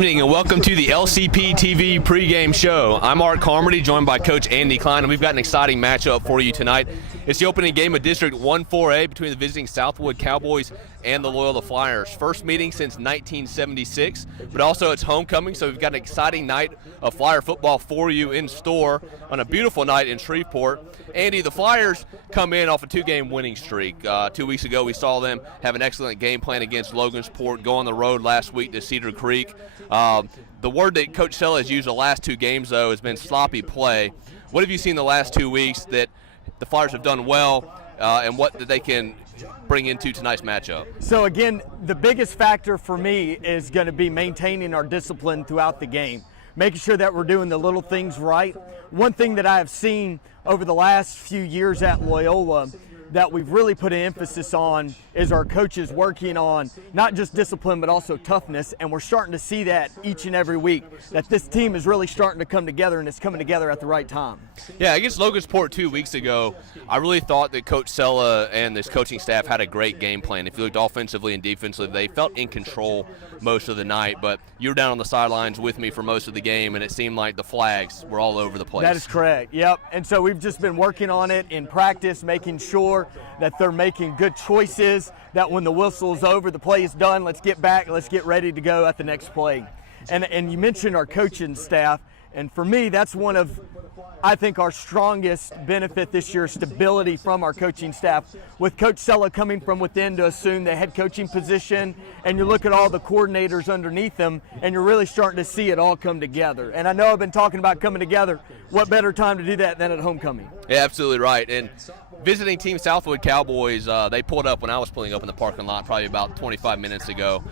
evening and welcome to the LCP TV pregame show. I'm Mark Carmody, joined by Coach Andy Klein, and we've got an exciting matchup for you tonight. It's the opening game of District 1-4A between the visiting Southwood Cowboys and the Loyola Flyers. First meeting since 1976, but also it's homecoming, so we've got an exciting night of Flyer football for you in store on a beautiful night in Shreveport. Andy, the Flyers come in off a two-game winning streak. 2 weeks ago, we saw them have an excellent game plan against Logansport, go on the road last week to Cedar Creek. The word that Coach Sella has used the last two games, though, has been sloppy play. What have you seen the last 2 weeks that the Flyers have done well, and what that they can bring into tonight's matchup? So again, the biggest factor for me is going to be maintaining our discipline throughout the game, making sure that we're doing the little things right. One thing that I have seen over the last few years at Loyola that we've really put an emphasis on is our coaches working on not just discipline but also toughness, and we're starting to see that each and every week, that this team is really starting to come together, and it's coming together at the right time. Yeah, against Logansport 2 weeks ago, I really thought that Coach Sella and this coaching staff had a great game plan. If you looked offensively and defensively, they felt in control most of the night, but you were down on the sidelines with me for most of the game, and it seemed like the flags were all over the place. That is correct, yep. And so we've just been working on it in practice, making sure that they're making good choices, that when the whistle is over, the play is done, let's get back, let's get ready to go at the next play. And you mentioned our coaching staff, and for me, that's one of, I think, our strongest benefit this year, stability from our coaching staff. With Coach Sella coming from within to assume the head coaching position, and you look at all the coordinators underneath them, and you're really starting to see it all come together. And I know I've been talking about coming together. What better time to do that than at homecoming? Yeah, absolutely right. And visiting team Southwood Cowboys, they pulled up when I was pulling up in the parking lot probably about 25 minutes ago.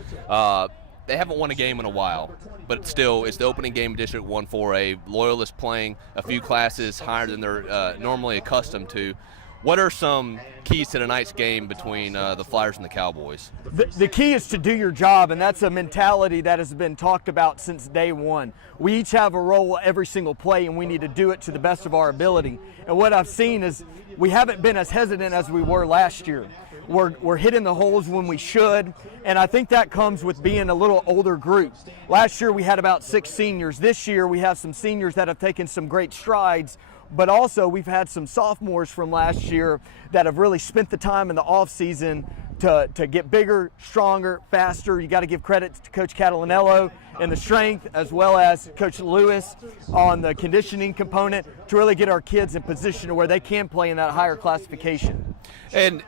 They haven't won a game in a while, but still, it's the opening game of District 1-4A. Loyola's playing a few classes higher than they're normally accustomed to. What are some keys to tonight's game between the Flyers and the Cowboys? The key is to do your job, and that's a mentality that has been talked about since day one. We each have a role every single play, and we need to do it to the best of our ability. And what I've seen is we haven't been as hesitant as we were last year. We're hitting the holes when we should, and I think that comes with being a little older group. Last year we had about 6 seniors. This year we have some seniors that have taken some great strides, but also we've had some sophomores from last year that have really spent the time in the off season to get bigger, stronger, faster. You got to give credit to Coach Catalanello in the strength, as well as Coach Lewis on the conditioning component, to really get our kids in position to where they can play in that higher classification. And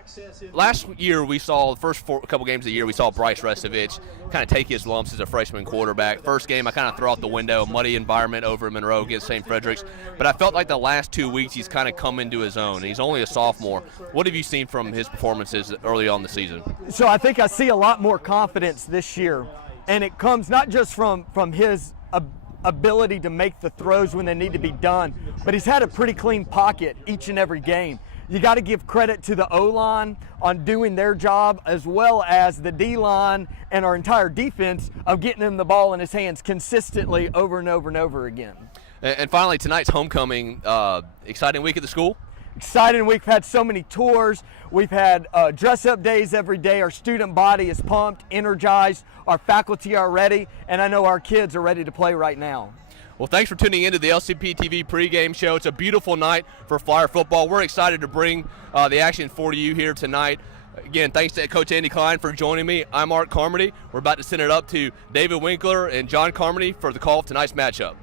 last year we saw, the first couple games of the year, we saw Bryce Restovich kind of take his lumps as a freshman quarterback. First game I kind of throw out the window, muddy environment over in Monroe against St. Frederick's, but I felt like the last 2 weeks he's kind of come into his own. He's only a sophomore. What have you seen from his performances early on the season? So I think I see a lot more confidence this year, and it comes not just from his ability to make the throws when they need to be done, but he's had a pretty clean pocket each and every game. You got to give credit to the O-line on doing their job, as well as the D-line and our entire defense of getting him the ball in his hands consistently over and over and over again. And finally, tonight's homecoming. Exciting week at the school? Exciting week. We've had so many tours. We've had dress-up days every day. Our student body is pumped, energized. Our faculty are ready, and I know our kids are ready to play right now. Well, thanks for tuning into the LCP TV pregame show. It's a beautiful night for Flyer football. We're excited to bring the action for you here tonight. Again, thanks to Coach Andy Klein for joining me. I'm Mark Carmody. We're about to send it up to David Winkler and John Carmody for the call of tonight's matchup.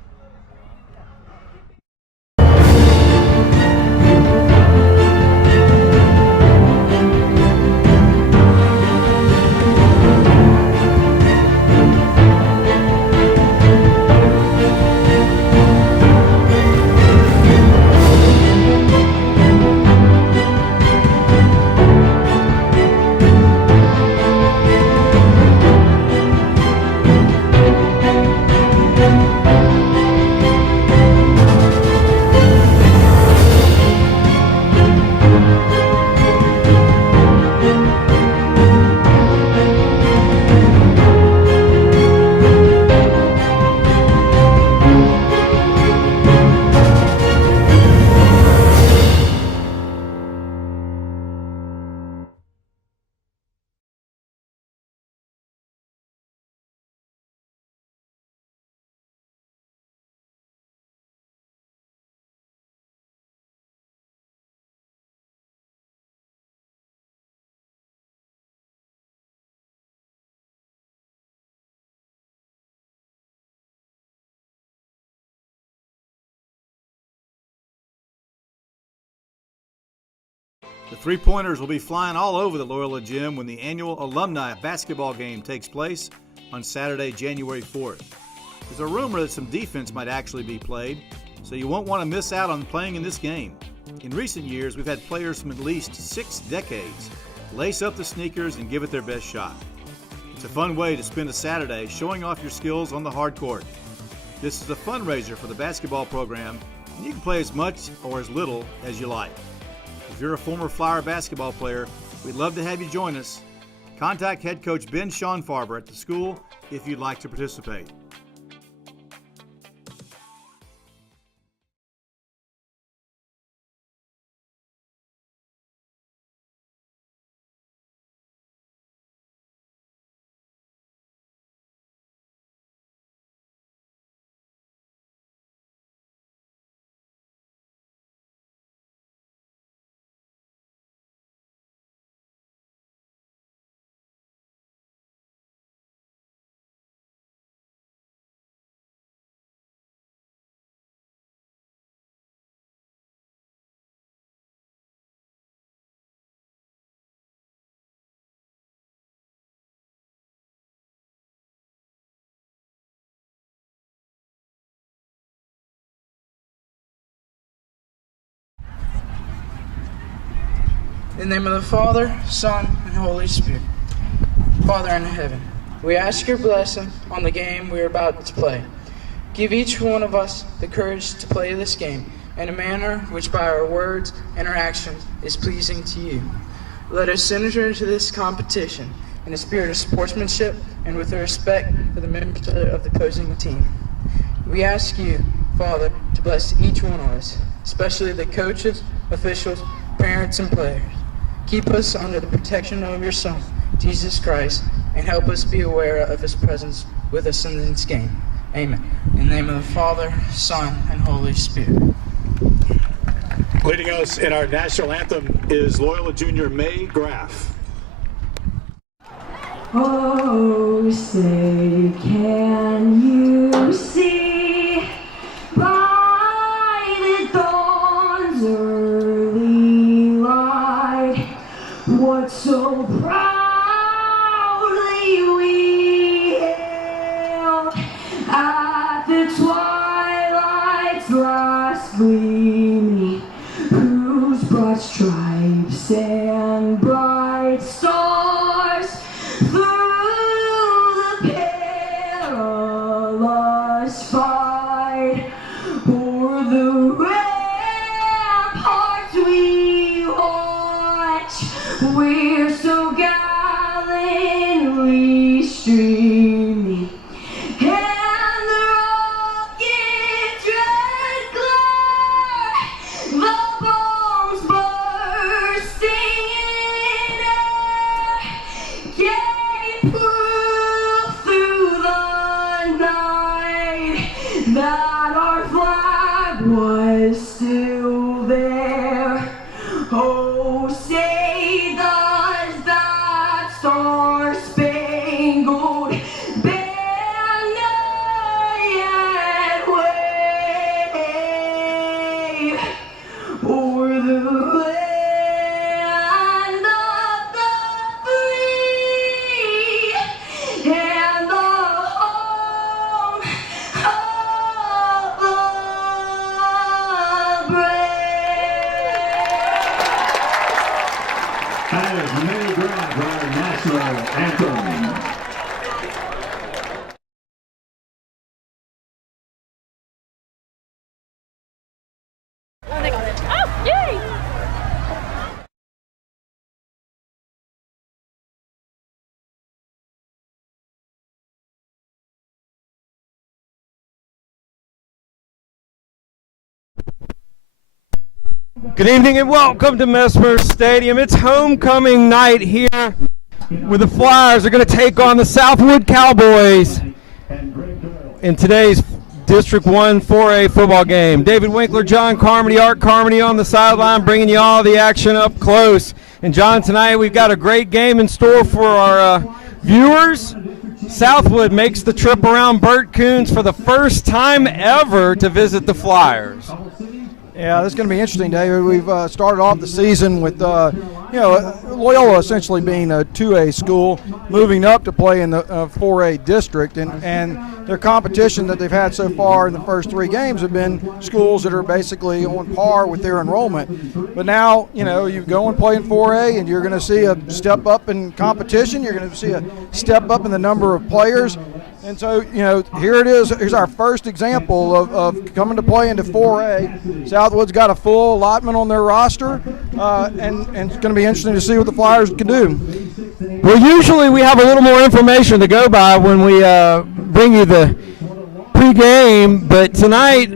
The three-pointers will be flying all over the Loyola gym when the annual alumni basketball game takes place on Saturday, January 4th. There's a rumor that some defense might actually be played, so you won't want to miss out on playing in this game. In recent years, we've had players from at least 6 decades lace up the sneakers and give it their best shot. It's a fun way to spend a Saturday showing off your skills on the hard court. This is a fundraiser for the basketball program, and you can play as much or as little as you like. If you're a former Flyer basketball player, we'd love to have you join us. Contact head coach Ben Schonfarber at the school if you'd like to participate. In the name of the Father, Son, and Holy Spirit. Father in heaven, we ask your blessing on the game we are about to play. Give each one of us the courage to play this game in a manner which by our words and our actions is pleasing to you. Let us enter into this competition in a spirit of sportsmanship and with a respect for the members of the opposing team. We ask you, Father, to bless each one of us, especially the coaches, officials, parents, and players. Keep us under the protection of your Son, Jesus Christ, and help us be aware of his presence with us in this game. Amen. In the name of the Father, Son, and Holy Spirit. Leading us in our national anthem is Loyola Junior May Graff. Oh, say, can you see by the dawn's early light what so proudly we hailed at the twilight's last gleaming, whose broad stripes and bright stars through the perilous fight o'er the ramparts we watch, we're so gallantly streaming, and the rocket's red glare, the bombs bursting in air, gave proof through the night that our flag was still there. Oh, say does that star-spangled banner yet wave o'er the land of the free and the home of the brave. As May Graff, our national anthem. Oh, they got it. Oh, yay! Good evening and welcome to Mesmer Stadium. It's homecoming night here where the Flyers are going to take on the Southwood Cowboys in today's District 1 4A football game. David Winkler, John Carmody, Art Carmody on the sideline bringing you all the action up close. And John, tonight we've got a great game in store for our viewers. Southwood makes the trip around Burt Coons for the first time ever to visit the Flyers. Yeah, this is going to be interesting, David. We've started off the season with, Loyola essentially being a 2A school, moving up to play in the 4A district, and their competition that they've had so far in the first 3 games have been schools that are basically on par with their enrollment. But now, you go and play in 4A, and you're going to see a step up in competition. You're going to see a step up in the number of players. And so, here it is. Here's our first example of coming to play into 4A. Southwood's got a full allotment on their roster, and it's going to be interesting to see what the Flyers can do. Well, usually we have a little more information to go by when we bring you the pregame, but tonight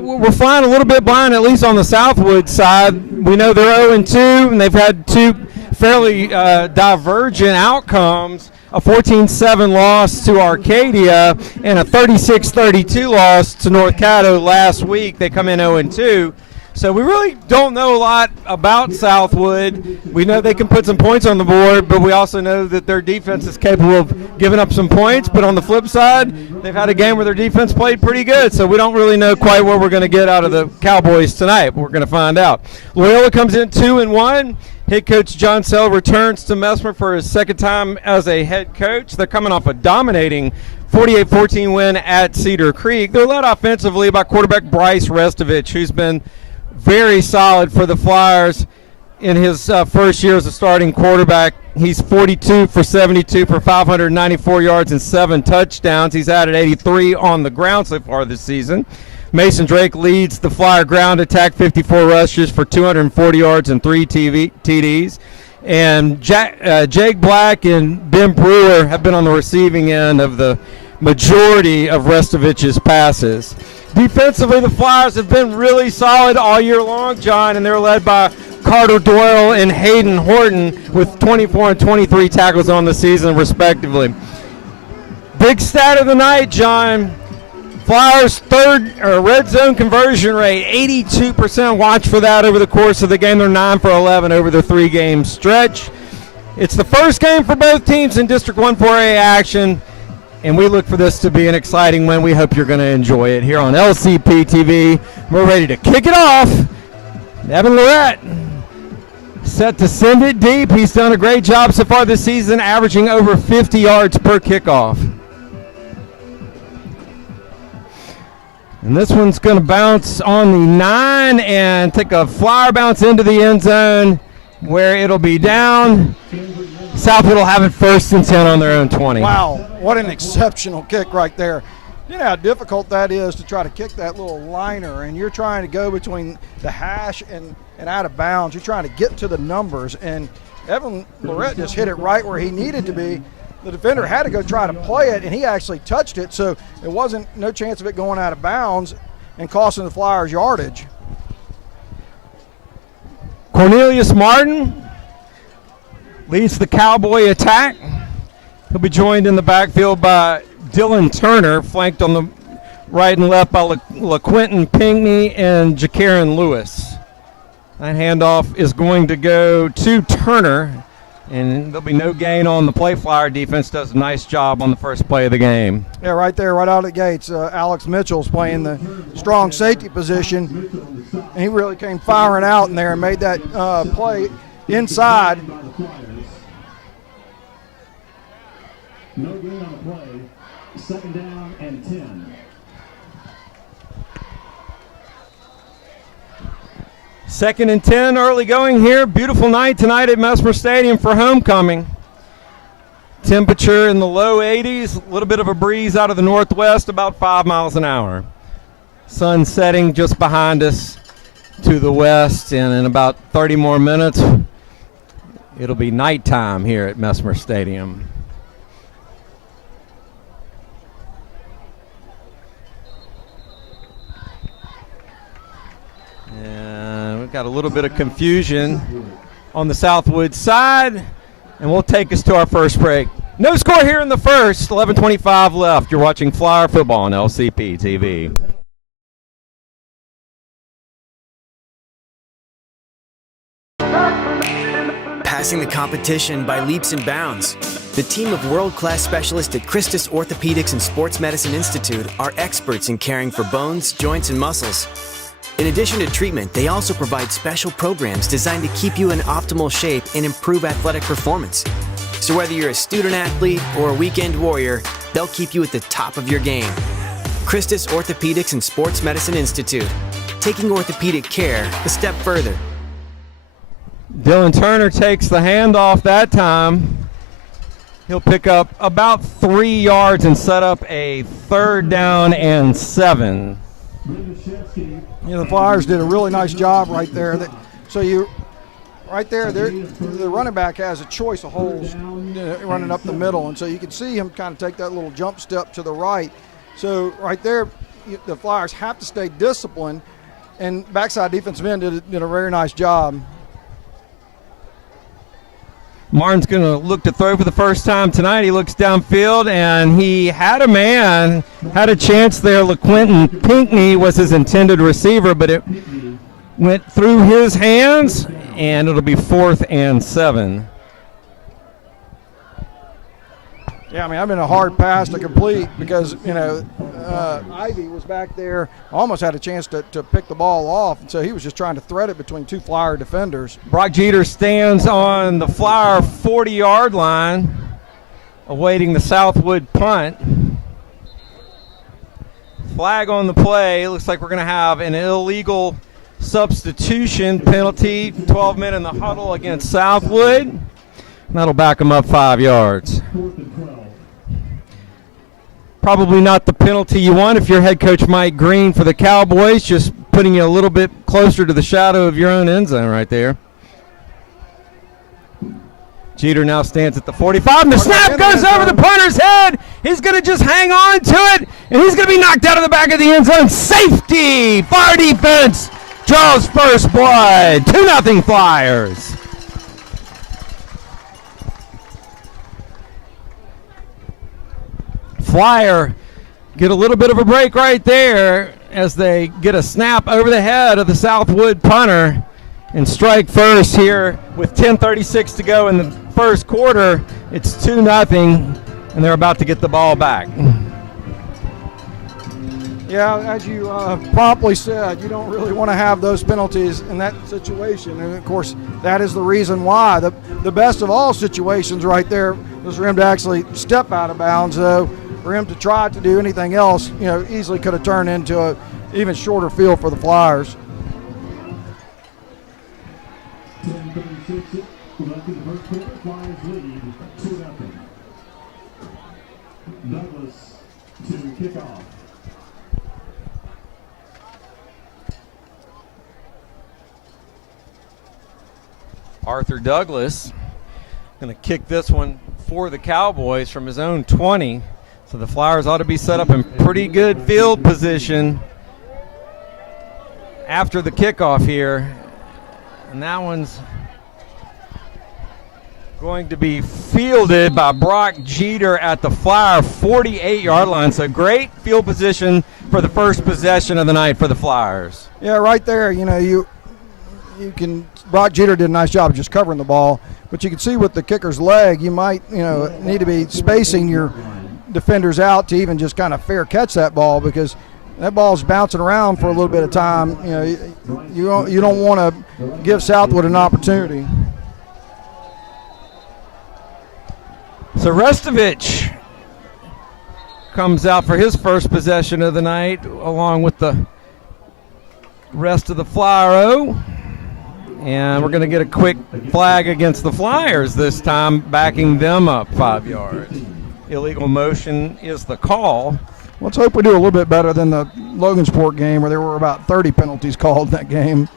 we're flying a little bit blind, at least on the Southwood side. We know they're 0-2, and they've had 2 fairly divergent outcomes. A 14-7 loss to Arcadia and a 36-32 loss to North Caddo last week. They come in 0-2. So we really don't know a lot about Southwood. We know they can put some points on the board, but we also know that their defense is capable of giving up some points. But on the flip side, they've had a game where their defense played pretty good. So we don't really know quite what we're going to get out of the Cowboys tonight, but we're going to find out. Loyola comes in 2-1. Head coach John Sell returns to Messmer for his second time as a head coach. They're coming off a dominating 48-14 win at Cedar Creek. They're led offensively by quarterback Bryce Restovich, who's been very solid for the Flyers in his first year as a starting quarterback. He's 42 for 72 for 594 yards and 7 touchdowns. He's added 83 on the ground so far this season. Mason Drake leads the Flyer ground attack, 54 rushes for 240 yards and 3 TDs. And Jake Black and Ben Brewer have been on the receiving end of the majority of Restovich's passes. Defensively, the Flyers have been really solid all year long, John, and they're led by Carter Doyle and Hayden Horton with 24 and 23 tackles on the season, respectively. Big stat of the night, John. Flyers' red zone conversion rate, 82%. Watch for that over the course of the game. They're 9 for 11 over the 3-game stretch. It's the first game for both teams in District 1-4A action, and we look for this to be an exciting win. We hope you're going to enjoy it here on LCP TV. We're ready to kick it off. Evan Lorette set to send it deep. He's done a great job so far this season, averaging over 50 yards per kickoff. And this one's going to bounce on the 9 and take a flyer bounce into the end zone where it'll be down. Southwood will have it 1st and 10 on their own 20. Wow, what an exceptional kick right there. You know how difficult that is to try to kick that little liner, and you're trying to go between the hash and out of bounds. You're trying to get to the numbers, and Evan Lorette just hit it right where he needed to be. The defender had to go try to play it, and he actually touched it, so it wasn't no chance of it going out of bounds and costing the Flyers yardage. Cornelius Martin leads the Cowboy attack. He'll be joined in the backfield by Dylan Turner, flanked on the right and left by LaQuinton Pinckney and Ja'Karen Lewis. That handoff is going to go to Turner, and there'll be no gain on the play. Flyer defense does a nice job on the first play of the game. Yeah, right there, right out of the gates. Alex Mitchell's playing the strong safety position. And he really came firing out in there and made that play inside. No gain on the play. 2nd down and 10. Second and 10 early going here. Beautiful night tonight at Messmer Stadium for homecoming. Temperature in the low 80s, a little bit of a breeze out of the northwest, about 5 miles an hour. Sun setting just behind us to the west, and in about 30 more minutes, it'll be nighttime here at Messmer Stadium. And we've got a little bit of confusion on the Southwood side, and we'll take us to our first break. No score here in the first, 11:25 left. You're watching Flyer football on LCP TV. Passing the competition by leaps and bounds. The team of world-class specialists at Christus Orthopedics and Sports Medicine Institute are experts in caring for bones, joints, and muscles. In addition to treatment, they also provide special programs designed to keep you in optimal shape and improve athletic performance. So whether you're a student athlete or a weekend warrior, they'll keep you at the top of your game. Christus Orthopedics and Sports Medicine Institute, taking orthopedic care a step further. Dylan Turner takes the handoff that time. He'll pick up about 3 yards and set up a 3rd down and 7. The Flyers did a really nice job right there. Right there, the running back has a choice of holes running up the middle, and so you can see him kind of take that little jump step to the right. So right there, the Flyers have to stay disciplined, and backside defensive end did a very nice job. Martin's going to look to throw for the first time tonight. He looks downfield, and he had a man, had a chance there. LaQuinton Pinckney was his intended receiver, but it went through his hands, and it'll be 4th and 7. Yeah, I mean, I've been a hard pass to complete because, Ivy was back there, almost had a chance to pick the ball off, and so he was just trying to thread it between 2 Flyer defenders. Brock Jeter stands on the Flyer 40-yard line, awaiting the Southwood punt. Flag on the play. Looks like we're going to have an illegal substitution penalty. 12 men in the huddle against Southwood. That'll back them up 5 yards. Probably not the penalty you want if you're head coach Mike Green for the Cowboys, just putting you a little bit closer to the shadow of your own end zone right there. Jeter now stands at the 45, and the snap goes over the punter's head. He's going to just hang on to it, and he's going to be knocked out of the back of the end zone. Safety! Fire defense draws first blood. 2-0 Flyers. Flyer get a little bit of a break right there as they get a snap over the head of the Southwood punter and strike first here with 10:36 to go in the first quarter. It's 2-0, and they're about to get the ball back. Yeah, as you promptly said, you don't really want to have those penalties in that situation. And, of course, that is the reason why. The best of all situations right there was for him to actually step out of bounds, though. For him to try to do anything else, easily could have turned into an even shorter field for the Flyers. 10:36 left in the first quarter. Flyers lead 2-0. Douglas to kick off. Arthur Douglas going to kick this one for the Cowboys from his own 20. So the Flyers ought to be set up in pretty good field position after the kickoff here. And that one's going to be fielded by Brock Jeter at the Flyer 48-yard line. So great field position for the first possession of the night for the Flyers. Yeah, right there, you can – Brock Jeter did a nice job of just covering the ball. But you can see with the kicker's leg, you might, need to be spacing your – defenders out to even just kind of fair catch that ball, because that ball's bouncing around for a little bit of time. You don't want to give Southwood an opportunity. So Restovich comes out for his first possession of the night, along with the rest of the Flyer-O. And we're going to get a quick flag against the Flyers this time, backing them up 5 yards. Illegal motion is the call. Let's hope we do a little bit better than the Logansport game, where there were about 30 penalties called in that game.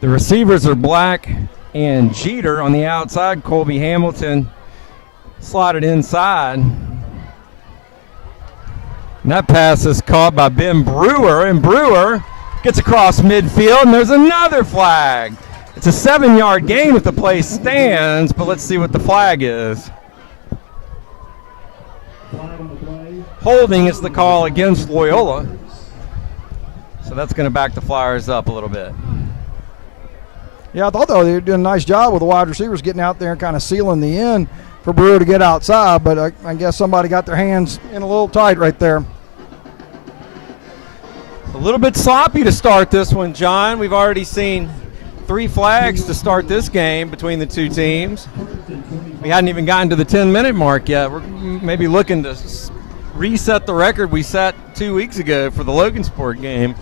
The receivers are Black and Jeter on the outside. Colby Hamilton slotted inside. And that pass is caught by Ben Brewer, and Brewer gets across midfield, and there's another flag. It's a 7-yard gain if the play stands, but let's see what the flag is. Holding is the call against Loyola. So that's going to back the Flyers up a little bit. Yeah, I thought, though, they were doing a nice job with the wide receivers getting out there and kind of sealing the end for Brewer to get outside, but I guess somebody got their hands in a little tight right there. A little bit sloppy to start this one, John. We've already seen 3 flags to start this game between the two teams. We hadn't even gotten to the 10-minute mark yet. We're maybe looking to reset the record we set 2 weeks ago for the Logansport game.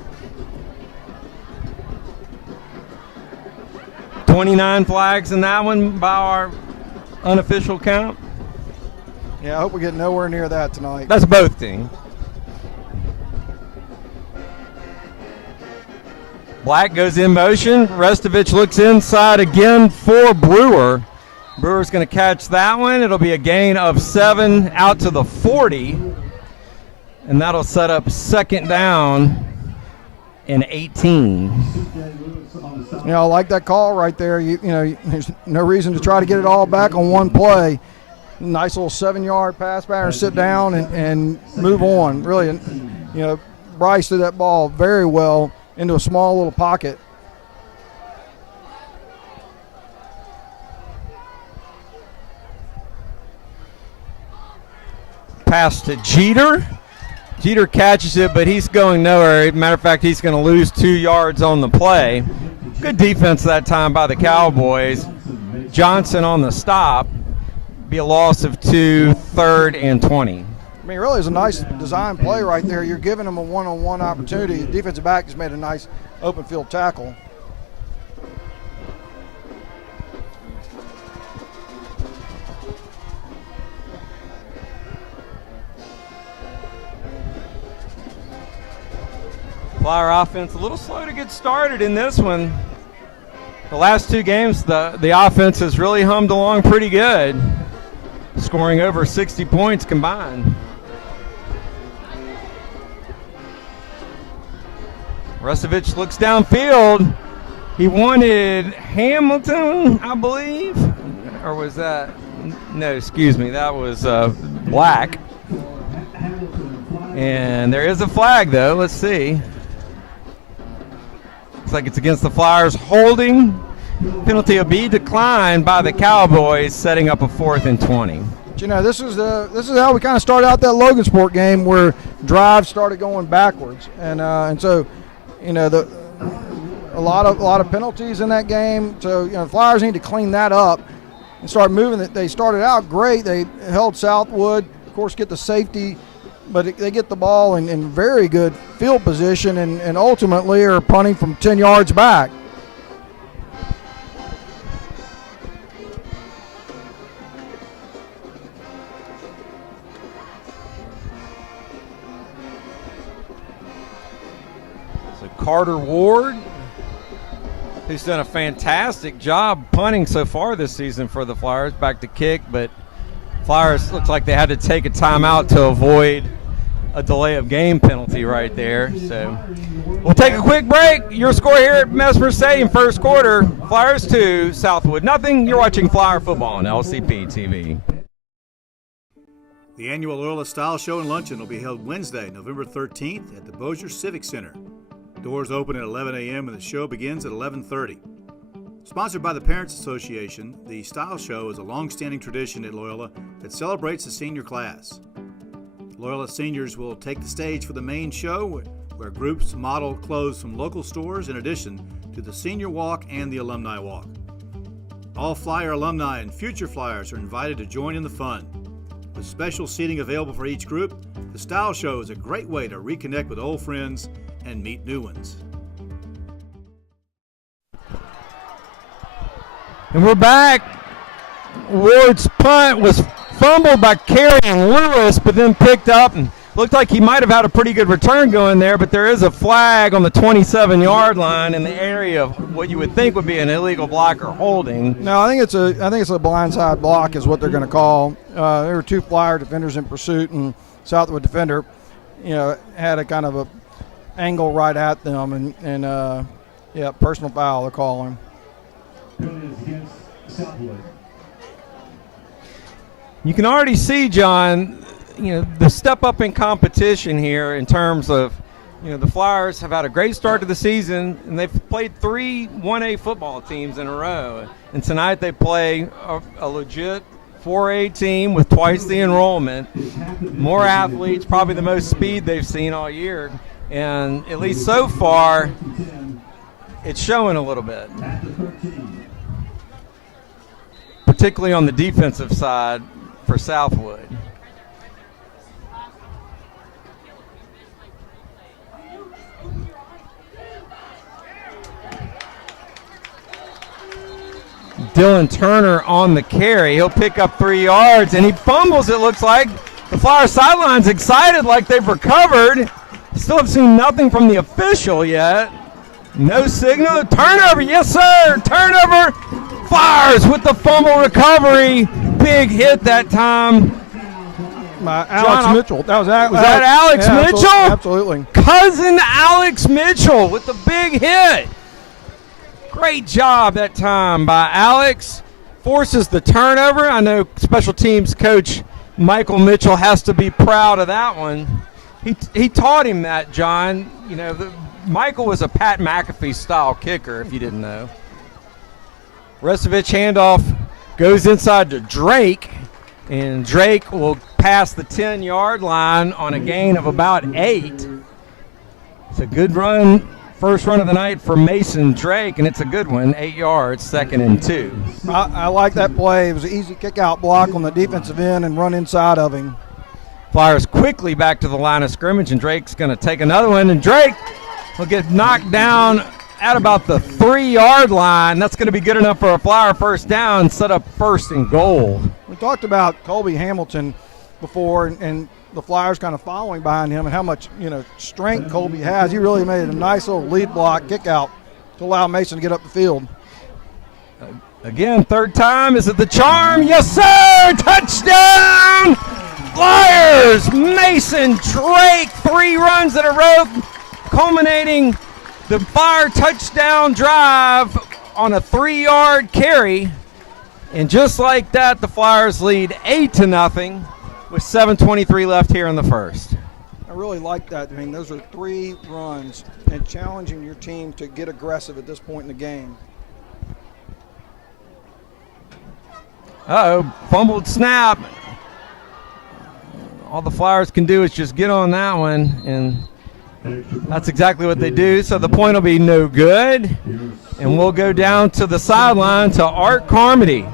29 flags in that one by our unofficial count. Yeah, I hope we get nowhere near that tonight. That's both teams. Black goes in motion. Restovich looks inside again for Brewer. Brewer's going to catch that one. It'll be a gain of 7 out to the 40. And that'll set up second down and 18. You know, I like that call right there. You know, there's no reason to try to get it all back on one play. Nice little 7-yard pass pattern, sit down and move on. Really, you know, Bryce did that ball very well into a small little pocket. Pass to Jeter. Jeter catches it, but he's going nowhere. Matter of fact, he's going to lose 2 yards on the play. Good defense that time by the Cowboys. Johnson on the stop. Be a loss of 2, 3rd and 20. I mean, really, it's a nice design play right there. You're giving them a one-on-one opportunity. The defensive back just made a nice open field tackle. Flyer offense a little slow to get started in this one. The last 2 games, the offense has really hummed along pretty good, scoring over 60 points combined. Restovich looks downfield. He wanted Hamilton, I believe. Or was that? No, excuse me. That was Black. And there is a flag, though. Let's see. Looks like it's against the Flyers. Holding. Penalty will be declined by the Cowboys, setting up a 4th and 20. But, you know, this is how we kind of started out that Logansport game, where drives started going backwards, and so, you know, a lot of penalties in that game. So, you know, the Flyers need to clean that up and start moving it. They started out great. They held Southwood, of course, get the safety, but they get the ball in very good field position and ultimately are punting from 10 yards back. So Carter Ward, who's done a fantastic job punting so far this season for the Flyers, back to kick, but Flyers looks like they had to take a timeout to avoid a delay of game penalty right there. So we'll take a quick break. Your score here at Mesmer Stadium, first quarter, Flyers 2, Southwood nothing. You're watching Flyer football on LCP TV. The annual Loyola Style Show and Luncheon will be held Wednesday, November 13th at the Bossier Civic Center. Doors open at 11 a.m. and the show begins at 11:30. Sponsored by the Parents Association, the Style Show is a long-standing tradition at Loyola that celebrates the senior class. Loyola seniors will take the stage for the main show, where groups model clothes from local stores in addition to the Senior Walk and the Alumni Walk. All Flyer alumni and future Flyers are invited to join in the fun. With special seating available for each group, the Style Show is a great way to reconnect with old friends and meet new ones. And we're back. Ward's punt was fumbled by Carrion Lewis, but then picked up and looked like he might have had a pretty good return going there, but there is a flag on the 27-yard line in the area of what you would think would be an illegal block or holding. No, I think it's a blindside block is what they're going to call. There were 2 Flyer defenders in pursuit, and Southwood defender, you know, had a kind of a angle right at them, and personal foul they're calling. You can already see, John, you know, the step up in competition here in terms of, you know, the Flyers have had a great start to the season, and they've played 3 1A football teams in a row. And tonight they play a legit 4A team with twice the enrollment, more athletes, probably the most speed they've seen all year. And at least so far, it's showing a little bit, particularly on the defensive side for Southwood. Dylan Turner on the carry. He'll pick up 3 yards, and he fumbles, it looks like. The Flyers sideline's excited like they've recovered. Still have seen nothing from the official yet. No signal. Turnover, yes, sir. Turnover. Flyers with the fumble recovery. Big hit that time. Alex Mitchell. Was that Alex Mitchell? Absolutely. Cousin Alex Mitchell with the big hit. Great job that time by Alex. Forces the turnover. I know special teams coach Michael Mitchell has to be proud of that one. He taught him that, John. You know, Michael was a Pat McAfee style kicker, if you didn't know. Restovich handoff goes inside to Drake, and Drake will pass the 10-yard line on a gain of about 8. It's a good run. First run of the night for Mason Drake, and it's a good one, 8 yards, 2nd and 2. I like that play. It was an easy kick-out block on the defensive end and run inside of him. Flyers quickly back to the line of scrimmage, and Drake's going to take another one, and Drake will get knocked down at about the 3-yard line. That's going to be good enough for a Flyer first down, set up 1st and goal. We talked about Colby Hamilton before, and the Flyers kind of following behind him and how much, strength Colby has. He really made a nice little lead block kick out to allow Mason to get up the field. Again, 3rd time. Is it the charm? Yes, sir! Touchdown! Flyers! Mason Drake, 3 runs in a row, culminating the Flyer touchdown drive on a 3-yard carry. And just like that, the Flyers lead 8-0. With 7:23 left here in the first. I really like that. I mean, those are 3 runs and challenging your team to get aggressive at this point in the game. Fumbled snap. All the Flyers can do is just get on that one, and that's exactly what they do. So the point will be no good, and we'll go down to the sideline to Art Carmody.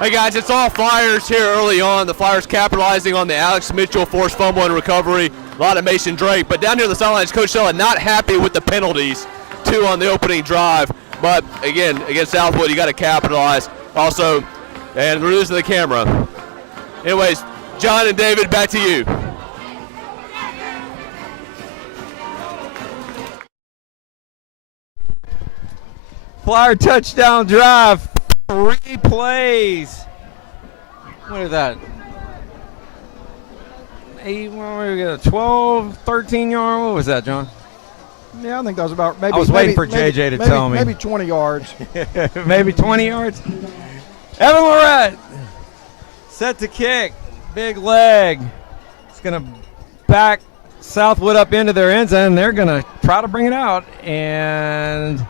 Hey guys, it's all Flyers here early on. The Flyers capitalizing on the Alex Mitchell forced fumble and recovery. A lot of Mason Drake. But down here on the sidelines, Coach Sella not happy with the penalties, 2 on the opening drive. But again, against Southwood, you got to capitalize. Also, and we're losing the camera. Anyways, John and David, back to you. Flyer touchdown drive. 3 plays. What is that? 8, well, we got a 12, 13-yard. What was that, John? Yeah, I think that was about maybe. I was waiting for JJ to tell me. Maybe 20 yards. Maybe 20 yards. Evan Lorette set to kick. Big leg. It's going to back Southwood up into their end zone. They're going to try to bring it out and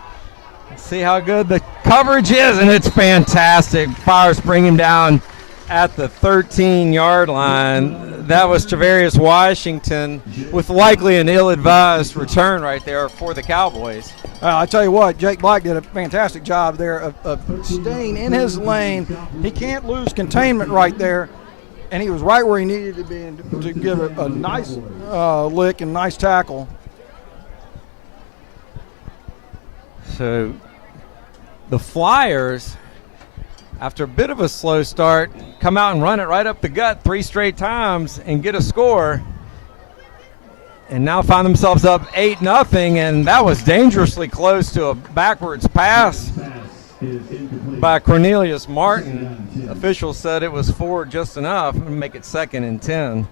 see how good the coverage is, and it's fantastic. Flyers bring him down at the 13-yard line. That was Travarius Washington with likely an ill-advised return right there for the Cowboys. I tell you what, Jake Black did a fantastic job there of staying in his lane. He can't lose containment right there, and he was right where he needed to be and to give a nice lick and nice tackle. So the Flyers, after a bit of a slow start, come out and run it right up the gut 3 straight times and get a score, and now find themselves up 8-0, and that was dangerously close to a backwards pass by Cornelius Martin. Officials said it was forward just enough to make it 2nd and 10.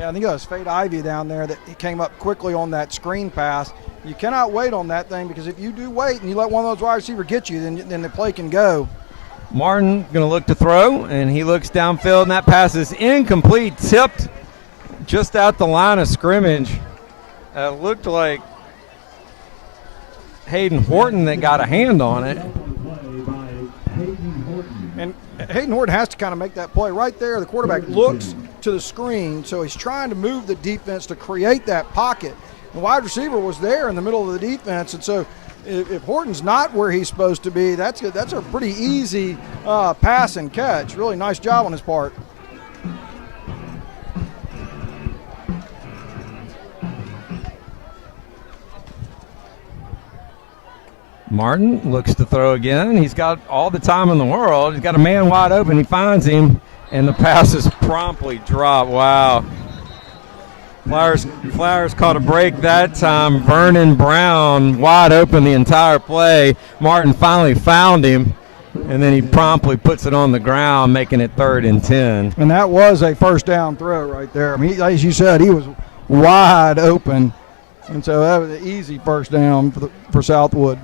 Yeah, I think it was Fade Ivy down there that he came up quickly on that screen pass. You cannot wait on that thing, because if you do wait and you let one of those wide receivers get you, then the play can go. Martin going to look to throw, and he looks downfield, and that pass is incomplete, tipped just out the line of scrimmage. Looked like Hayden Horton that got a hand on it. And Hayden Horton has to kind of make that play right there. The quarterback looks to the screen, so he's trying to move the defense to create that pocket. The wide receiver was there in the middle of the defense, and so if Horton's not where he's supposed to be, that's a pretty easy pass and catch. Really nice job on his part. Martin looks to throw again. He's got all the time in the world. He's got a man wide open. He finds him, and the pass is promptly dropped. Wow. Flyers caught a break that time. Vernon Brown wide open the entire play. Martin finally found him, and then he promptly puts it on the ground, making it 3rd and 10. And that was a first down throw right there. I mean, as you said, he was wide open, and so that was an easy first down for Southwood.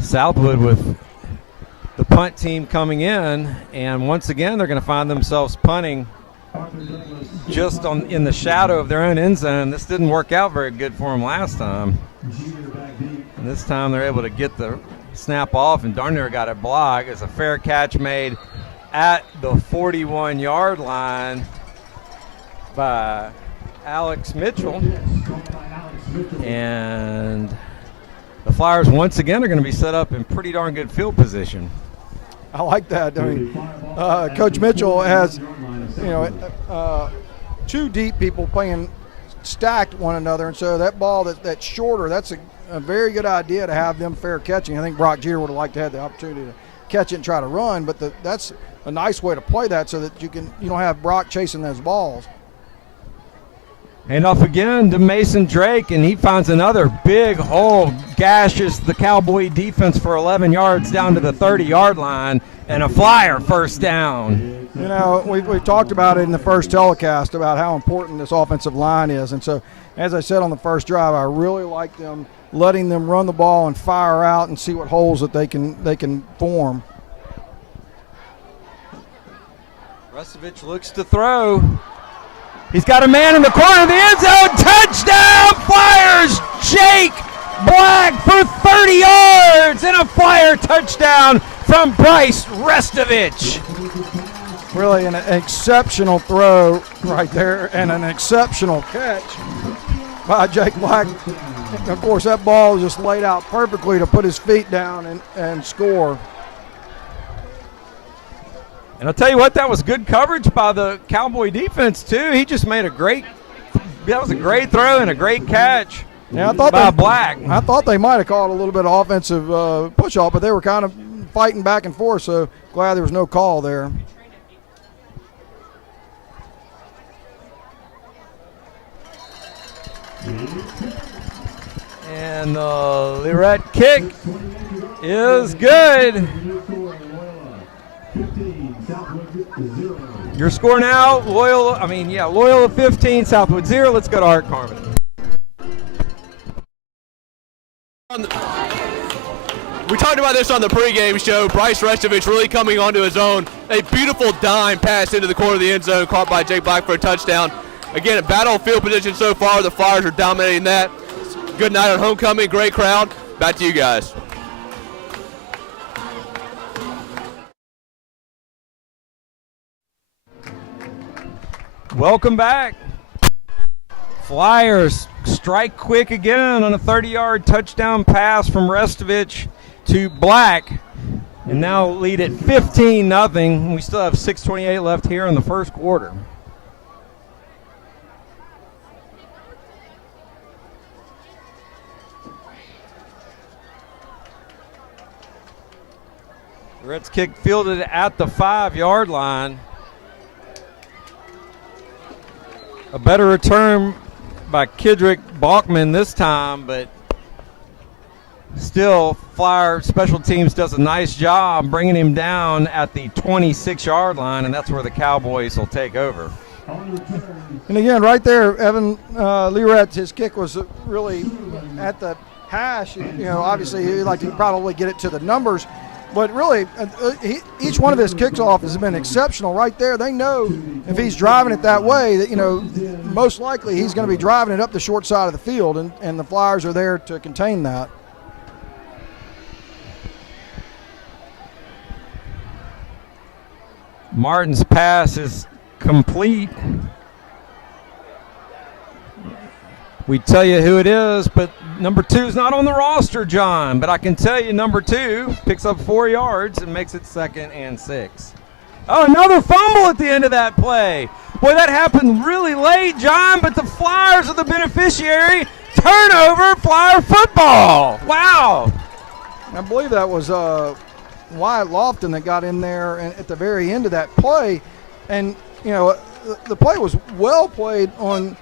Southwood with the punt team coming in, and once again they're going to find themselves punting just in the shadow of their own end zone. This didn't work out very good for them last time, and this time they're able to get the snap off, and darn near got it blocked. It's a fair catch made at the 41-yard line by Alex Mitchell, and the Flyers once again are going to be set up in pretty darn good field position. I like that. I mean, Coach Mitchell has, two deep people playing stacked one another, and so that ball that's shorter, that's a very good idea to have them fair catching. I think Brock Jeter would have liked to have the opportunity to catch it and try to run, but that's a nice way to play that so that you don't have Brock chasing those balls. And off again to Mason Drake, and he finds another big hole, gashes the Cowboy defense for 11 yards down to the 30-yard line, and a Flyer first down. You know, we talked about it in the first telecast about how important this offensive line is, and so as I said on the first drive, I really like them letting them run the ball and fire out and see what holes that they can form. Rustovich looks to throw. He's got a man in the corner of the end zone. Touchdown, Flyers! Jake Black for 30 yards and a Flyer touchdown from Bryce Restovich. Really an exceptional throw right there and an exceptional catch by Jake Black. Of course, that ball was just laid out perfectly to put his feet down and score. And I'll tell you what, that was good coverage by the Cowboy defense, too. He just made that was a great throw and a great catch by Black. I thought they might have called a little bit of offensive push-off, but they were kind of fighting back and forth, so glad there was no call there. And the Lirette kick is good. Your score now, Loyola 15, Southwood 0. Let's go to Art Carmody. We talked about this on the pregame show. Bryce Restovich really coming onto his own. A beautiful dime pass into the corner of the end zone, caught by Jake Black for a touchdown. Again, a battlefield position so far. The Flyers are dominating that. Good night on homecoming. Great crowd. Back to you guys. Welcome back. Flyers strike quick again on a 30-yard touchdown pass from Restovich to Black, and now lead at 15-0. We still have 6:28 left here in the first quarter. The Reds kick fielded at the 5-yard line. A better return by Kidrick Balkman this time, but Still, Flyer Special Teams does a nice job bringing him down at the 26-yard line, and that's where the Cowboys will take over. And again, right there, Evan Lerat's, his kick was really at the hash. You know, obviously he'd like to probably get it to the numbers, but really each one of his kicks off has been exceptional right there. They know if he's driving it that way that, you know, most likely he's going to be driving it up the short side of the field, and the Flyers are there to contain that. Martin's pass is complete. We tell you who it is, but number 2 is not on the roster, John. But I can tell you number 2 picks up 4 yards and makes it 2nd and 6. Oh, another fumble at the end of that play. Boy, that happened really late, John, but the Flyers are the beneficiary. Turnover, Flyer football. Wow. I believe that was Wyatt Lofton that got in there and at the very end of that play. And, you know, the play was well played on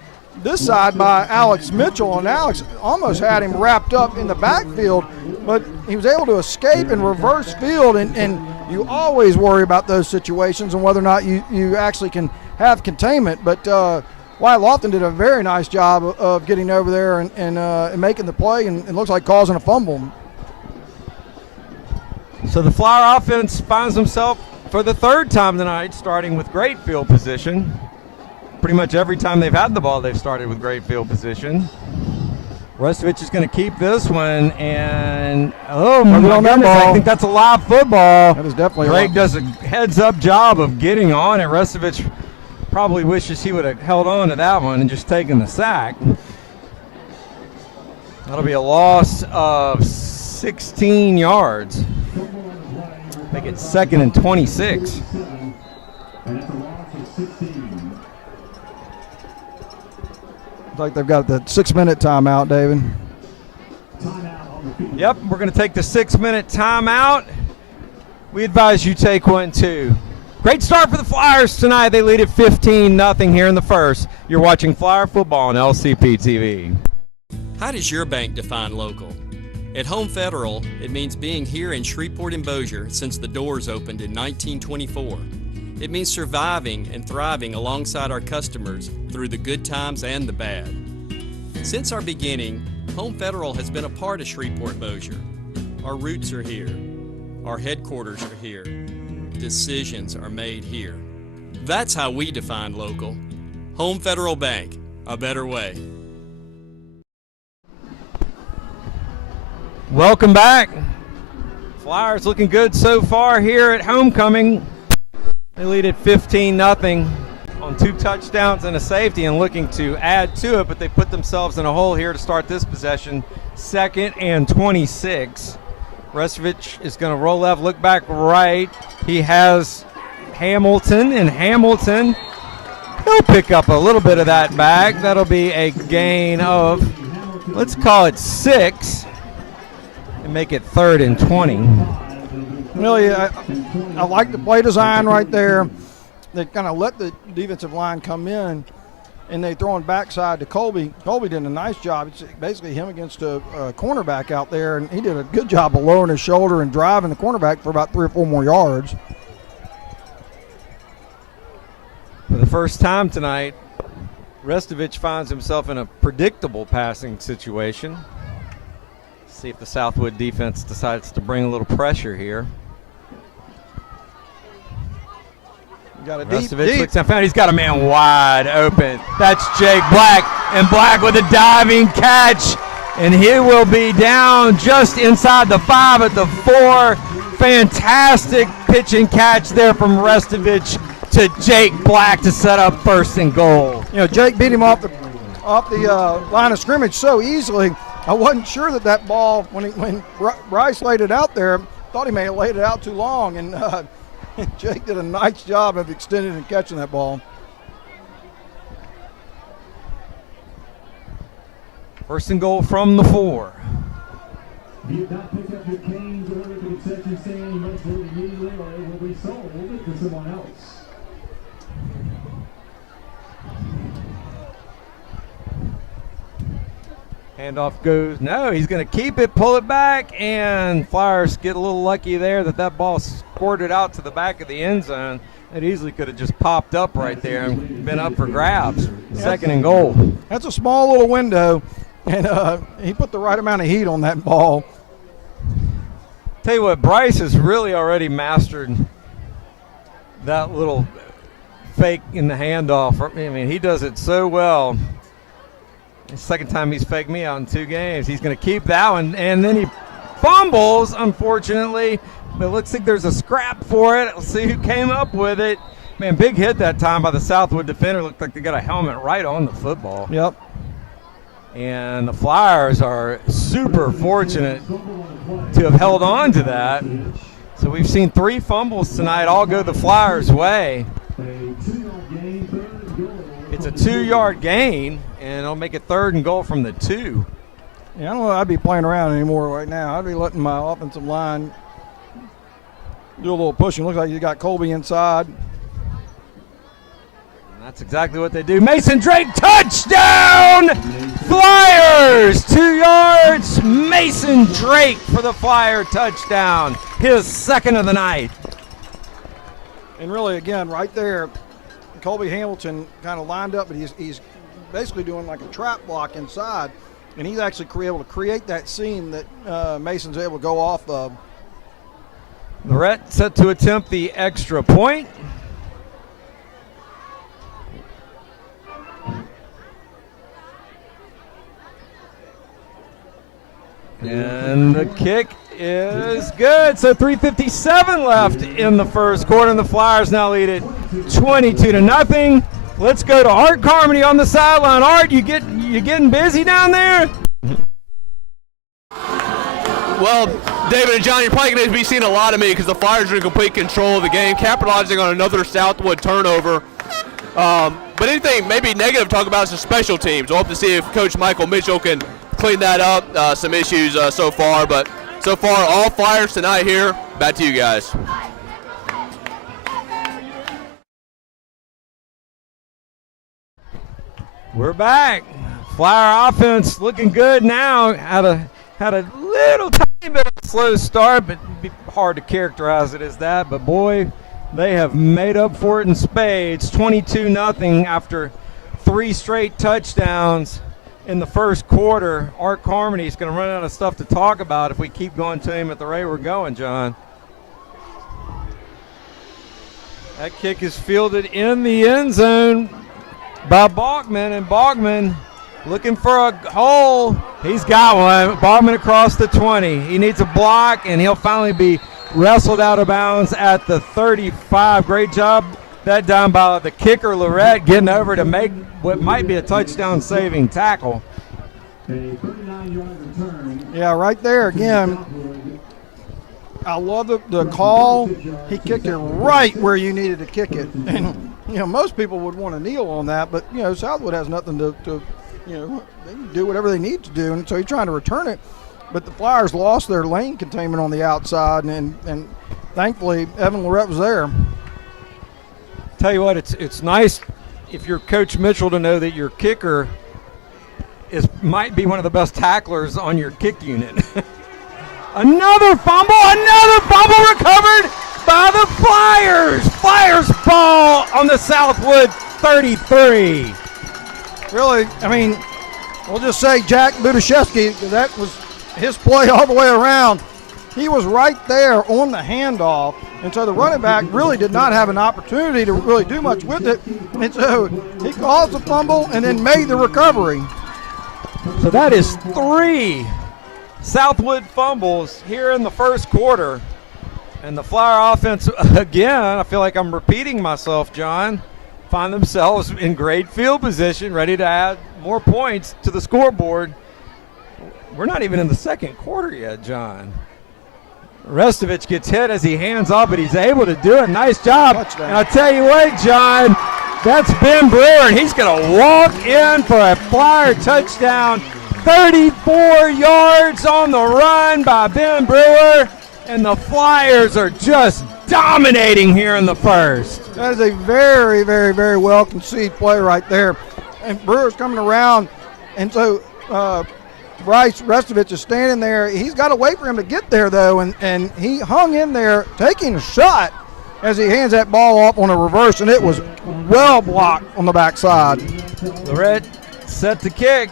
this side by Alex Mitchell, and Alex almost had him wrapped up in the backfield, but he was able to escape and reverse field, and you always worry about those situations and whether or not you actually can have containment. But Wyatt Lofton did a very nice job of getting over there and making the play, and it looks like causing a fumble. So the Flyer offense finds himself for the 3rd time tonight starting with great field position. Pretty much every time they've had the ball, they've started with great field position. Restovich is going to keep this one, and oh my goodness, I think that's a live football. That is definitely Greg does a heads-up job of getting on it. Restovich probably wishes he would have held on to that one and just taken the sack. That'll be a loss of 16 yards. Make it 2nd and 26. Looks like they've got the 6-minute timeout, David. Yep, we're going to take the 6-minute timeout. We advise you take one too. Great start for the Flyers tonight. They lead at 15-0 here in the first. You're watching Flyer football on LCP TV. How does your bank define local? At Home Federal, it means being here in Shreveport and Bossier since the doors opened in 1924. It means surviving and thriving alongside our customers through the good times and the bad. Since our beginning, Home Federal has been a part of Shreveport Bossier. Our roots are here. Our headquarters are here. Decisions are made here. That's how we define local. Home Federal Bank, a better way. Welcome back. Flyers looking good so far here at homecoming. They lead at 15-0 on 2 touchdowns and a safety and looking to add to it, but they put themselves in a hole here to start this possession. 2nd and 26. Restovich is going to roll left, look back right. He has Hamilton, and Hamilton, he'll pick up a little bit of that back. That'll be a gain of, let's call it 6. And make it 3rd and 20. Really, I like the play design right there. They kind of let the defensive line come in, and they throwing backside to Colby. Colby did a nice job. It's basically him against a cornerback out there, and he did a good job of lowering his shoulder and driving the cornerback for about 3 or 4 more yards. For the first time tonight, Restovich finds himself in a predictable passing situation. See if the Southwood defense decides to bring a little pressure here. Got a Restovich looks down, he's got a man wide open. That's Jake Black, and Black with a diving catch, and he will be down just inside the 5 at the 4. Fantastic pitch and catch there from Restovich to Jake Black to set up 1st and goal. You know, Jake beat him off the line of scrimmage so easily. I wasn't sure that ball, when Bryce laid it out there, thought he may have laid it out too long, and Jake did a nice job of extending and catching that ball. 1st and goal from the 4. If you have not picked up your canes or the concession stand, you must leave immediately or it will be sold to someone else. Handoff goes, no, he's going to keep it, pull it back, and Flyers get a little lucky there that ball squirted out to the back of the end zone. It easily could have just popped up right there and been up for grabs. Second and goal. That's a small little window, and he put the right amount of heat on that ball. Tell you what, Bryce has really already mastered that little fake in the handoff. I mean, he does it so well. The second time he's faked me out in 2 games. He's going to keep that one, and then he fumbles, unfortunately. But it looks like there's a scrap for it. Let's see who came up with it. Man, big hit that time by the Southwood defender. Looked like they got a helmet right on the football. Yep. And the Flyers are super fortunate to have held on to that. So we've seen 3 fumbles tonight all go the Flyers' way. It's a 2-yard gain, and it'll make it 3rd and goal from the 2. Yeah, I don't know I'd be playing around anymore right now. I'd be letting my offensive line do a little pushing. Looks like you got Colby inside. And that's exactly what they do. Mason Drake, touchdown! Flyers, 2 yards. Mason Drake for the Flyer touchdown. His 2nd of the night. And really, again, right there, Colby Hamilton kind of lined up, but he's basically doing like a trap block inside, and he's actually able to create that seam that Mason's able to go off of. Lorette set to attempt the extra point. And the kick is good. So 3:57 left in the first quarter, and the Flyers now lead it 22-0. Let's go to Art Carmody on the sideline. Art, you getting busy down there? Well, David and John, you're probably going to be seeing a lot of me because the Flyers are in complete control of the game, capitalizing on another Southwood turnover. But anything maybe negative to talk about is the special teams. We'll hope to see if Coach Michael Mitchell can clean that up. Some issues so far, but so far all Flyers tonight here. Back to you guys. We're back. Flyer offense looking good now. Had a little tiny bit of a slow start, but it'd be hard to characterize it as that. But boy, they have made up for it in spades. 22-0 after 3 straight touchdowns in the first quarter. Art Carmody is going to run out of stuff to talk about if we keep going to him at the rate we're going, John. That kick is fielded in the end zone by Bachman, and Bachman looking for a hole. He's got one. Bachman across the 20. He needs a block, and he'll finally be wrestled out of bounds at the 35. Great job that done by the kicker, Lorette, getting over to make what might be a touchdown-saving tackle. Yeah, right there again. I love the call. He kicked it right where you needed to kick it. And, most people would want to kneel on that, but, Southwood has nothing to they can do whatever they need to do, and so he's trying to return it. But the Flyers lost their lane containment on the outside, and thankfully Evan Lorette was there. Tell you what, it's nice if you're Coach Mitchell to know that your kicker might be one of the best tacklers on your kick unit. Another fumble recovered by the Flyers. Flyers ball on the Southwood 33. Really, we'll just say Jack Budaszewski, that was his play all the way around. He was right there on the handoff, and so the running back really did not have an opportunity to really do much with it, and so he caused the fumble and then made the recovery. So that is 3 Southwood fumbles here in the first quarter, and the Flyer offense, again, I feel like I'm repeating myself, John, find themselves in great field position, ready to add more points to the scoreboard. We're not even in the second quarter yet, John. Restovich gets hit as he hands off, but he's able to do it. Nice job. Touchdown. And I'll tell you what, John, that's Ben Brewer, and he's going to walk in for a Flyer touchdown. 34 yards on the run by Ben Brewer, and the Flyers are just dominating here in the first. That is a very, very, very well conceived play right there. And Brewer's coming around, and so Bryce Restovich is standing there. He's got to wait for him to get there, though, and he hung in there taking a shot as he hands that ball off on a reverse, and it was well blocked on the backside. Lorette set to kick.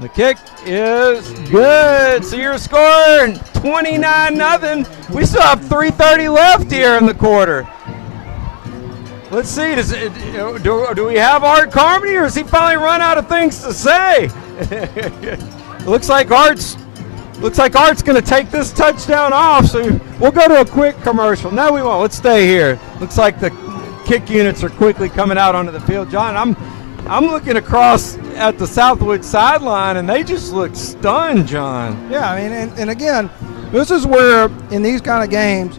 The kick is good. So you're scoring 29-0. We still have 3:30 left here in the quarter. Let's see. Do we have Art Carmody, or has he finally run out of things to say? Looks like Art's going to take this touchdown off. So we'll go to a quick commercial. No, we won't. Let's stay here. Looks like the kick units are quickly coming out onto the field. John, I'm looking across at the Southwood sideline, and they just look stunned, John. Yeah, I mean, and again, this is where in these kind of games,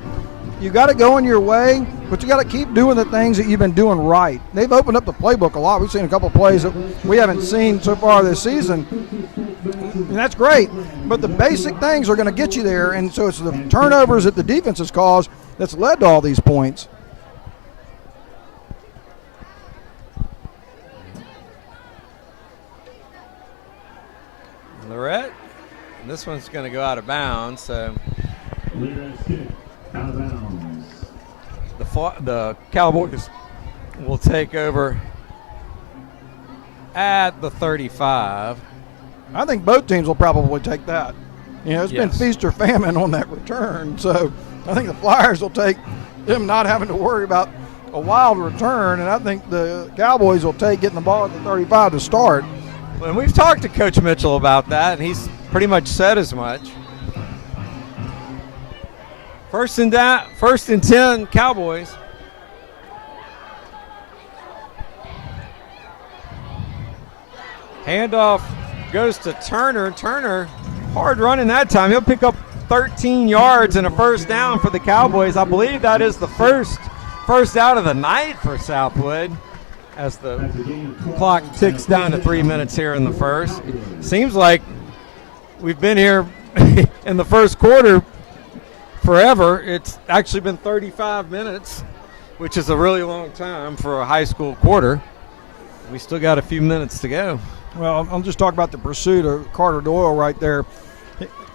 you got to go in your way, but you got to keep doing the things that you've been doing right. They've opened up the playbook a lot. We've seen a couple of plays that we haven't seen so far this season, and that's great. But the basic things are going to get you there, and so it's the turnovers that the defense has caused that's led to all these points. Lorette, this one's going to go out of bounds, so Out of bounds. the Cowboys will take over at the 35. I think both teams will probably take that. You know, it's been Yes. feast or famine on that return, so I think the Flyers will take them not having to worry about a wild return, and I think the Cowboys will take getting the ball at the 35 to start. And we've talked to Coach Mitchell about that, and he's pretty much said as much. First and 10, Cowboys. Handoff goes to Turner. Turner, hard running that time. He'll pick up 13 yards and a first down for the Cowboys. I believe that is the first out of the night for Southwood, as the clock ticks down to 3 minutes here in the first. Seems like we've been here in the first quarter forever. It's actually been 35 minutes, which is a really long time for a high school quarter. We still got a few minutes to go. Well, I'll just talk about the pursuit of Carter Doyle right there.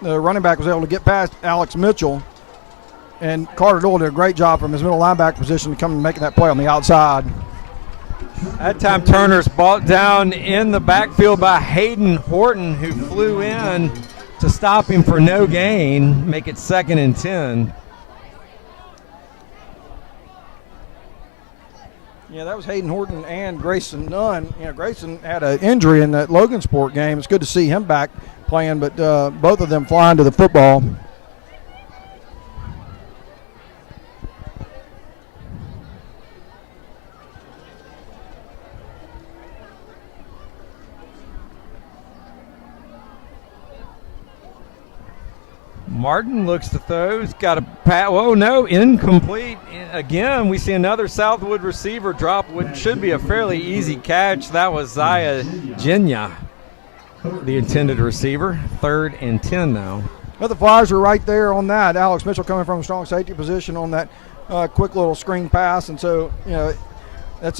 The running back was able to get past Alex Mitchell, and Carter Doyle did a great job from his middle linebacker position to come and making that play on the outside. That time Turner's brought down in the backfield by Hayden Horton, who flew in to stop him for no gain, make it 2nd and 10. Yeah, that was Hayden Horton and Grayson Nunn. You know, Grayson had an injury in that Logansport game. It's good to see him back playing, but both of them flying to the football. Martin looks to throw. He's got a pat. Whoa, no, incomplete. Again, we see another Southwood receiver drop what should be a fairly easy catch. That was Zaya Genya, the intended receiver. 3rd and 10 now. Well, the Flyers are right there on that. Alex Mitchell coming from a strong safety position on that quick little screen pass. And so, you know, that's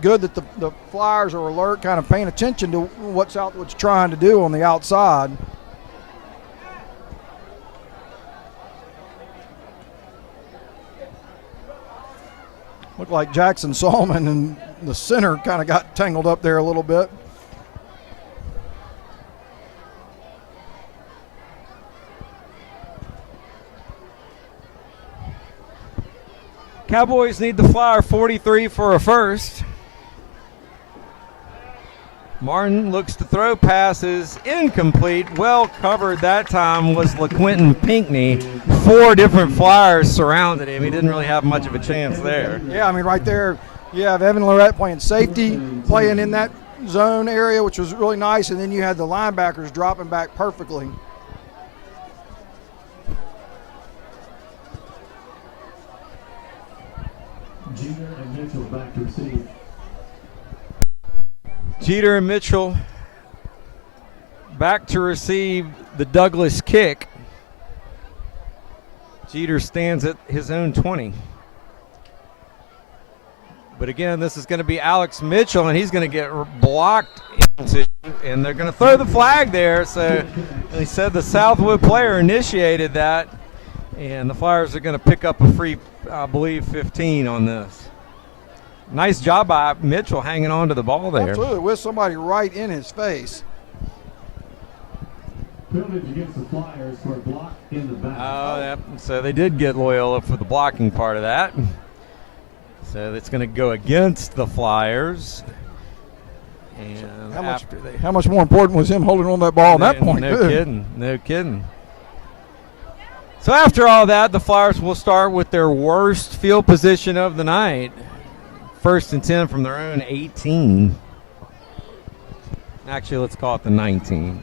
good that the Flyers are alert, kind of paying attention to what Southwood's trying to do on the outside. Looked like Jackson Solomon and the center kind of got tangled up there a little bit. Cowboys need the Flyer 43 for a first. Martin looks to throw, passes incomplete. Well covered that time was LaQuinton Pinckney. 4 different Flyers surrounded him. He didn't really have much of a chance there. Yeah, I mean, right there, you have Evan Lorette playing safety, playing in that zone area, which was really nice, and then you had the linebackers dropping back perfectly. Jeter and Mitchell back to receive. Jeter and Mitchell back to receive the Douglas kick. Jeter stands at his own 20. But again, this is going to be Alex Mitchell, and he's going to get blocked into, and they're going to throw the flag there. So they said the Southwood player initiated that, and the Flyers are going to pick up a free, I believe, 15 on this. Nice job by Mitchell hanging on to the ball there. Absolutely, with somebody right in his face. Penalties against the Flyers for a block in the back. Oh, yeah. So they did get Loyola for the blocking part of that. So it's going to go against the Flyers. And How much more important was him holding on that ball at that point? No kidding. No kidding. So after all that, the Flyers will start with their worst field position of the night. 1st and 10 from their own 18. Actually, let's call it the 19.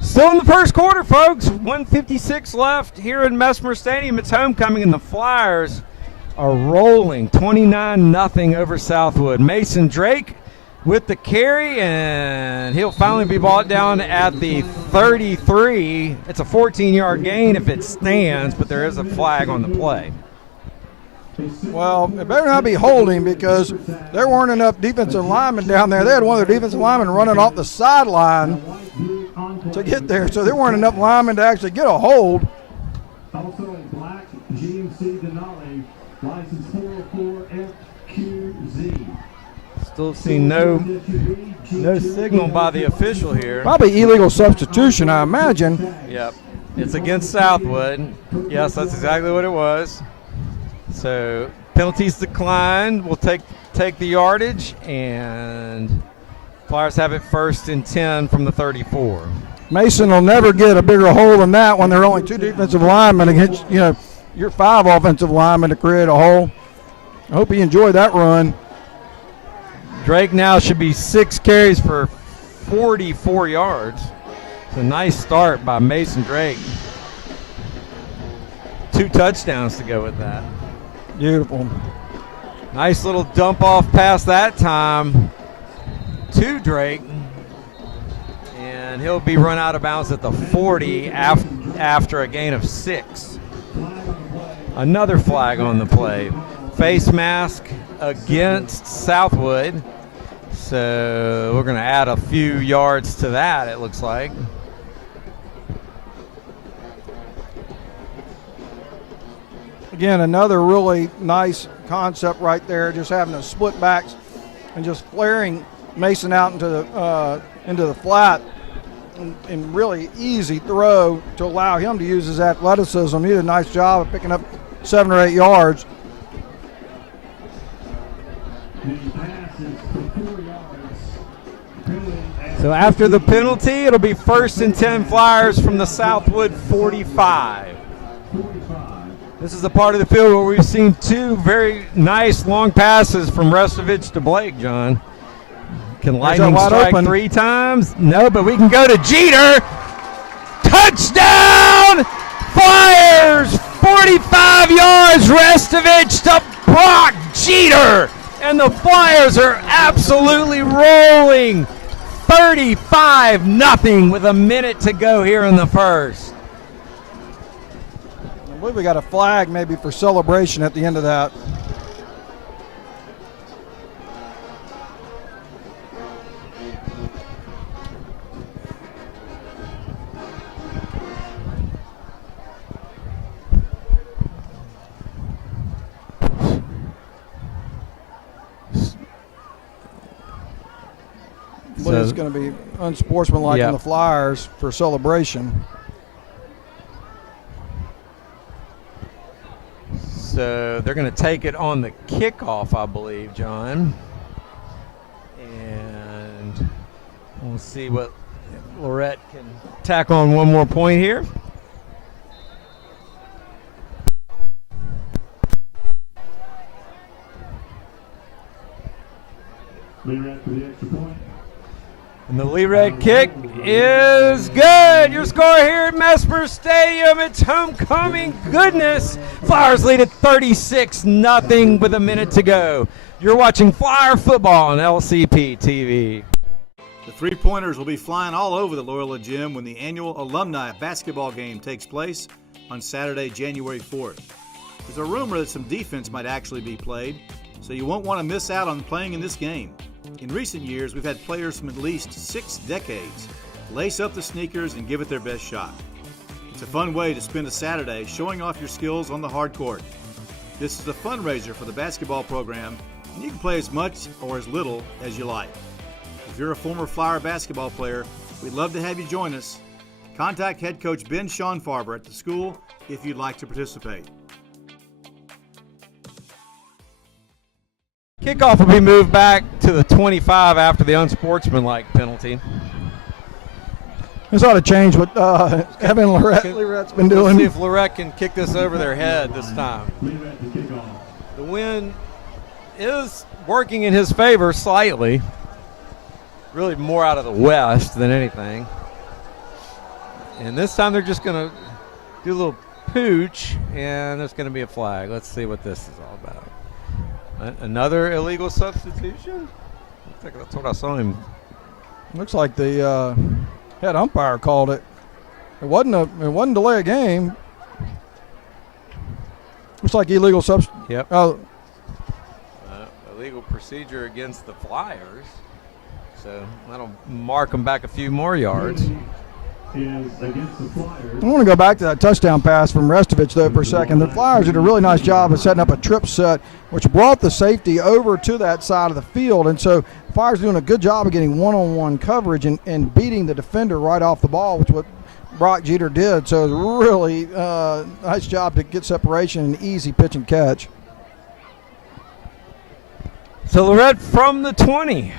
Still in the first quarter, folks. 1:56 left here in Mesmer Stadium. It's homecoming, and the Flyers are rolling 29-0 over Southwood. Mason Drake with the carry, and he'll finally be brought down at the 33. It's a 14-yard gain if it stands, but there is a flag on the play. Well, it better not be holding because there weren't enough defensive linemen down there. They had one of their defensive linemen running off the sideline to get there, so there weren't enough linemen to actually get a hold. Also in black, GMC Denali, license 404FQZ. Still see no signal by the official here. Probably illegal substitution, I imagine. Yep, it's against Southwood. Yes, that's exactly what it was. So penalties declined. We'll take the yardage, and Flyers have it 1st and 10 from the 34. Mason will never get a bigger hole than that when there are only 2 defensive linemen against, your 5 offensive linemen to create a hole. I hope he enjoyed that run. Drake now should be 6 carries for 44 yards. It's a nice start by Mason Drake. 2 touchdowns to go with that. Beautiful. Nice little dump off pass that time to Drake. And he'll be run out of bounds at the 40 after a gain of 6. Another flag on the play. Face mask against Southwood. So we're going to add a few yards to that, it looks like. Again, another really nice concept right there, just having the split backs and just flaring Mason out into the flat, and really easy throw to allow him to use his athleticism. He did a nice job of picking up 7 or 8 yards. So after the penalty, it'll be 1st and 10 Flyers from the Southwood 45. This is the part of the field where we've seen 2 very nice long passes from Restovich to Blake, John. Can Lightning strike open 3 times? No, but we can go to Jeter. Touchdown! Flyers! 45 yards, Restovich to Brock Jeter! And the Flyers are absolutely rolling. 35-0 with a minute to go here in the first. I believe we got a flag maybe for celebration at the end of that. But it's going to be unsportsmanlike on the Flyers for celebration. So they're going to take it on the kickoff, I believe, John. And we'll see what Lorette can tack on one more point here. Lee-Red for the extra point. And the Lee-Red kick is good. Your score here at Mesmer Stadium. It's homecoming goodness. Flyers lead at 36-0 with a minute to go. You're watching Flyer football on LCP TV. The 3-pointers will be flying all over the Loyola gym when the annual alumni basketball game takes place on Saturday, January 4th. There's a rumor that some defense might actually be played, so you won't want to miss out on playing in this game. In recent years, we've had players from at least 6 decades lace up the sneakers and give it their best shot. It's a fun way to spend a Saturday showing off your skills on the hard court. This is a fundraiser for the basketball program, and you can play as much or as little as you like. If you're a former Flyer basketball player, we'd love to have you join us. Contact head coach Ben Schonfarber at the school if you'd like to participate. Kickoff will be moved back to the 25 after the unsportsmanlike penalty. This ought to change what Evan Lorette's been doing. Let's see if Lorette can kick this over their head this time. The wind is working in his favor slightly. Really more out of the west than anything. And this time they're just going to do a little pooch, and there's going to be a flag. Let's see what this is all about. Another illegal substitution? I think that's what I saw him. Looks like the head umpire called it. It wasn't delay a game. Looks like illegal substitution. Yep. Illegal procedure against the Flyers. So that'll mark them back a few more yards. I want to go back to that touchdown pass from Restovich, though, for a second. The Flyers did a really nice job of setting up a trip set, which brought the safety over to that side of the field. And so Flyers doing a good job of getting one-on-one coverage and beating the defender right off the ball, which is what Brock Jeter did. So it was really nice job to get separation and easy pitch and catch. So Lorette from the 20.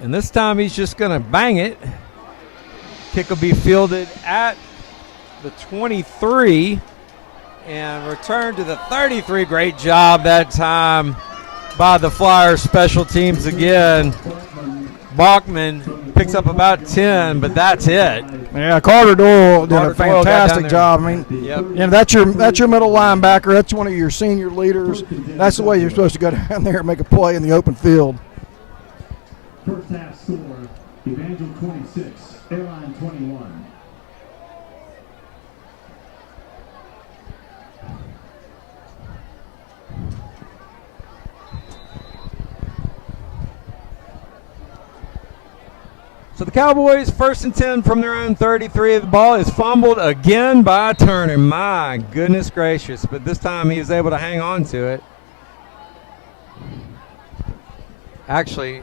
And this time he's just going to bang it. Kick will be fielded at the 23 and returned to the 33. Great job that time by the Flyers special teams again. Bachman picks up about 10, but that's it. Yeah, Carter Doyle did a fantastic job. I mean, yep. You know, that's your middle linebacker. That's one of your senior leaders. That's the way you're supposed to go down there and make a play in the open field. First half score, Evangel 26, Airline 21. So the Cowboys, 1st and 10 from their own 33. The ball is fumbled again by Turner. My goodness gracious. But this time he was able to hang on to it. Actually,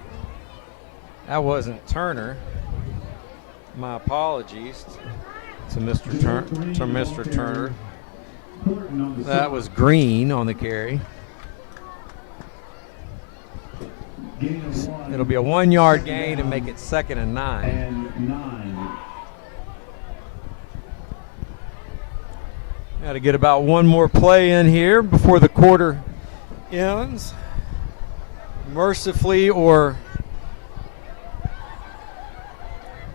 that wasn't Turner. My apologies to Mr. Turner. That was Green on the carry. It'll be a 1-yard gain and make it 2nd and 9. Got to get about one more play in here before the quarter ends. Mercifully or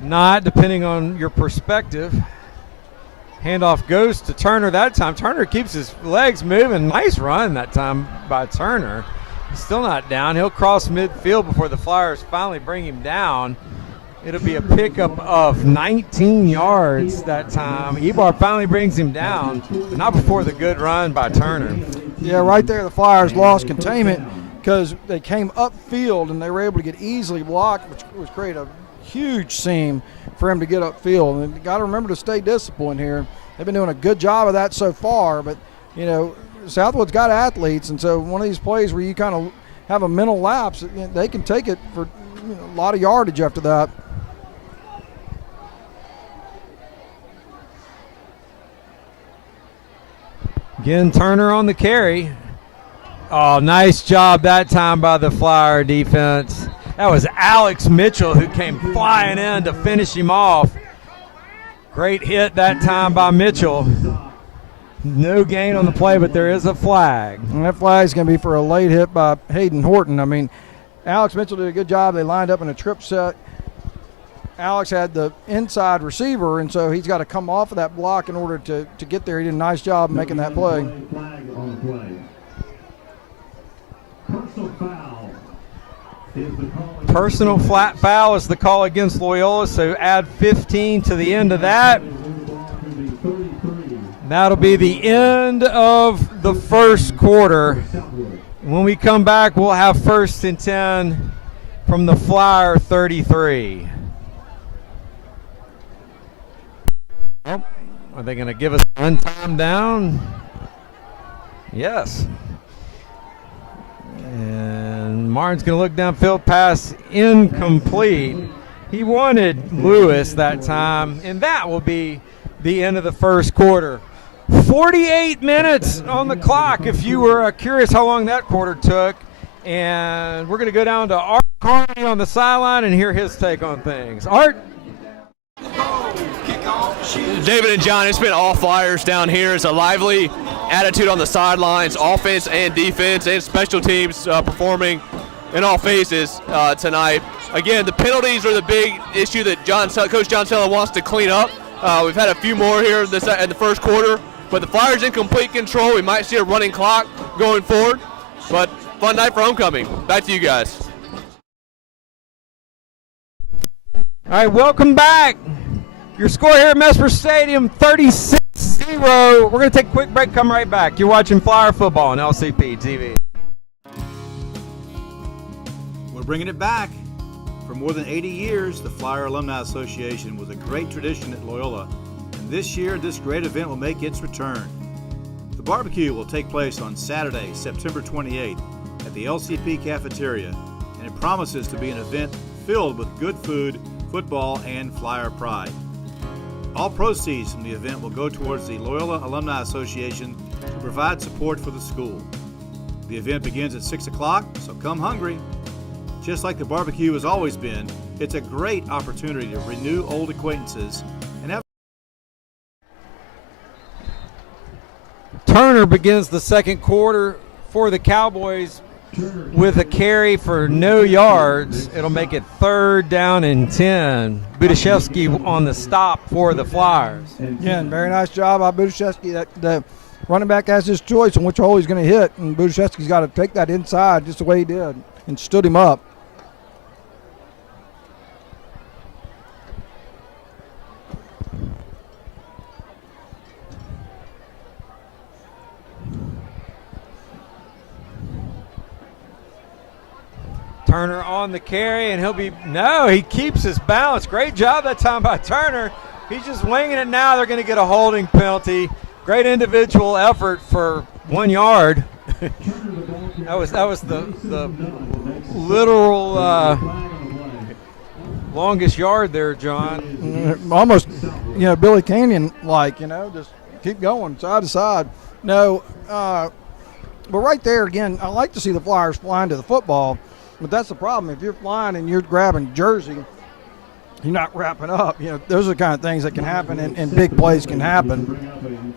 not, depending on your perspective. Handoff goes to Turner that time. Turner keeps his legs moving. Nice run that time by Turner. He's still not down. He'll cross midfield before the Flyers finally bring him down. It'll be a pickup of 19 yards that time. Ebar finally brings him down, but not before the good run by Turner. Yeah, right there the Flyers lost containment because they came upfield and they were able to get easily blocked, which created a huge seam for him to get upfield. And you got to remember to stay disciplined here. They've been doing a good job of that so far, but, you know, Southwood's got athletes, and so one of these plays where you kind of have a mental lapse, they can take it for a lot of yardage after that. Again, Turner on the carry. Oh, nice job that time by the Flyer defense. That was Alex Mitchell who came flying in to finish him off. Great hit that time by Mitchell. No gain on the play, but there is a flag. And that flag is going to be for a late hit by Hayden Horton. I mean, Alex Mitchell did a good job. They lined up in a trip set. Alex had the inside receiver, and so he's got to come off of that block in order to get there. He did a nice job making that play. Personal flat foul is the call against Loyola, so add 15 to the end of that. That'll be the end of the first quarter. When we come back, we'll have 1st and 10 from the Flyer 33. Oh, are they going to give us one time down? Yes. And Martin's going to look downfield, pass incomplete. He wanted Lewis that time, and that will be the end of the first quarter. 48 minutes on the clock if you were curious how long that quarter took. And we're going to go down to Art Carney on the sideline and hear his take on things. Art? David and John, it's been all Flyers down here. It's a lively attitude on the sidelines, offense and defense and special teams performing in all phases tonight. Again, the penalties are the big issue that Coach John Sella wants to clean up. We've had a few more here in the first quarter, but the Flyers in complete control. We might see a running clock going forward, but fun night for homecoming. Back to you guys. All right, welcome back. Your score here at Mesper Stadium, 36-0. We're going to take a quick break, come right back. You're watching Flyer football on LCP TV. We're bringing it back. For more than 80 years, the Flyer Alumni Association was a great tradition at Loyola, and this year this great event will make its return. The barbecue will take place on Saturday, September 28th at the LCP cafeteria, and it promises to be an event filled with good food, football, and Flyer pride. All proceeds from the event will go towards the Loyola Alumni Association to provide support for the school. The event begins at 6 o'clock, so come hungry. Just like the barbecue has always been, it's a great opportunity to renew old acquaintances and have. Turner begins the second quarter for the Cowboys with a carry for no yards. It'll make it 3rd down and 10. Budashevsky on the stop for the Flyers. Yeah, and very nice job by Budashevsky. The running back has his choice on which hole he's going to hit, and Budashevsky's got to take that inside just the way he did and stood him up. Turner on the carry, and he keeps his balance. Great job that time by Turner. He's just winging it now. They're going to get a holding penalty. Great individual effort for 1 yard. that was the literal longest yard there, John. Almost, Billy Canyon-like, just keep going side to side. No, but right there, again, I like to see the Flyers flying to the football. But that's the problem. If you're flying and you're grabbing jersey, you're not wrapping up. Those are the kind of things that can happen, and big plays can happen.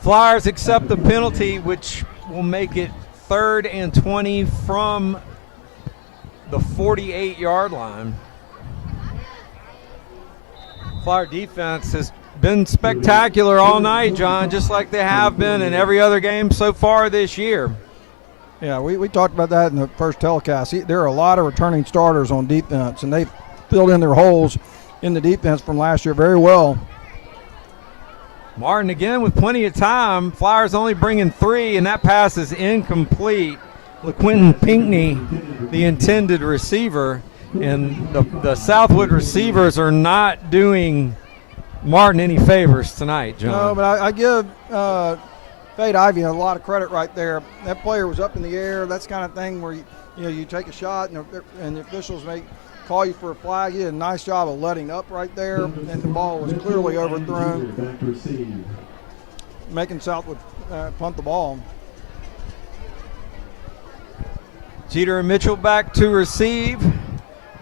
Flyers accept the penalty, which will make it 3rd and 20 from the 48-yard line. Flyer defense has been spectacular all night, John, just like they have been in every other game so far this year. Yeah, we talked about that in the first telecast. There are a lot of returning starters on defense, and they've filled in their holes in the defense from last year very well. Martin again with plenty of time. Flyers only bringing 3, and that pass is incomplete. LaQuinton Pinckney, the intended receiver, and the Southwood receivers are not doing Martin any favors tonight, John. No, but I give Fade Ivy a lot of credit right there. That player was up in the air. That's the kind of thing where you take a shot and the officials may call you for a flag. You did a nice job of letting up right there, and the ball was clearly overthrown, making Southwood punt the ball. Jeter and Mitchell back to receive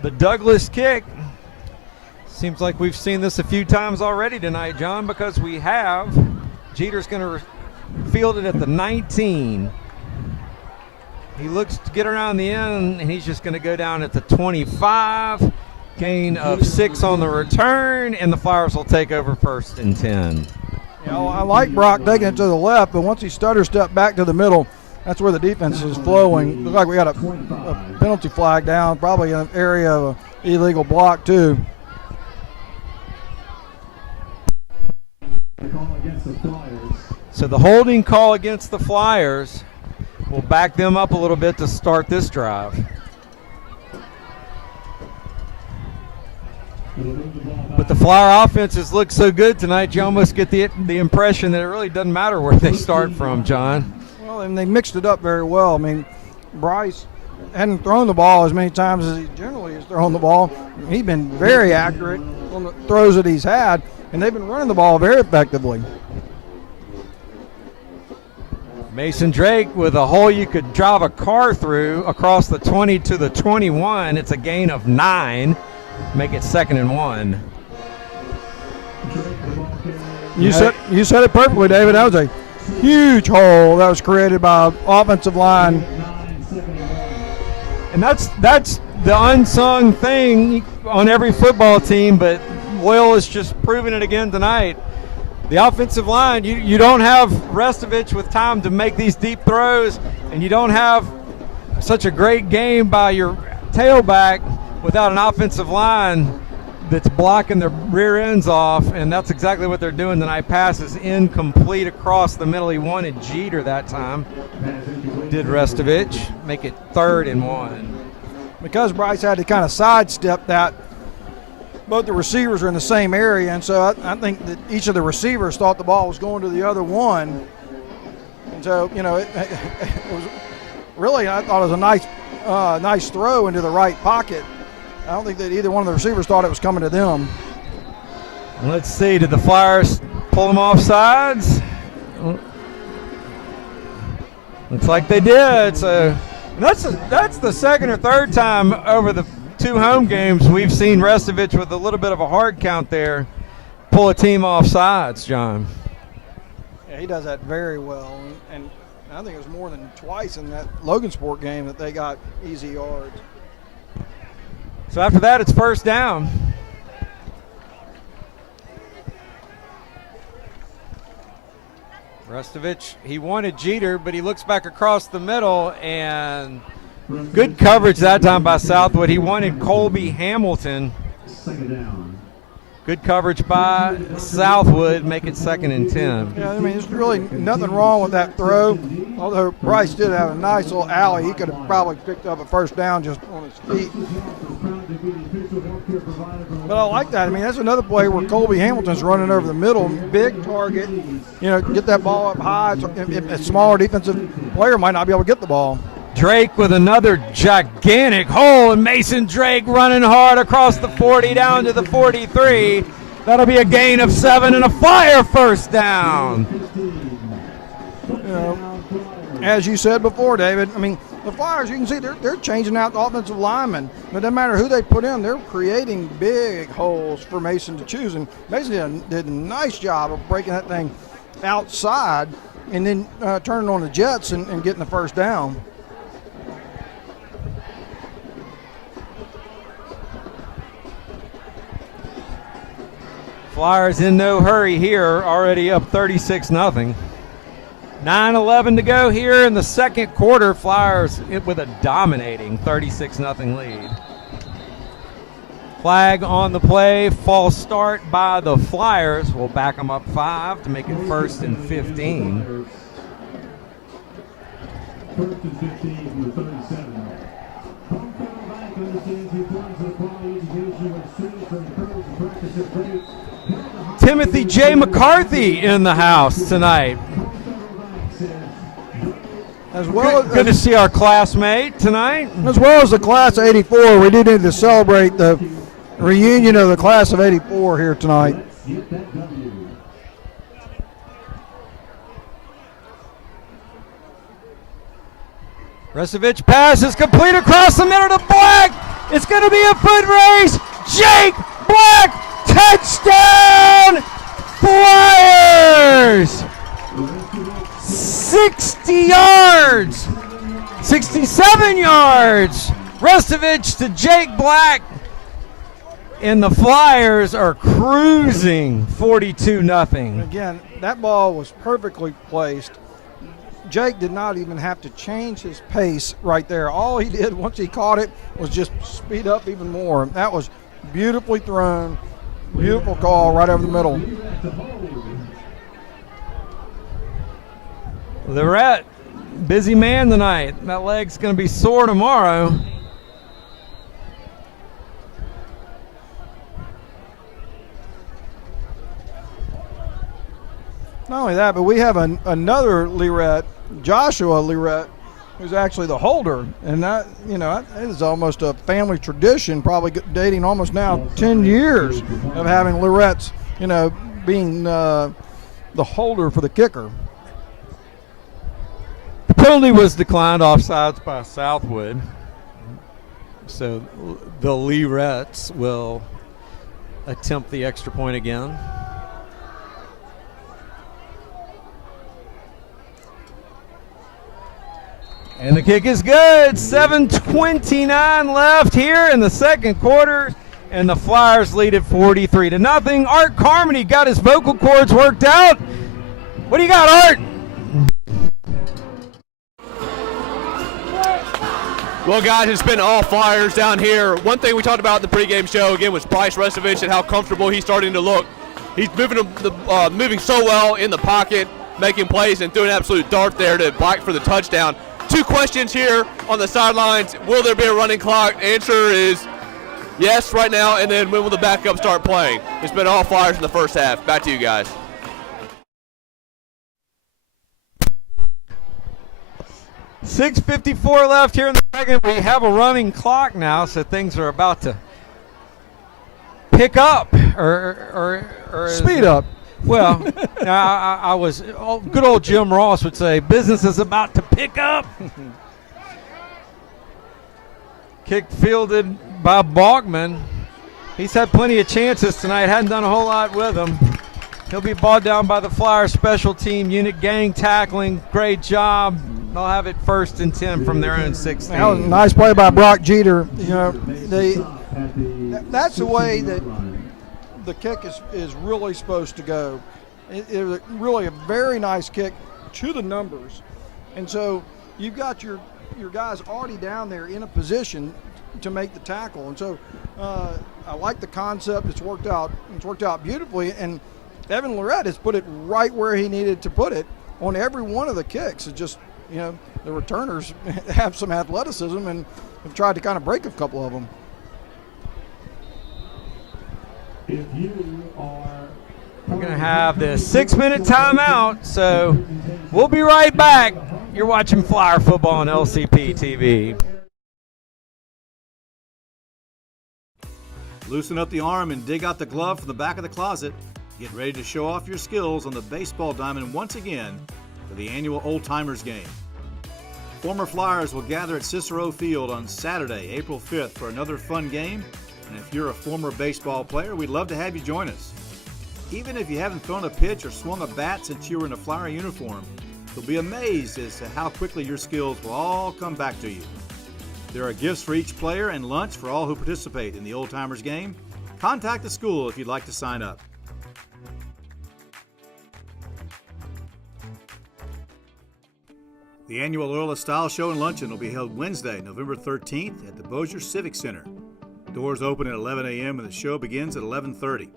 the Douglas kick. Seems like we've seen this a few times already tonight, John, because we have. Jeter's going to field it at the 19. He looks to get around the end, and he's just going to go down at the 25. Gain of 6 on the return, and the Flyers will take over 1st and 10. I like Brock taking it to the left, but once he stutter step back to the middle, that's where the defense is flowing. Looks like we got a penalty flag down, probably in an area of an illegal block too. So the holding call against the Flyers will back them up a little bit to start this drive. But the Flyer offenses look so good tonight, you almost get the impression that it really doesn't matter where they start from, John. Well, and they mixed it up very well. I mean, Bryce hadn't thrown the ball as many times as he generally has thrown the ball. He's been very accurate on the throws that he's had, and they've been running the ball very effectively. Mason Drake with a hole you could drive a car through across the 20 to the 21. It's a gain of 9. Make it 2nd and 1. You said it perfectly, David. That was a huge hole that was created by offensive line. And that's the unsung thing on every football team, but Loyola's just proving it again tonight. The offensive line, you don't have Restovich with time to make these deep throws, and you don't have such a great game by your tailback without an offensive line that's blocking their rear ends off, and that's exactly what they're doing tonight. Passes incomplete across the middle. He wanted Jeter that time. Did Restovich. Make it 3rd and 1. Because Bryce had to kind of sidestep that, both the receivers are in the same area, and so I think that each of the receivers thought the ball was going to the other one. And so, it was really, I thought it was a nice throw into the right pocket. I don't think that either one of the receivers thought it was coming to them. Let's see, did the Flyers pull them off sides? Looks like they did. So that's the 2nd or 3rd time over the 2 home games we've seen Restovich with a little bit of a hard count there pull a team off sides, John. Yeah, he does that very well, and I think it was more than twice in that Logansport game that they got easy yards. So after that, it's 1st down. Restovich, he wanted Jeter, but he looks back across the middle, and good coverage that time by Southwood. He wanted Colby Hamilton. 2nd down. Good coverage by Southwood. Make it 2nd and 10. Yeah, I mean, there's really nothing wrong with that throw. Although Bryce did have a nice little alley, he could have probably picked up a 1st down just on his feet. But I like that. I mean, that's another play where Colby Hamilton's running over the middle, big target. Get that ball up high. A smaller defensive player might not be able to get the ball. Drake with another gigantic hole, and Mason Drake running hard across the 40 down to the 43. That'll be a gain of 7 and a Flyer 1st down. As you said before, David, I mean, the Flyers, you can see they're changing out the offensive linemen. It doesn't matter who they put in, they're creating big holes for Mason to choose. And Mason did a nice job of breaking that thing outside and then turning on the jets and getting the 1st down. Flyers in no hurry here, already up 36-0. 9:11 to go here in the 2nd quarter. Flyers with a dominating 36-0 lead. Flag on the play, false start by the Flyers. We'll back them up 5 to make it 1st and 15. 1st and 15 from the 37. Homecoming back understands the importance of quality education with students are encouraged to practice at rate. Timothy J. McCarthy in the house tonight. As well, good to see our classmate tonight. As well as the class of '84, we do need to celebrate the reunion of the class of '84 here tonight. Restovich pass is complete across the middle to Black. It's going to be a foot race. Jake Black, touchdown, Flyers! 60 yards, 67 yards. Restovich to Jake Black. And the Flyers are cruising 42-0. Again, that ball was perfectly placed. Jake did not even have to change his pace right there. All he did once he caught it was just speed up even more. That was beautifully thrown, beautiful call right over the middle. Lorette, busy man tonight. That leg's going to be sore tomorrow. Not only that, but we have another Lorette, Joshua Lorette, who's actually the holder, and that is almost a family tradition, probably dating almost now 10 years of having Lorettes, being the holder for the kicker. The penalty was declined offsides by Southwood, so the Lorettes will attempt the extra point again. And the kick is good. 7:29 left here in the second quarter, and the Flyers lead it 43-0. Art Carmody got his vocal cords worked out. What do you got, Art? Well, guys, it's been all Flyers down here. One thing we talked about in the pregame show, again, was Bryce Restovich and how comfortable he's starting to look. He's moving so well in the pocket, making plays, and threw an absolute dart there to Black for the touchdown. 2 questions here on the sidelines. Will there be a running clock? Answer is yes right now, and then when will the backup start playing? It's been all Flyers in the first half. Back to you guys. $6:54 left here in the second. We have a running clock now, so things are about to pick up or speed up. Well, I was good old Jim Ross would say business is about to pick up. Kick fielded by Bogman. He's had plenty of chances tonight, hadn't done a whole lot with them. He'll be balled down by the Flyers special team unit, gang tackling, great job. They'll have it 1st and 10 from their own 16. That was a nice play by Brock Jeter. That's the way that the kick is really supposed to go. It was really a very nice kick to the numbers. And so you've got your guys already down there in a position to make the tackle. And so I like the concept. It's worked out beautifully. And Evan Lorette has put it right where he needed to put it on every one of the kicks. It's just, the returners have some athleticism and have tried to kind of break a couple of them. We're going to have the 6-minute timeout, so we'll be right back. You're watching Flyer football on LCP TV. Loosen up the arm and dig out the glove from the back of the closet. Get ready to show off your skills on the baseball diamond once again for the annual Old Timers game. Former Flyers will gather at Cicero Field on Saturday, April 5th for another fun game. And if you're a former baseball player, we'd love to have you join us. Even if you haven't thrown a pitch or swung a bat since you were in a Flyer uniform, you'll be amazed as to how quickly your skills will all come back to you. There are gifts for each player and lunch for all who participate in the Old Timers game. Contact the school if you'd like to sign up. The annual Loyola Style Show and Luncheon will be held Wednesday, November 13th at the Bossier Civic Center. Doors open at 11 a.m. and the show begins at 11:30.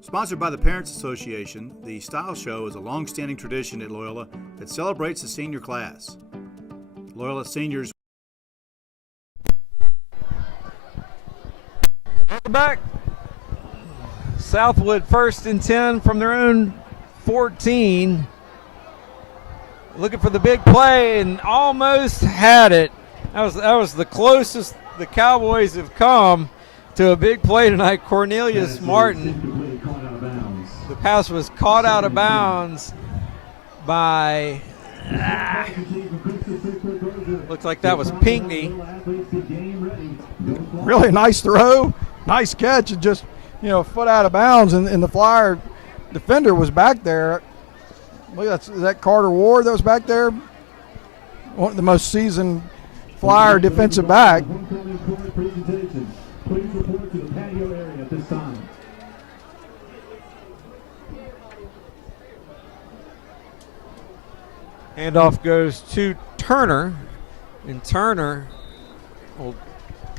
Sponsored by the Parents Association, the Style Show is a long-standing tradition at Loyola that celebrates the senior class. Loyola seniors. Back. Southwood 1st and 10 from their own 14. Looking for the big play and almost had it. That was the closest the Cowboys have come to a big play tonight. Cornelius Martin. The pass was caught out of bounds by looks like that was Pinckney. Really nice throw, nice catch, and just a foot out of bounds, and the Flyer defender was back there. Look, is that Carter Ward that was back there? One of the most seasoned Flyer defensive back. Handoff goes to Turner, and Turner will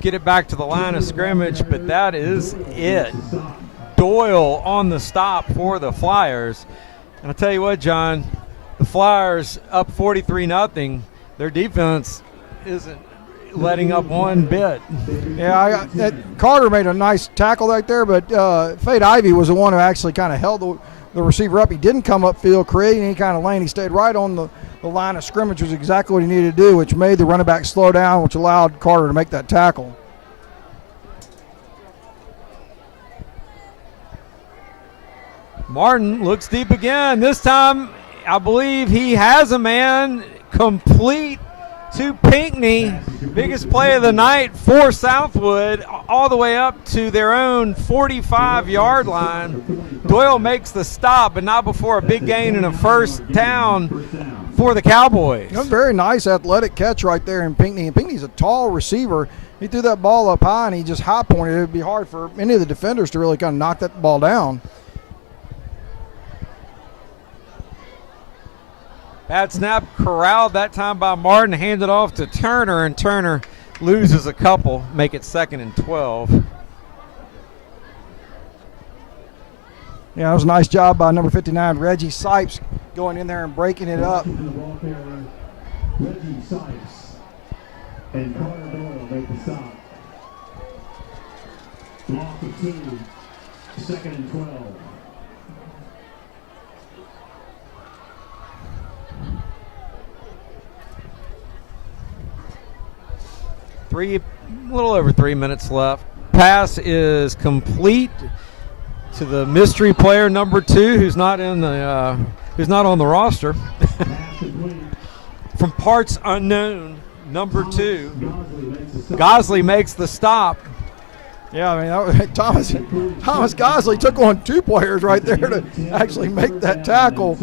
get it back to the line of scrimmage, but that is it. Doyle on the stop for the Flyers. And I'll tell you what, John, the Flyers up 43-0. Their defense isn't letting up one bit. Yeah, Carter made a nice tackle right there, but Fade Ivy was the one who actually kind of held the receiver up. He didn't come upfield, creating any kind of lane. He stayed right on the line of scrimmage, which was exactly what he needed to do, which made the running back slow down, which allowed Carter to make that tackle. Martin looks deep again. This time, I believe he has a man complete to Pinckney. Biggest play of the night for Southwood, all the way up to their own 45-yard line. Doyle makes the stop, but not before a big gain and a first down for the Cowboys. A very nice athletic catch right there in Pinckney. And Pinckney's a tall receiver. He threw that ball up high, and he just high pointed. It would be hard for any of the defenders to really kind of knock that ball down. Bad snap corralled that time by Martin, handed off to Turner, and Turner loses a couple, make it 2nd and 12. Yeah, that was a nice job by number 59, Reggie Sipes, going in there and breaking it up. Reggie Sipes and Carter Doyle make the stop. Loss of 2, 2nd and 12. A little over 3 minutes left. Pass is complete to the mystery player number 2, who's not on the roster. From parts unknown, number 2, Gosley makes the stop. Yeah, I mean, Thomas Gosley took on 2 players right there to actually make that tackle,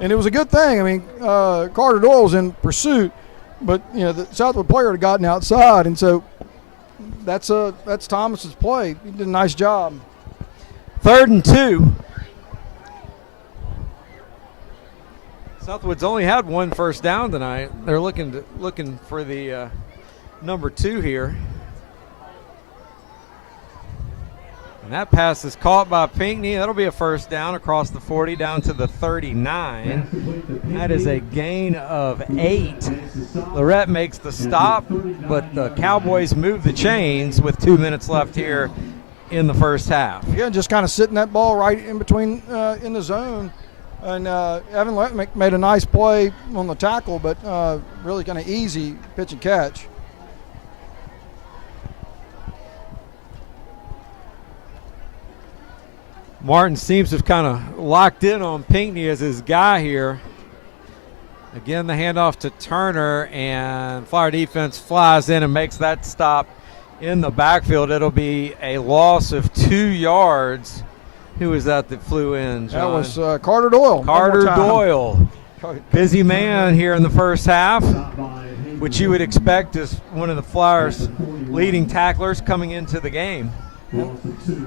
and it was a good thing. I mean, Carter Doyle was in pursuit, but the Southwood player had gotten outside, and so that's Thomas's play. He did a nice job. 3rd and 2. Southwood's only had 1 first down tonight. They're looking for the number 2 here. And that pass is caught by Pinckney. That'll be a first down across the 40 down to the 39. That is a gain of 8. Lorette makes the stop, but the Cowboys move the chains with 2 minutes left here in the first half. Yeah, just kind of sitting that ball right in between in the zone. And Evan Lett made a nice play on the tackle, but really kind of easy pitch and catch. Martin seems to have kind of locked in on Pinckney as his guy here. Again, the handoff to Turner, and Flyer defense flies in and makes that stop in the backfield. It'll be a loss of 2 yards. Who was that flew in, John? That was Carter Doyle. Carter Doyle. Busy man here in the first half, which you would expect as one of the Flyers' leading tacklers coming into the game.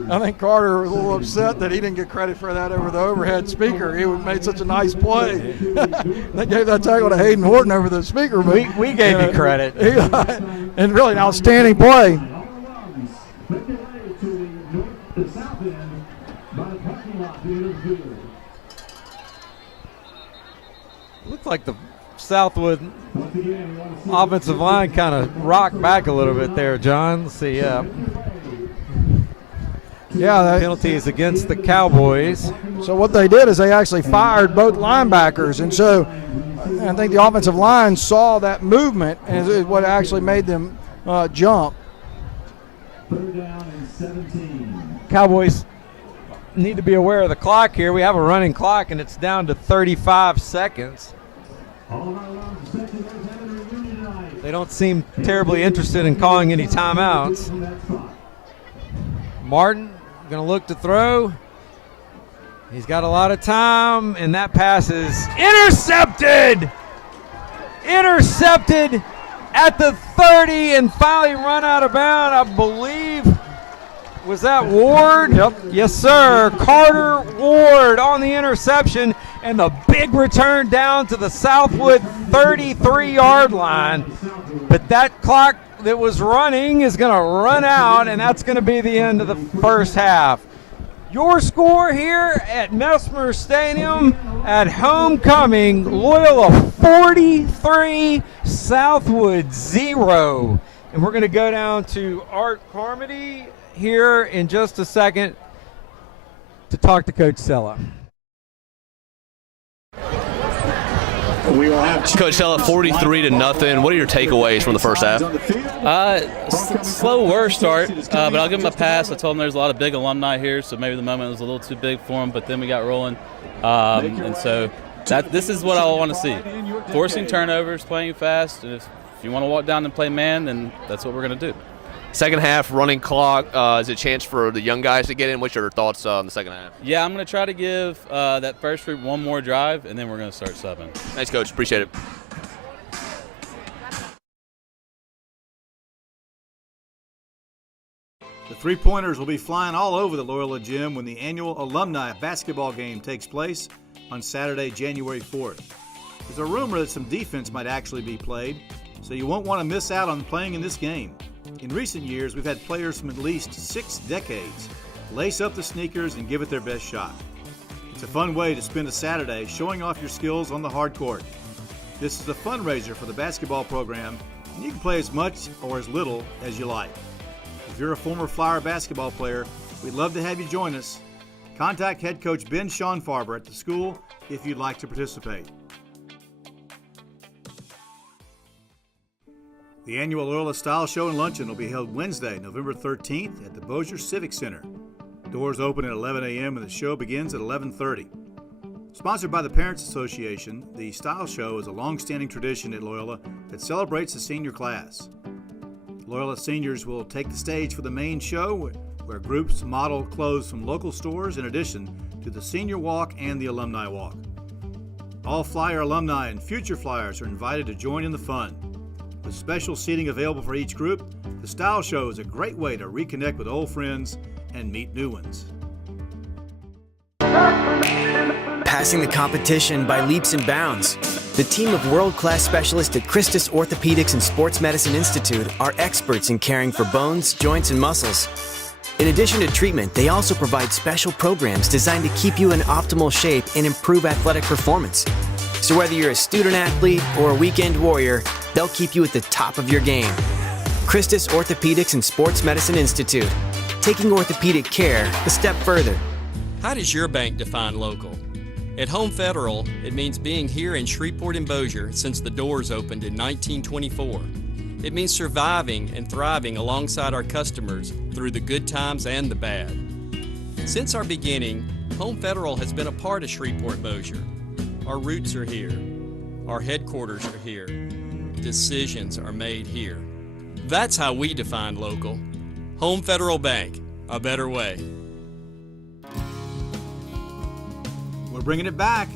I think Carter was a little upset that he didn't get credit for that over the overhead speaker. He made such a nice play. They gave that tackle to Hayden Horton over the speaker. But, we gave you credit. And really an outstanding play. Looks like the Southwood offensive line kind of rocked back a little bit there, John. Let's see. Yeah, penalty is against the Cowboys. So what they did is they actually fired both linebackers, and so I think the offensive line saw that movement, and is what actually made them jump. 3rd down and 17. Cowboys need to be aware of the clock here. We have a running clock, and it's down to 35 seconds. They don't seem terribly interested in calling any timeouts. Martin going to look to throw. He's got a lot of time, and that pass is intercepted. Intercepted at the 30 and finally run out of bounds, I believe. Was that Ward? Yep. Yes, sir. Carter Ward on the interception, and the big return down to the Southwood 33-yard line. But that clock that was running is going to run out, and that's going to be the end of the first half. Your score here at Mesmer Stadium at homecoming, Loyola 43, Southwood 0. And we're going to go down to Art Carmody here in just a second to talk to Coach Sella. We will have Coach Sella, 43-0. What are your takeaways from the first half? Slow work start, but I'll give them a pass. I told them there's a lot of big alumni here, so maybe the moment was a little too big for them, but then we got rolling. And so this is what I want to see. Forcing turnovers, playing fast, and if you want to walk down and play man, then that's what we're going to do. Second half, running clock. Is it a chance for the young guys to get in? What's your thoughts on the second half? Yeah, I'm going to try to give that first group one more drive, and then we're going to start subbing. Thanks, Coach. Appreciate it. The three-pointers will be flying all over the Loyola gym when the annual alumni basketball game takes place on Saturday, January 4th. There's a rumor that some defense might actually be played, so you won't want to miss out on playing in this game. In recent years, we've had players from at least 6 decades lace up the sneakers and give it their best shot. It's a fun way to spend a Saturday showing off your skills on the hard court. This is a fundraiser for the basketball program, and you can play as much or as little as you like. If you're a former Flyer basketball player, we'd love to have you join us. Contact head coach Ben Schonfarber at the school if you'd like to participate. The annual Loyola Style Show and Luncheon will be held Wednesday, November 13th at the Bossier Civic Center. Doors open at 11 a.m. and the show begins at 11:30. Sponsored by the Parents Association, the Style Show is a long-standing tradition at Loyola that celebrates the senior class. Loyola seniors will take the stage for the main show, where groups model clothes from local stores in addition to the Senior Walk and the Alumni Walk. All Flyer alumni and future Flyers are invited to join in the fun. With special seating available for each group, the Style Show is a great way to reconnect with old friends and meet new ones. Passing the competition by leaps and bounds. The team of world-class specialists at Christus Orthopedics and Sports Medicine Institute are experts in caring for bones, joints, and muscles. In addition to treatment, they also provide special programs designed to keep you in optimal shape and improve athletic performance. So whether you're a student athlete or a weekend warrior, they'll keep you at the top of your game. Christus Orthopedics and Sports Medicine Institute, taking orthopedic care a step further. How does your bank define local? At Home Federal, it means being here in Shreveport and Bossier since the doors opened in 1924. It means surviving and thriving alongside our customers through the good times and the bad. Since our beginning, Home Federal has been a part of Shreveport Bossier. Our roots are here. Our headquarters are here. Decisions are made here. That's how we define local. Home Federal Bank, a better way. We're bringing it back.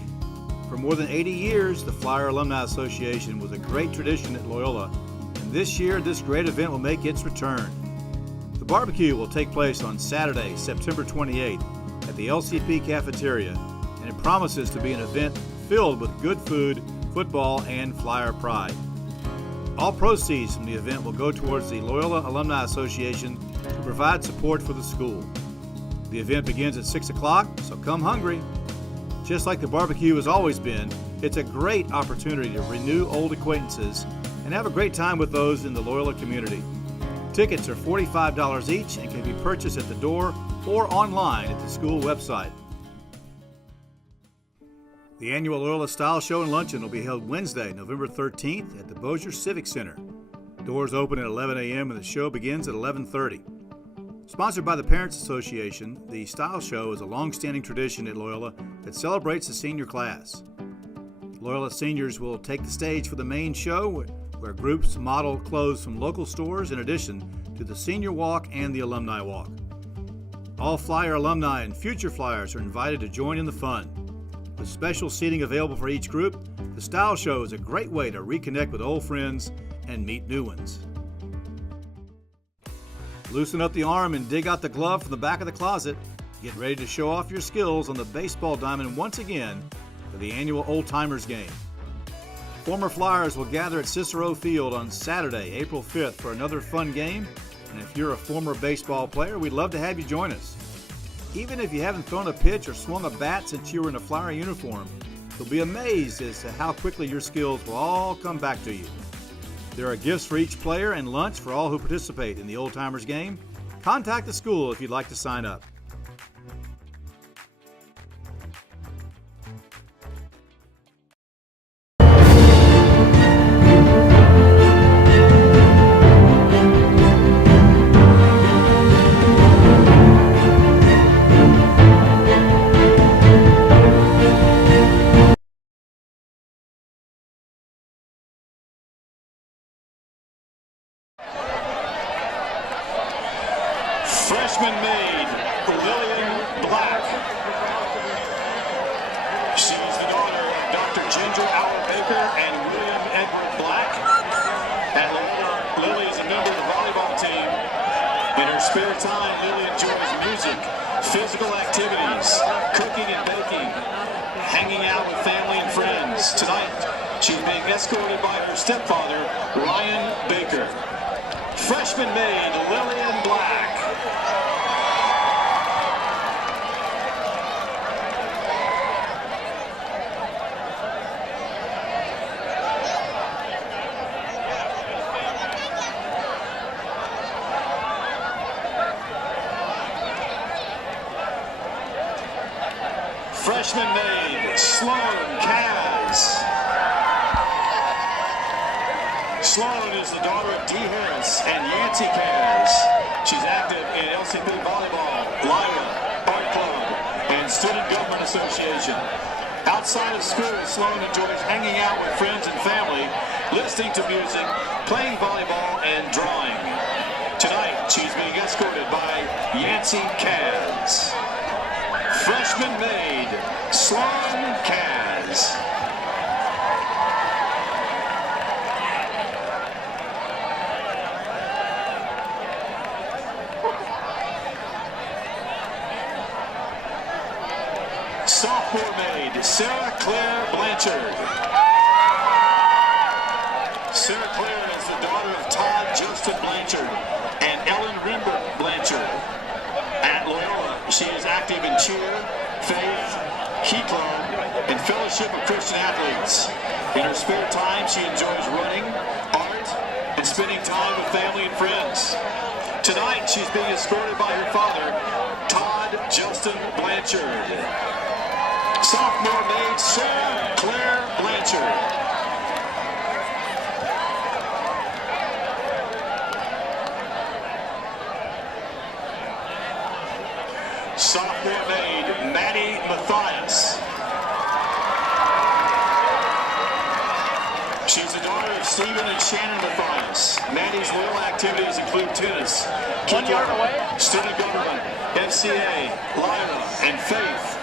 For more than 80 years, the Flyer Alumni Association was a great tradition at Loyola, and this year this great event will make its return. The barbecue will take place on Saturday, September 28th at the LCP cafeteria, and it promises to be an event filled with good food, football, and Flyer pride. All proceeds from the event will go towards the Loyola Alumni Association to provide support for the school. The event begins at 6 o'clock, so come hungry. Just like the barbecue has always been, it's a great opportunity to renew old acquaintances and have a great time with those in the Loyola community. Tickets are $45 each and can be purchased at the door or online at the school website. The annual Loyola Style Show and Luncheon will be held Wednesday, November 13th at the Bossier Civic Center. Doors open at 11 a.m. and the show begins at 11:30. Sponsored by the Parents Association, the Style Show is a long-standing tradition at Loyola that celebrates the senior class. Loyola seniors will take the stage for the main show, where groups model clothes from local stores in addition to the Senior Walk and the Alumni Walk. All Flyer alumni and future Flyers are invited to join in the fun. With special seating available for each group, the Style Show is a great way to reconnect with old friends and meet new ones. Loosen up the arm and dig out the glove from the back of the closet. Get ready to show off your skills on the baseball diamond once again for the annual Old Timers game. Former Flyers will gather at Cicero Field on Saturday, April 5th for another fun game, and if you're a former baseball player, we'd love to have you join us. Even if you haven't thrown a pitch or swung a bat since you were in a Flyer uniform, you'll be amazed as to how quickly your skills will all come back to you. There are gifts for each player and lunch for all who participate in the Old Timers game. Contact the school if you'd like to sign up. Freshman made Lillian Black. She's the daughter of Dr. Ginger Howard Baker and William Edward Black. At Loyola, Lily is a member of the volleyball team. In her spare time, Lily enjoys music, physical activities, cooking and baking, hanging out with family and friends. Tonight, she's being escorted by her stepfather, Ryan Baker. Freshman made Lillian Black. Freshman made Sloan Kaz. Sloan is the daughter of Dee Harris and Yancey Kaz. She's active in LCP volleyball, Loyola, Art Club, and Student Government Association. Outside of school, Sloan enjoys hanging out with friends and family, listening to music, playing volleyball, and drawing. Tonight, she's being escorted by Yancey Kaz. Freshman made Sloan Kaz. Sophomore made Sarah Claire Blanchard. Sarah Claire is the daughter of Todd Justin Blanchard and Ellen Rimber Blanchard. At Loyola, she is active in cheer, faith, key club, and fellowship of Christian athletes. In her spare time, she enjoys running, art, and spending time with family and friends. Tonight, she's being escorted by her father, Todd Justin Blanchard. Sophomore made Sarah Claire Blanchard. Sophomore made Maddie Mathias. She's the daughter of Stephen and Shannon Mathias. Maddie's little activities include tennis, student government, FCA, Lyra, and faith.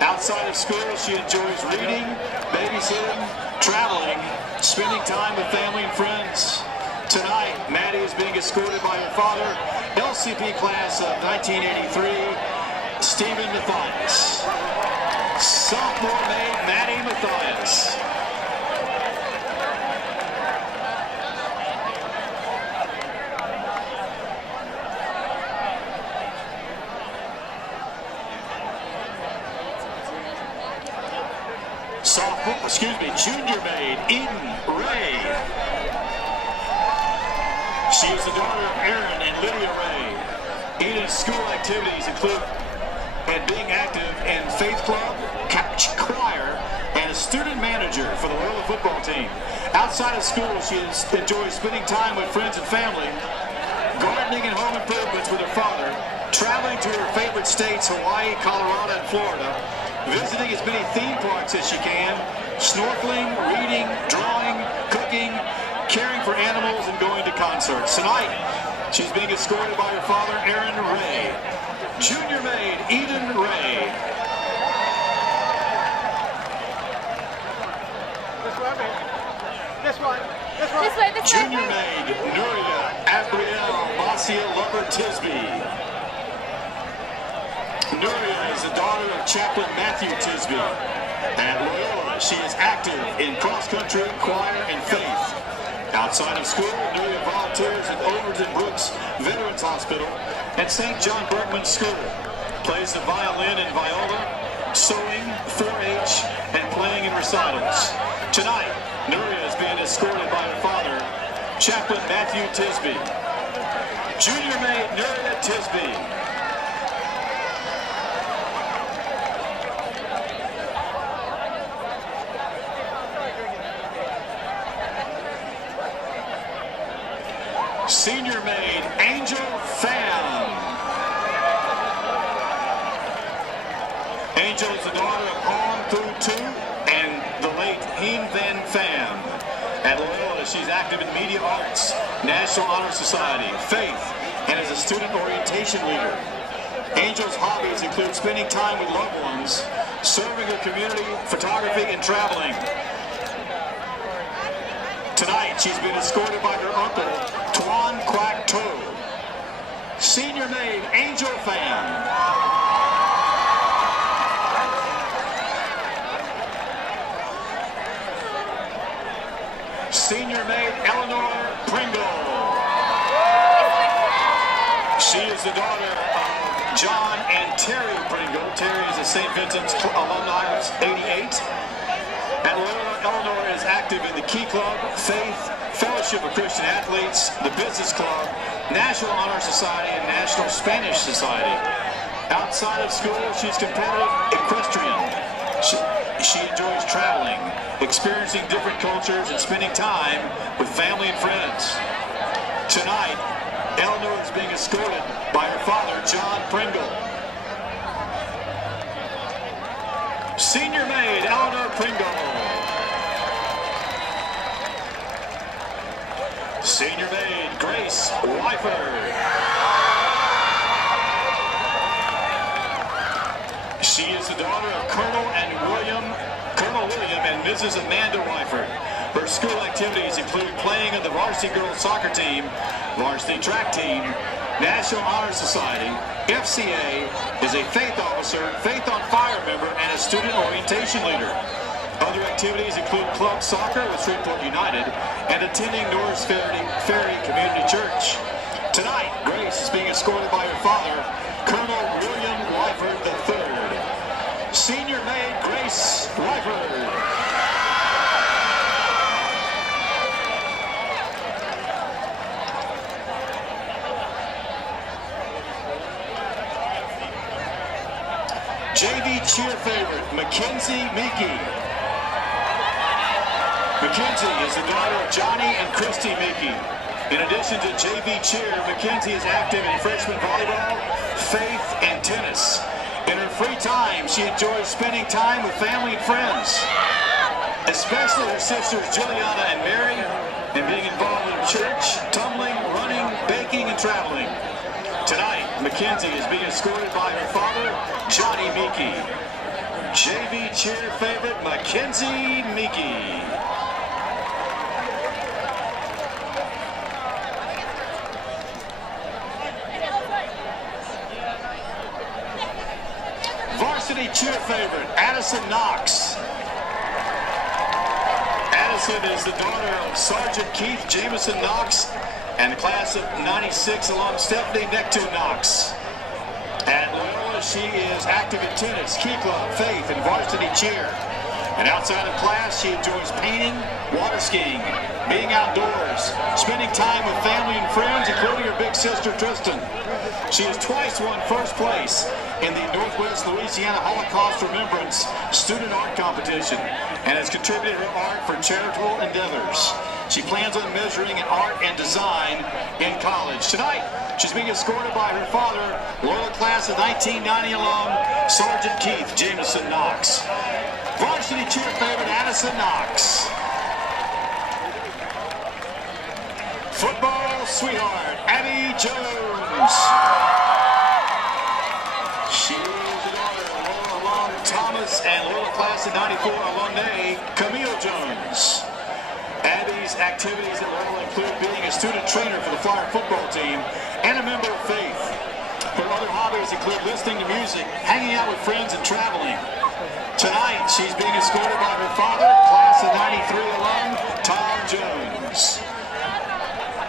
Outside of school, she enjoys reading, babysitting, traveling, spending time with family and friends. Tonight, Maddie is being escorted by her father, LCP class of 1983, Stephen Mathias. Sophomore made Maddie Mathias. Junior maid Eden Ray. She is the daughter of Aaron and Lydia Ray. Eden's school activities include being active in faith club, choir, and a student manager for the Loyola football team. Outside of school, she enjoys spending time with friends and family, gardening and home improvements with her father, traveling to her favorite states, Hawaii, Colorado, and Florida, visiting as many theme parks as she can, snorkeling, reading, drawing, cooking, caring for animals, and going to concerts. Tonight, she's being escorted by her father, Aaron Ray. Junior maid Eden Ray. This way. Junior maid Nuria Abrielle Basia Lover Tisby. Nuria is the daughter of Chaplain Matthew Tisby. At Loyola, she is active in cross-country, choir, and faith. Outside of school, Nuria volunteers at Overton Brooks Veterans Hospital and St. John Bergman School. plays the violin and viola, sewing, 4-H, and playing in recitals. Tonight, Nuria is being escorted by her father, Chaplain Matthew Tisby. Junior maid Nuria Tisby. Senior maid Angel Pham. Angel is the daughter of Han Thu Tu and the late Heen Van Pham. At Loyola, she's active in media arts, National Honor Society, faith, and as a student orientation leader. Angel's hobbies include spending time with loved ones, serving her community, photography, and traveling. Tonight, she's been escorted by her uncle, Tuan Quack To. Senior maid Angel Pham. Senior maid Eleanor Pringle. She is the daughter of John and Terry Pringle. Terry is a St. Vincent's alumni of 88. At Loyola, Eleanor is active in the Key Club, Faith, Fellowship of Christian Athletes, the Business Club, National Honor Society, and National Spanish Society. Outside of school, she's competitive equestrian. She enjoys traveling, experiencing different cultures, and spending time with family and friends. Tonight, Eleanor is being escorted by her father, John Pringle. Senior maid Eleanor Pringle. Senior maid Grace Wyford. She is the daughter of Colonel William and Mrs. Amanda Wyford. Her school activities include playing on the varsity girls soccer team, varsity track team, National Honor Society, FCA, is a faith officer, Faith on Fire member, and a student orientation leader. Other activities include club soccer with Shreveport United and attending Norris Ferry Community Church. Tonight, Grace is being escorted by her father, Colonel William Wyford III. Senior maid Grace Wyford. JV cheer favorite, Mackenzie Meeke. Mackenzie is the daughter of Johnny and Christy Meeke. In addition to JV cheer, Mackenzie is active in freshman volleyball, faith, and tennis. In her free time, she enjoys spending time with family and friends, especially her sisters Juliana and Mary, and being involved in church, tumbling, running, baking, and traveling. Tonight, Mackenzie is being escorted by her father, Johnny Meeke. JV cheer favorite, Mackenzie Meeke. Varsity cheer favorite, Addison Knox. Addison is the daughter of Sergeant Keith Jameson Knox and the class of 96 alum Stephanie Necto Knox. At Loyola, she is active in tennis, key club, faith, and varsity cheer. And outside of class, she enjoys painting, water skiing, being outdoors, spending time with family and friends, including her big sister Tristan. She has twice won first place in the Northwest Louisiana Holocaust Remembrance Student Art Competition and has contributed her art for charitable endeavors. She plans on majoring in art and design in college. Tonight, she's being escorted by her father, Loyola class of 1990 alum, Sergeant Keith Jameson Knox. Varsity cheer favorite, Addison Knox. Football sweetheart, Abby Jones. She is the daughter of Loyola alum Thomas and Loyola class of 94 alumnae, Camille Jones. Abby's activities at Loyola include being a student trainer for the Flyer football team and a member of Faith. Her other hobbies include listening to music, hanging out with friends, and traveling. Tonight, she's being escorted by her father, class of 93 alum, Tom Jones.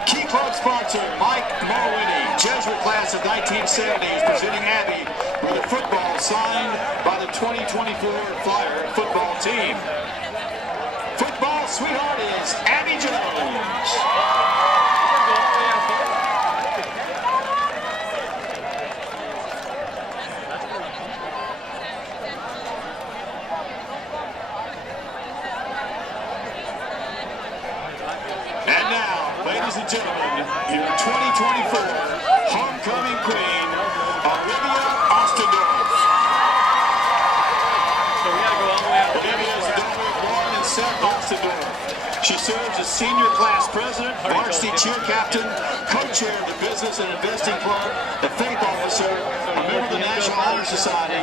Key Club sponsor, Mike Mulwiney, Jess graduate class of 1970 is presenting Abby with a football signed by the 2024 Flyer football team. Football sweetheart is Abby Jones. And now, ladies and gentlemen, your 2024 homecoming queen, Olivia Ostendorf. Olivia is a daughter of Lauren and Seth Ostendorf. She serves as senior class president, varsity cheer captain, co-chair of the Business and Investing Club, the faith officer, a member of the National Honor Society,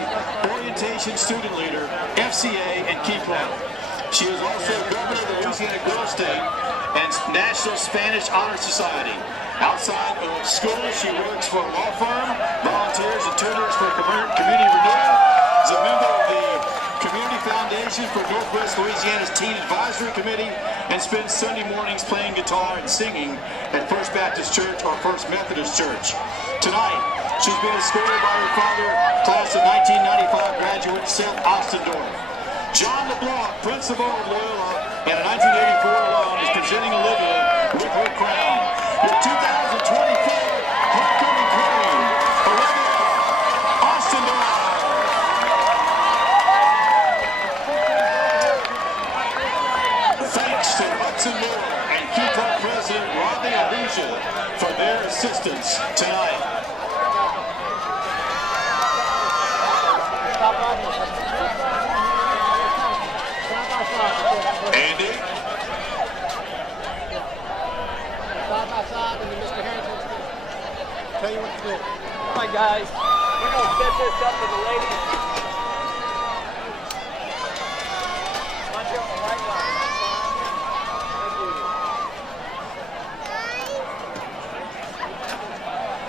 orientation student leader, FCA, and key player. She is also governor of the Louisiana Girl State and National Spanish Honor Society. Outside of school, she works for a law firm, volunteers and tutors for community renewal, is a member of the Community Foundation for Northwest Louisiana's Teen Advisory Committee, and spends Sunday mornings playing guitar and singing at First Baptist Church or First Methodist Church. Tonight, she's being escorted by her father, class of 1995 graduate Seth Ostendorf. John LeBlanc, principal of Loyola and a 1984 alum, is presenting Olivia with her crown. Your 2024 homecoming queen, Olivia Ostendorf. Thanks to Hudson Moore and Key Club President Rodney Aluja for their assistance tonight. Andy? Tell you what to do. Come on, guys. We're going to set this up for the ladies. Watch out the white line.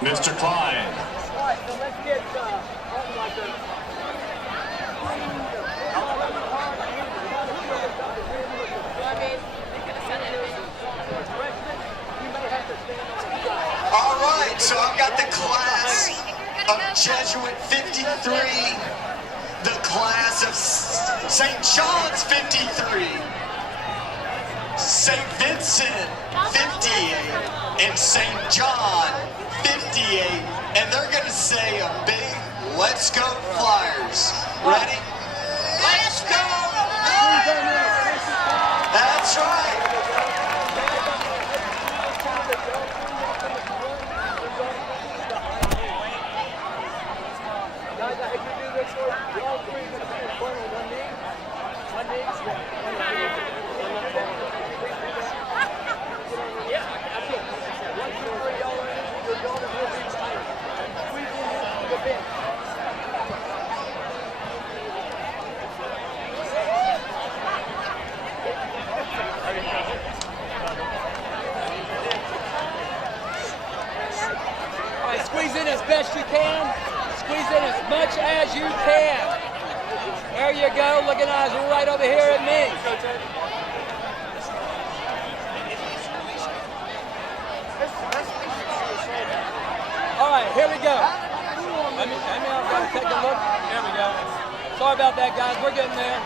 Mr. Klein. All right, so let's get something like this. All right, so I've got the class of Jesuit 53, the class of St. John's 53, St. Vincent 58, and St. John 58, and they're going to say a big "Let's go Flyers." Ready? Let's go Flyers! That's right. Guys, I hope you do this for you all three. You're going to put your corner on one knee. One knee. Yeah, that's it. 1, 2, 3, y'all are in. Your daughter will be tight. Squeeze in the bit. All right, squeeze in as best you can. Squeeze in as much as you can. There you go. Looking eyes right over here at me. All right, here we go. Let me take a look. There we go. Sorry about that, guys. We're getting there.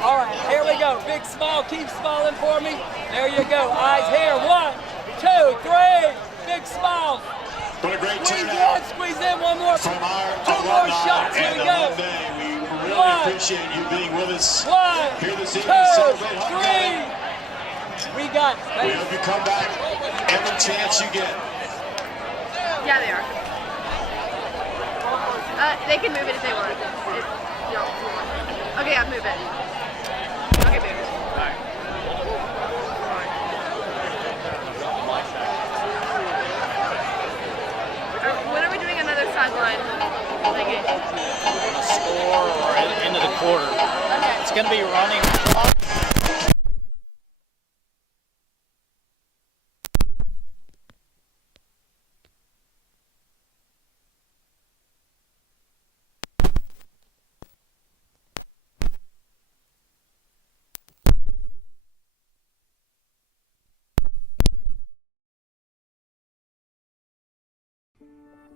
All right, here we go. Big smile. Keep smiling for me. There you go. Eyes here. 1, 2, 3. Big smile. What a great Squeeze turnout. in. Squeeze in. One more. From our 2 more alumni shots. Here and we go. alumni. We really 1, appreciate you being with us 1, here this 2, evening to celebrate homecoming. 3. We got. We hope you come back every chance you get. Yeah, they are. They can move it if they want. Okay, I'll move it. Okay, move it. Alright. When are we doing another sideline? Score or into the quarter. Okay. It's going to be running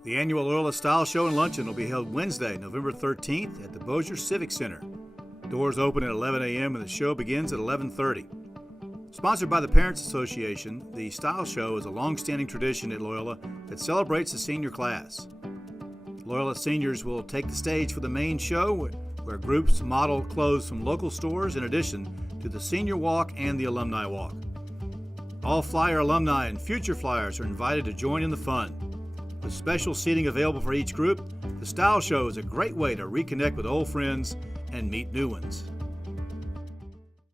The annual Loyola Style Show and Luncheon will be held Wednesday, November 13th at the Bossier Civic Center. Doors open at 11 a.m. and the show begins at 11:30. Sponsored by the Parents Association, the Style Show is a long-standing tradition at Loyola that celebrates the senior class. Loyola seniors will take the stage for the main show, where groups model clothes from local stores in addition to the Senior Walk and the Alumni Walk. All Flyer alumni and future Flyers are invited to join in the fun. With special seating available for each group, the Style Show is a great way to reconnect with old friends and meet new ones.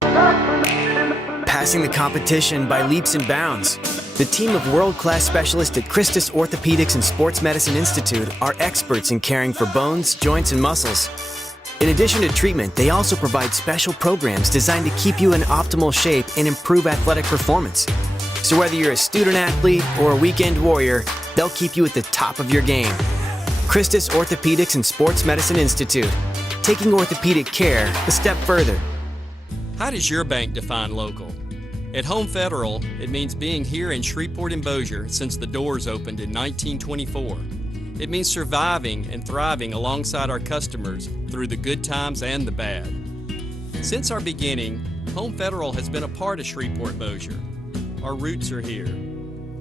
Passing the competition by leaps and bounds. The team of world-class specialists at Christus Orthopedics and Sports Medicine Institute are experts in caring for bones, joints, and muscles. In addition to treatment, they also provide special programs designed to keep you in optimal shape and improve athletic performance. So whether you're a student athlete or a weekend warrior, they'll keep you at the top of your game. Christus Orthopedics and Sports Medicine Institute, taking orthopedic care a step further. How does your bank define local? At Home Federal, it means being here in Shreveport and Bossier since the doors opened in 1924. It means surviving and thriving alongside our customers through the good times and the bad. Since our beginning, Home Federal has been a part of Shreveport Bossier. Our roots are here.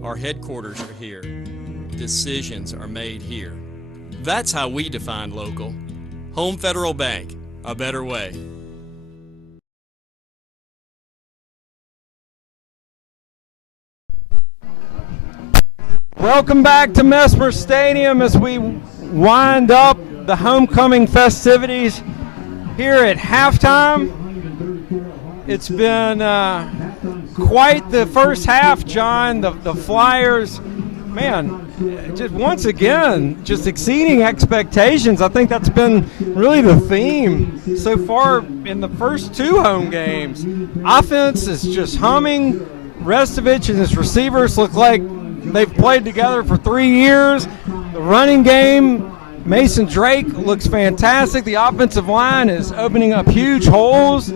Our headquarters are here. Decisions are made here. That's how we define local. Home Federal Bank, a better way. Welcome back to Mesmer Stadium as we wind up the homecoming festivities here at halftime. It's been quite the first half, John. The Flyers, man, just once again, just exceeding expectations. I think that's been really the theme so far in the first two home games. Offense is just humming. Restovich and his receivers look like they've played together for 3 years. The running game, Mason Drake looks fantastic. The offensive line is opening up huge holes.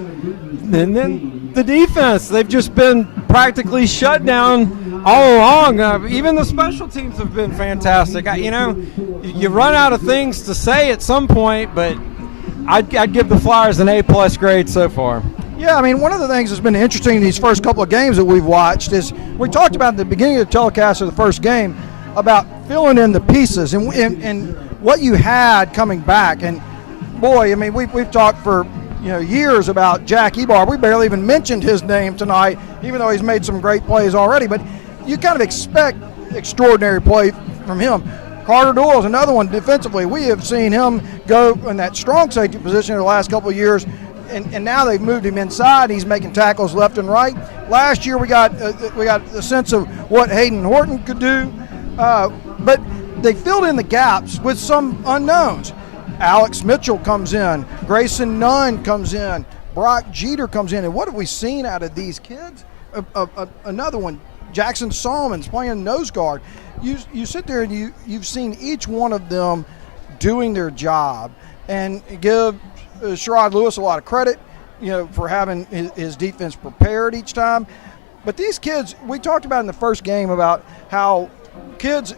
And then the defense, they've just been practically shut down all along. Even the special teams have been fantastic. You run out of things to say at some point, but I'd give the Flyers an A+ grade so far. Yeah, I mean, one of the things that's been interesting in these first couple of games that we've watched is we talked about at the beginning of the telecast of the first game about filling in the pieces and what you had coming back. And, boy, I mean, we've talked for years about Jack Ebar. We barely even mentioned his name tonight, even though he's made some great plays already. But you kind of expect extraordinary play from him. Carter Doyle is another one defensively. We have seen him go in that strong safety position in the last couple of years. And now they've moved him inside. He's making tackles left and right. Last year we got a sense of what Hayden Horton could do, but they filled in the gaps with some unknowns. Alex Mitchell comes in, Grayson Nunn comes in, Brock Jeter comes in, and what have we seen out of these kids? Another one, Jackson Salmons playing nose guard. You sit there and you've seen each one of them doing their job, and give Sherrod Lewis a lot of credit, for having his defense prepared each time. But these kids, we talked about in the first game about how kids,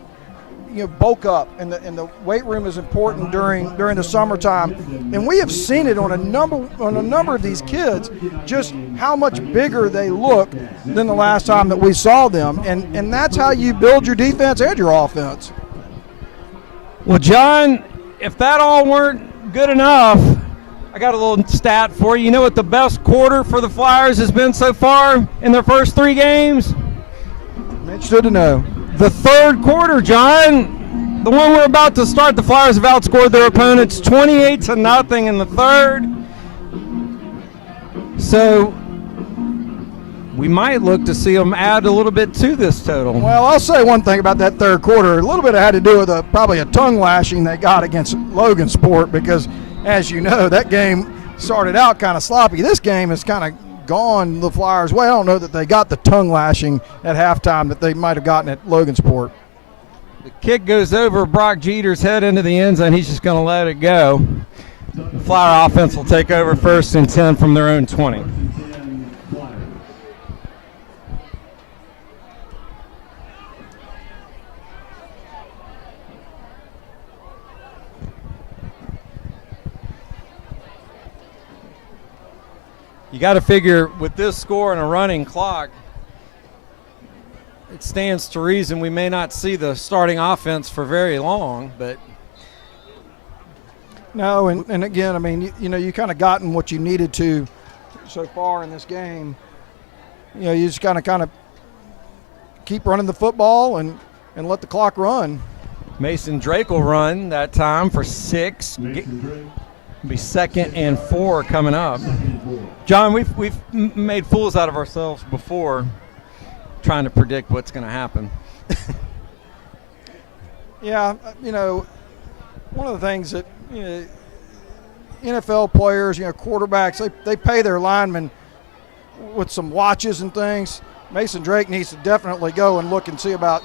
bulk up, and the weight room is important during the summertime. And we have seen it on a number of these kids, just how much bigger they look than the last time that we saw them. And that's how you build your defense and your offense. Well, John, if that all weren't good enough, I got a little stat for you. You know what the best quarter for the Flyers has been so far in their first 3 games? I'm interested to know. The third quarter, John. The one we're about to start, the Flyers have outscored their opponents 28-0 in the third. So we might look to see them add a little bit to this total. Well, I'll say one thing about that third quarter. A little bit had to do with probably a tongue lashing they got against Logansport, because as you know, that game started out kind of sloppy. This game is kind of gone the Flyers' way. I don't know that they got the tongue lashing at halftime that they might have gotten at Logansport. The kick goes over Brock Jeter's head into the end zone. He's just going to let it go. The Flyer offense will take over 1st and 10 from their own 20. You got to figure with this score and a running clock, it stands to reason we may not see the starting offense for very long, but no, and again, I mean, you kind of gotten what you needed to so far in this game. You just kind of keep running the football and let the clock run. Mason Drake will run that time for 6. Be 2nd and 4 coming up. John, we've made fools out of ourselves before trying to predict what's going to happen. Yeah, one of the things that NFL players, quarterbacks, they pay their linemen with some watches and things. Mason Drake needs to definitely go and look and see about,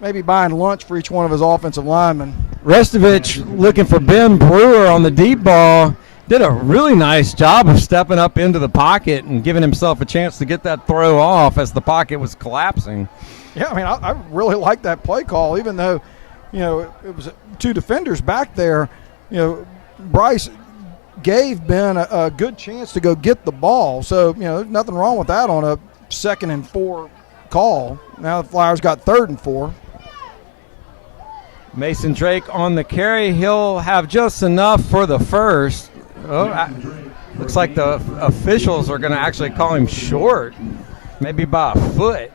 maybe buying lunch for each one of his offensive linemen. Restovich looking for Ben Brewer on the deep ball. Did a really nice job of stepping up into the pocket and giving himself a chance to get that throw off as the pocket was collapsing. Yeah, I mean, I really like that play call, even though, it was 2 defenders back there. Bryce gave Ben a good chance to go get the ball. So, there's nothing wrong with that on a 2nd and 4 call. Now the Flyers got 3rd and 4. Mason Drake on the carry. He'll have just enough for the first. Looks like the officials are going to actually call him short, maybe by a foot.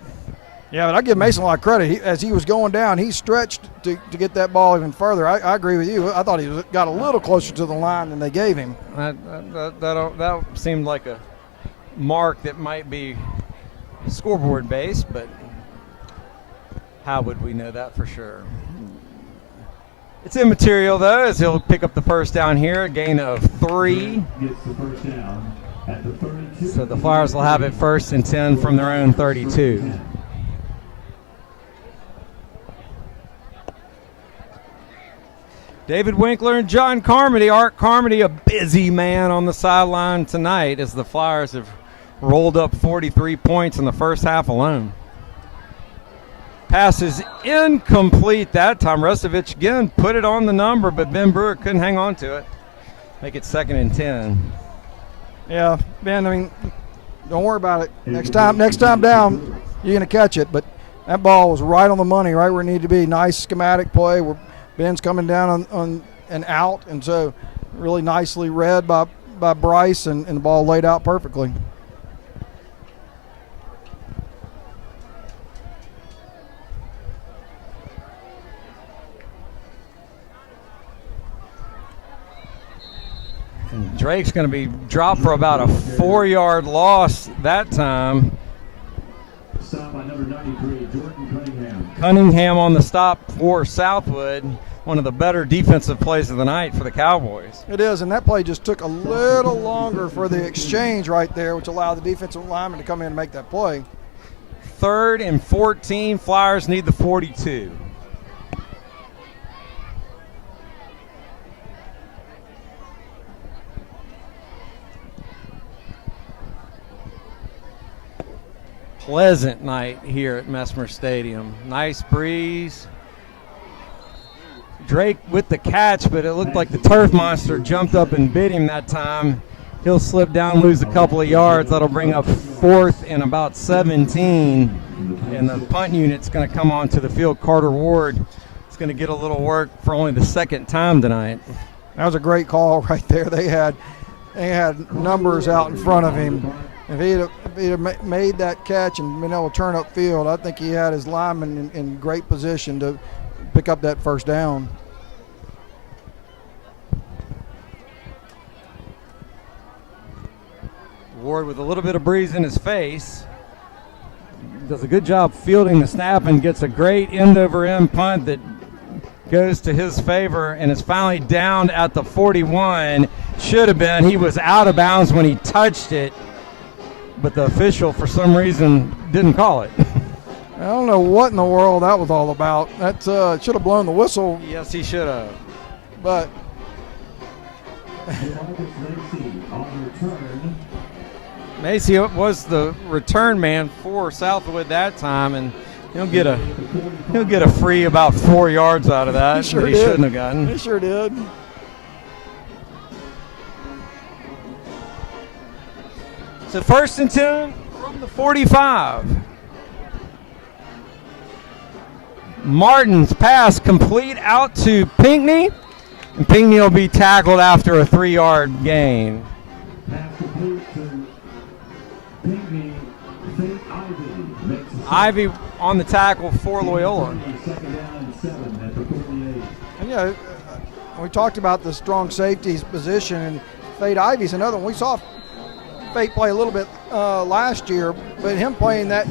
Yeah, but I give Mason a lot of credit. As he was going down, he stretched to get that ball even further. I agree with you. I thought he got a little closer to the line than they gave him. That seemed like a mark that might be scoreboard based, but how would we know that for sure? It's immaterial, though, as he'll pick up the first down here, a gain of 3. So the Flyers will have it 1st and 10 from their own 32. David Winkler and John Carmody. Art Carmody, a busy man on the sideline tonight as the Flyers have rolled up 43 points in the first half alone. Pass is incomplete that time. Restovich again put it on the number, but Ben Brewer couldn't hang on to it. Make it 2nd and 10. Yeah, Ben, I mean, don't worry about it. Next time down, you're going to catch it. But that ball was right on the money, right where it needed to be. Nice schematic play where Ben's coming down on and out, and so really nicely read by Bryce, and the ball laid out perfectly. And Drake's going to be dropped for about a 4-yard loss that time. Stop by number 93, Jordan Cunningham. Cunningham on the stop for Southwood. One of the better defensive plays of the night for the Cowboys. It is, and that play just took a little longer for the exchange right there, which allowed the defensive lineman to come in and make that play. 3rd and 14. Flyers need the 42. Pleasant night here at Messmer Stadium. Nice breeze. Drake with the catch, but it looked like the turf monster jumped up and bit him that time. He'll slip down, lose a couple of yards. That'll bring up 4th and about 17. And the punt unit's going to come onto the field. Carter Ward is going to get a little work for only the 2nd time tonight. That was a great call right there. They had numbers out in front of him. If he had made that catch and been able to turn upfield, I think he had his lineman in great position to pick up that first down. Ward with a little bit of breeze in his face. Does a good job fielding the snap and gets a great end-over-end punt that goes to his favor and is finally down at the 41. Should have been. He was out of bounds when he touched it, but the official, for some reason, didn't call it. I don't know what in the world that was all about. That should have blown the whistle. Yes, he should have. But Macy was the return man for Southwood that time, and he'll get a free about 4 yards out of that. He sure that he did. shouldn't have gotten. He sure did. So 1st and 10 from the 45. Martin's pass complete out to Pinckney, and Pinckney will be tackled after a 3-yard gain. Pass complete to Pinckney. St. Ivy. Ivy on the tackle for Loyola. Second down and 7 at the 48. And yeah, we talked about the strong safeties position, and Fate Ivy's another one. We saw Fate play a little bit last year, but him playing that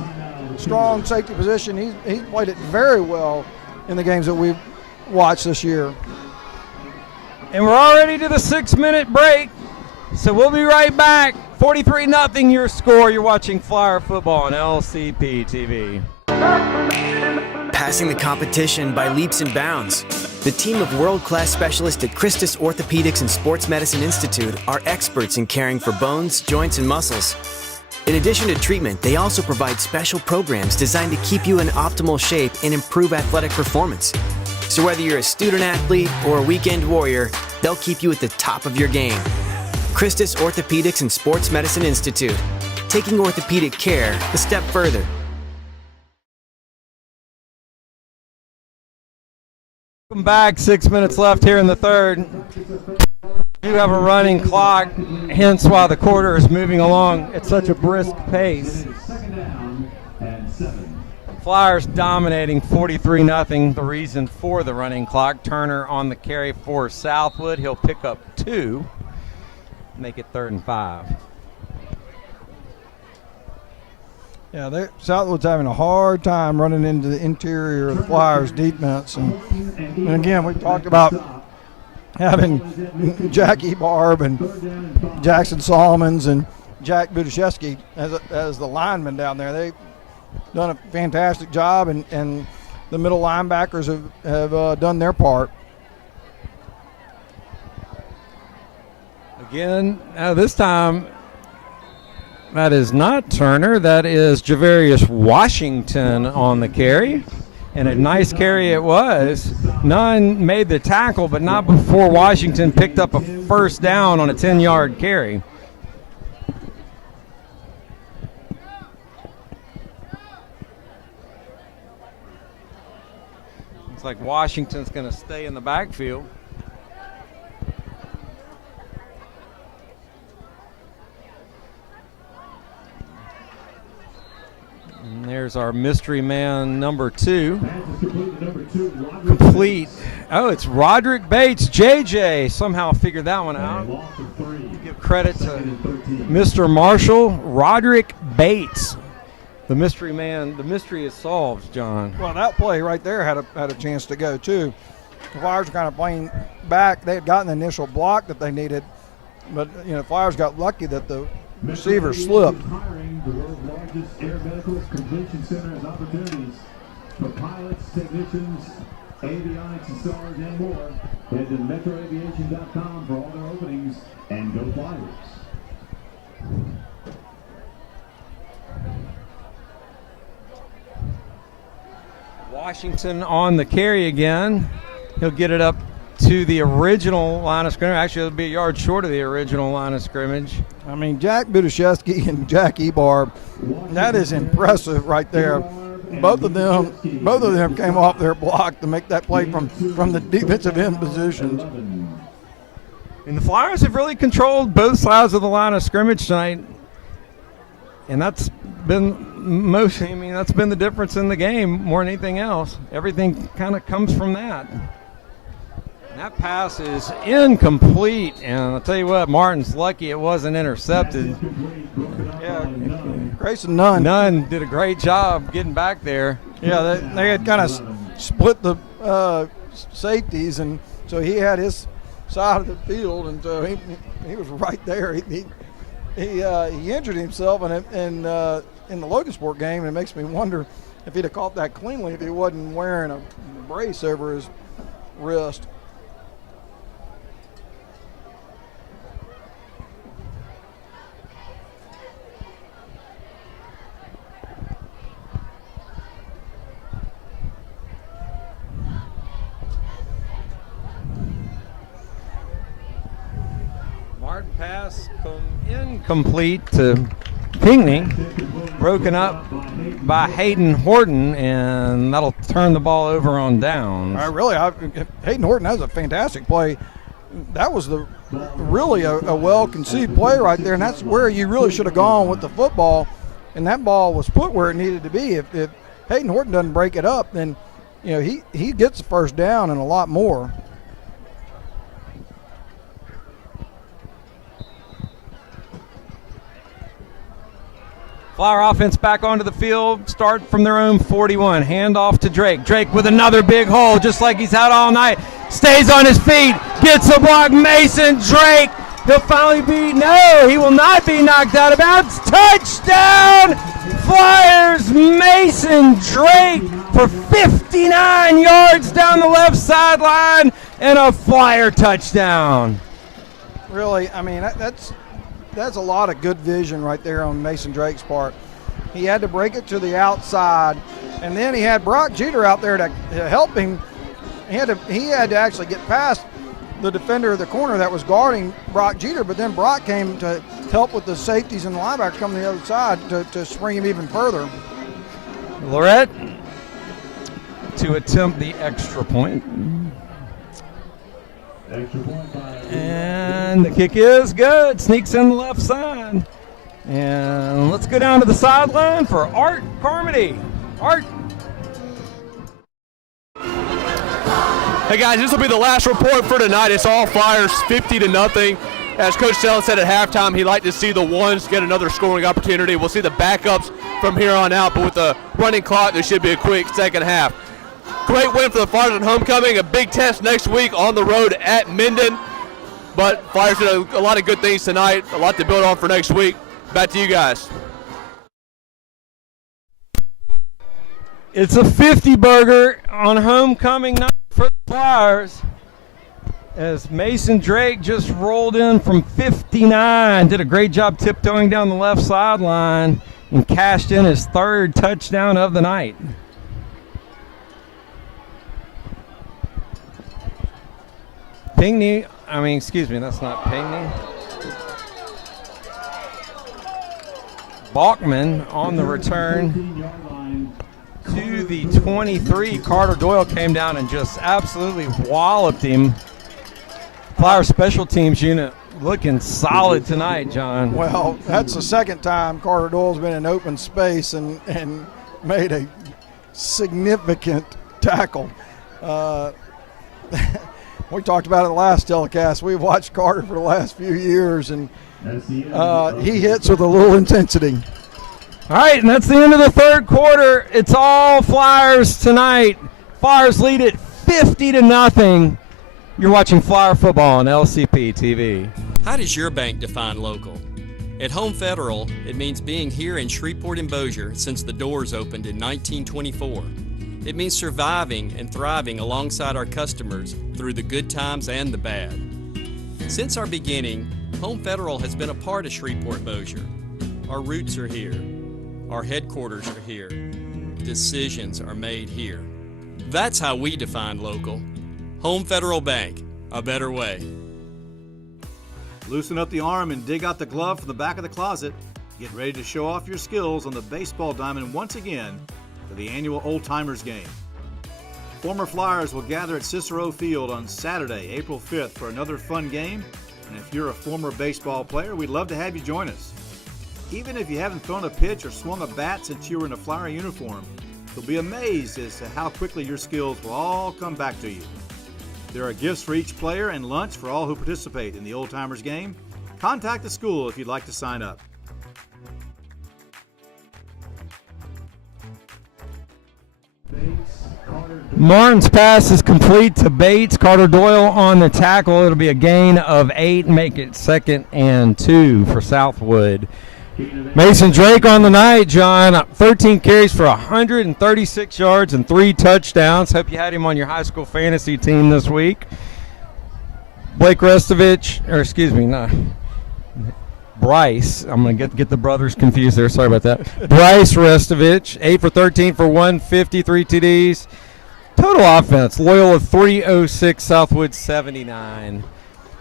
strong safety position, he's played it very well in the games that we've watched this year. And we're already to the 6-minute break, so we'll be right back. 43-0 your score. You're watching Flyer football on LCP TV. Passing the competition by leaps and bounds. The team of world-class specialists at Christus Orthopedics and Sports Medicine Institute are experts in caring for bones, joints, and muscles. In addition to treatment, they also provide special programs designed to keep you in optimal shape and improve athletic performance. So whether you're a student athlete or a weekend warrior, they'll keep you at the top of your game. Christus Orthopedics and Sports Medicine Institute, taking orthopedic care a step further. Welcome back. 6 minutes left here in the third. We do have a running clock, hence why the quarter is moving along at such a brisk pace. Second down and 7. Flyers dominating 43-0. The reason for the running clock. Turner on the carry for Southwood. He'll pick up 2. Make it 3rd and 5. Yeah, Southwood's having a hard time running into the interior of the Flyers' defense. And again, we talked about having Jackie Barb and Jackson Solomons and Jack Budaszewski as the linemen down there. They've done a fantastic job, and the middle linebackers have done their part. Again, this time, that is not Turner. That is Javarius Washington on the carry. And a nice carry it was. Nunn made the tackle, but not before Washington picked up a 1st down on a 10-yard carry. Looks like Washington's going to stay in the backfield. And there's our mystery man number 2. Complete. Oh, it's Roderick Bates. JJ somehow figured that one out. Give credit to Mr. Marshall. Roderick Bates. The mystery man. The mystery is solved, John. Well, that play right there had a chance to go, too. The Flyers were kind of playing back. They had gotten the initial block that they needed, but, the Flyers got lucky that the receiver slipped. The world's largest air medical completion center has opportunities for pilots, technicians, avionics installers, and more. Head to metroaviation.com for all their openings, and go Flyers. Washington on the carry again. He'll get it up to the original line of scrimmage. Actually, it'll be a yard short of the original line of scrimmage. I mean, Jack Budaszewski and Jack Ebarb, that is impressive right there. Both of them came off their block to make that play from the defensive end positions. And the Flyers have really controlled both sides of the line of scrimmage tonight. And that's been that's been the difference in the game more than anything else. Everything kind of comes from that. That pass is incomplete, and I'll tell you what, Martin's lucky it wasn't intercepted. Yeah, Grayson Nunn did a great job getting back there. Yeah, they had kind of split the safeties, and so he had his side of the field, and so he was right there. He injured himself in the Logansport game, and it makes me wonder if he'd have caught that cleanly if he wasn't wearing a brace over his wrist. Martin pass incomplete to Pinckney, broken up by Hayden Horton, and that'll turn the ball over on downs. Hayden Horton, that was a fantastic play. That was really a well-conceived play right there, and that's where you really should have gone with the football, and that ball was put where it needed to be. If Hayden Horton doesn't break it up, then he gets the first down and a lot more. Flower offense back onto the field, start from their own 41. Hand off to Drake. Drake with another big hole, just like he's had all night. Stays on his feet, gets a block. Mason Drake, he'll finally he will not be knocked out of bounds. Touchdown, Flyers. Mason Drake for 59 yards down the left sideline and a Flyer touchdown. Really, I mean, that's a lot of good vision right there on Mason Drake's part. He had to break it to the outside, and then he had Brock Jeter out there to help him. He had to actually get past the defender of the corner that was guarding Brock Jeter, but then Brock came to help with the safeties and the linebacker coming to the other side to spring him even further. Lorette to attempt the extra point. And the kick is good. Sneaks in the left side. And let's go down to the sideline for Art Carmody. Art. Hey guys, this will be the last report for tonight. It's all Flyers 50-0. As Coach Sellon said at halftime, he'd like to see the ones get another scoring opportunity. We'll see the backups from here on out, but with the running clock, there should be a quick second half. Great win for the Flyers at homecoming. A big test next week on the road at Minden. But Flyers did a lot of good things tonight, a lot to build on for next week. Back to you guys. It's a 50-burger on homecoming night for the Flyers, as Mason Drake just rolled in from 59. Did a great job tiptoeing down the left sideline and cashed in his third touchdown of the night. Pinckney, that's not Pinckney. Bachman on the return to the 23. Carter Doyle came down and just absolutely walloped him. Flyer special teams unit looking solid tonight, John. Well, that's the second time Carter Doyle's been in open space and made a significant tackle. We talked about it in the last telecast. We've watched Carter for the last few years, and he hits with a little intensity. All right, and that's the end of the third quarter. It's all Flyers tonight. Flyers lead it 50-0. You're watching Flyer football on LCP TV. How does your bank define local? At Home Federal, it means being here in Shreveport and Bossier since the doors opened in 1924. It means surviving and thriving alongside our customers through the good times and the bad. Since our beginning, Home Federal has been a part of Shreveport Bossier. Our roots are here. Our headquarters are here. Decisions are made here. That's how we define local. Home Federal Bank, a better way. Loosen up the arm and dig out the glove from the back of the closet. Get ready to show off your skills on the baseball diamond once again for the annual Old Timers game. Former Flyers will gather at Cicero Field on Saturday, April 5th for another fun game. And if you're a former baseball player, we'd love to have you join us. Even if you haven't thrown a pitch or swung a bat since you were in a Flyer uniform, you'll be amazed as to how quickly your skills will all come back to you. There are gifts for each player and lunch for all who participate in the Old Timers game. Contact the school if you'd like to sign up. Martin's pass is complete to Bates. Carter Doyle on the tackle. It'll be a gain of 8, make it 2nd and 2 for Southwood. Mason Drake on the night, John. 13 carries for 136 yards and 3 touchdowns. Hope you had him on your high school fantasy team this week. Bryce. I'm going to get the brothers confused there. Sorry about that. Bryce Restovich, 8 for 13 for 153 TDs. Total offense, Loyola 306, Southwood 79.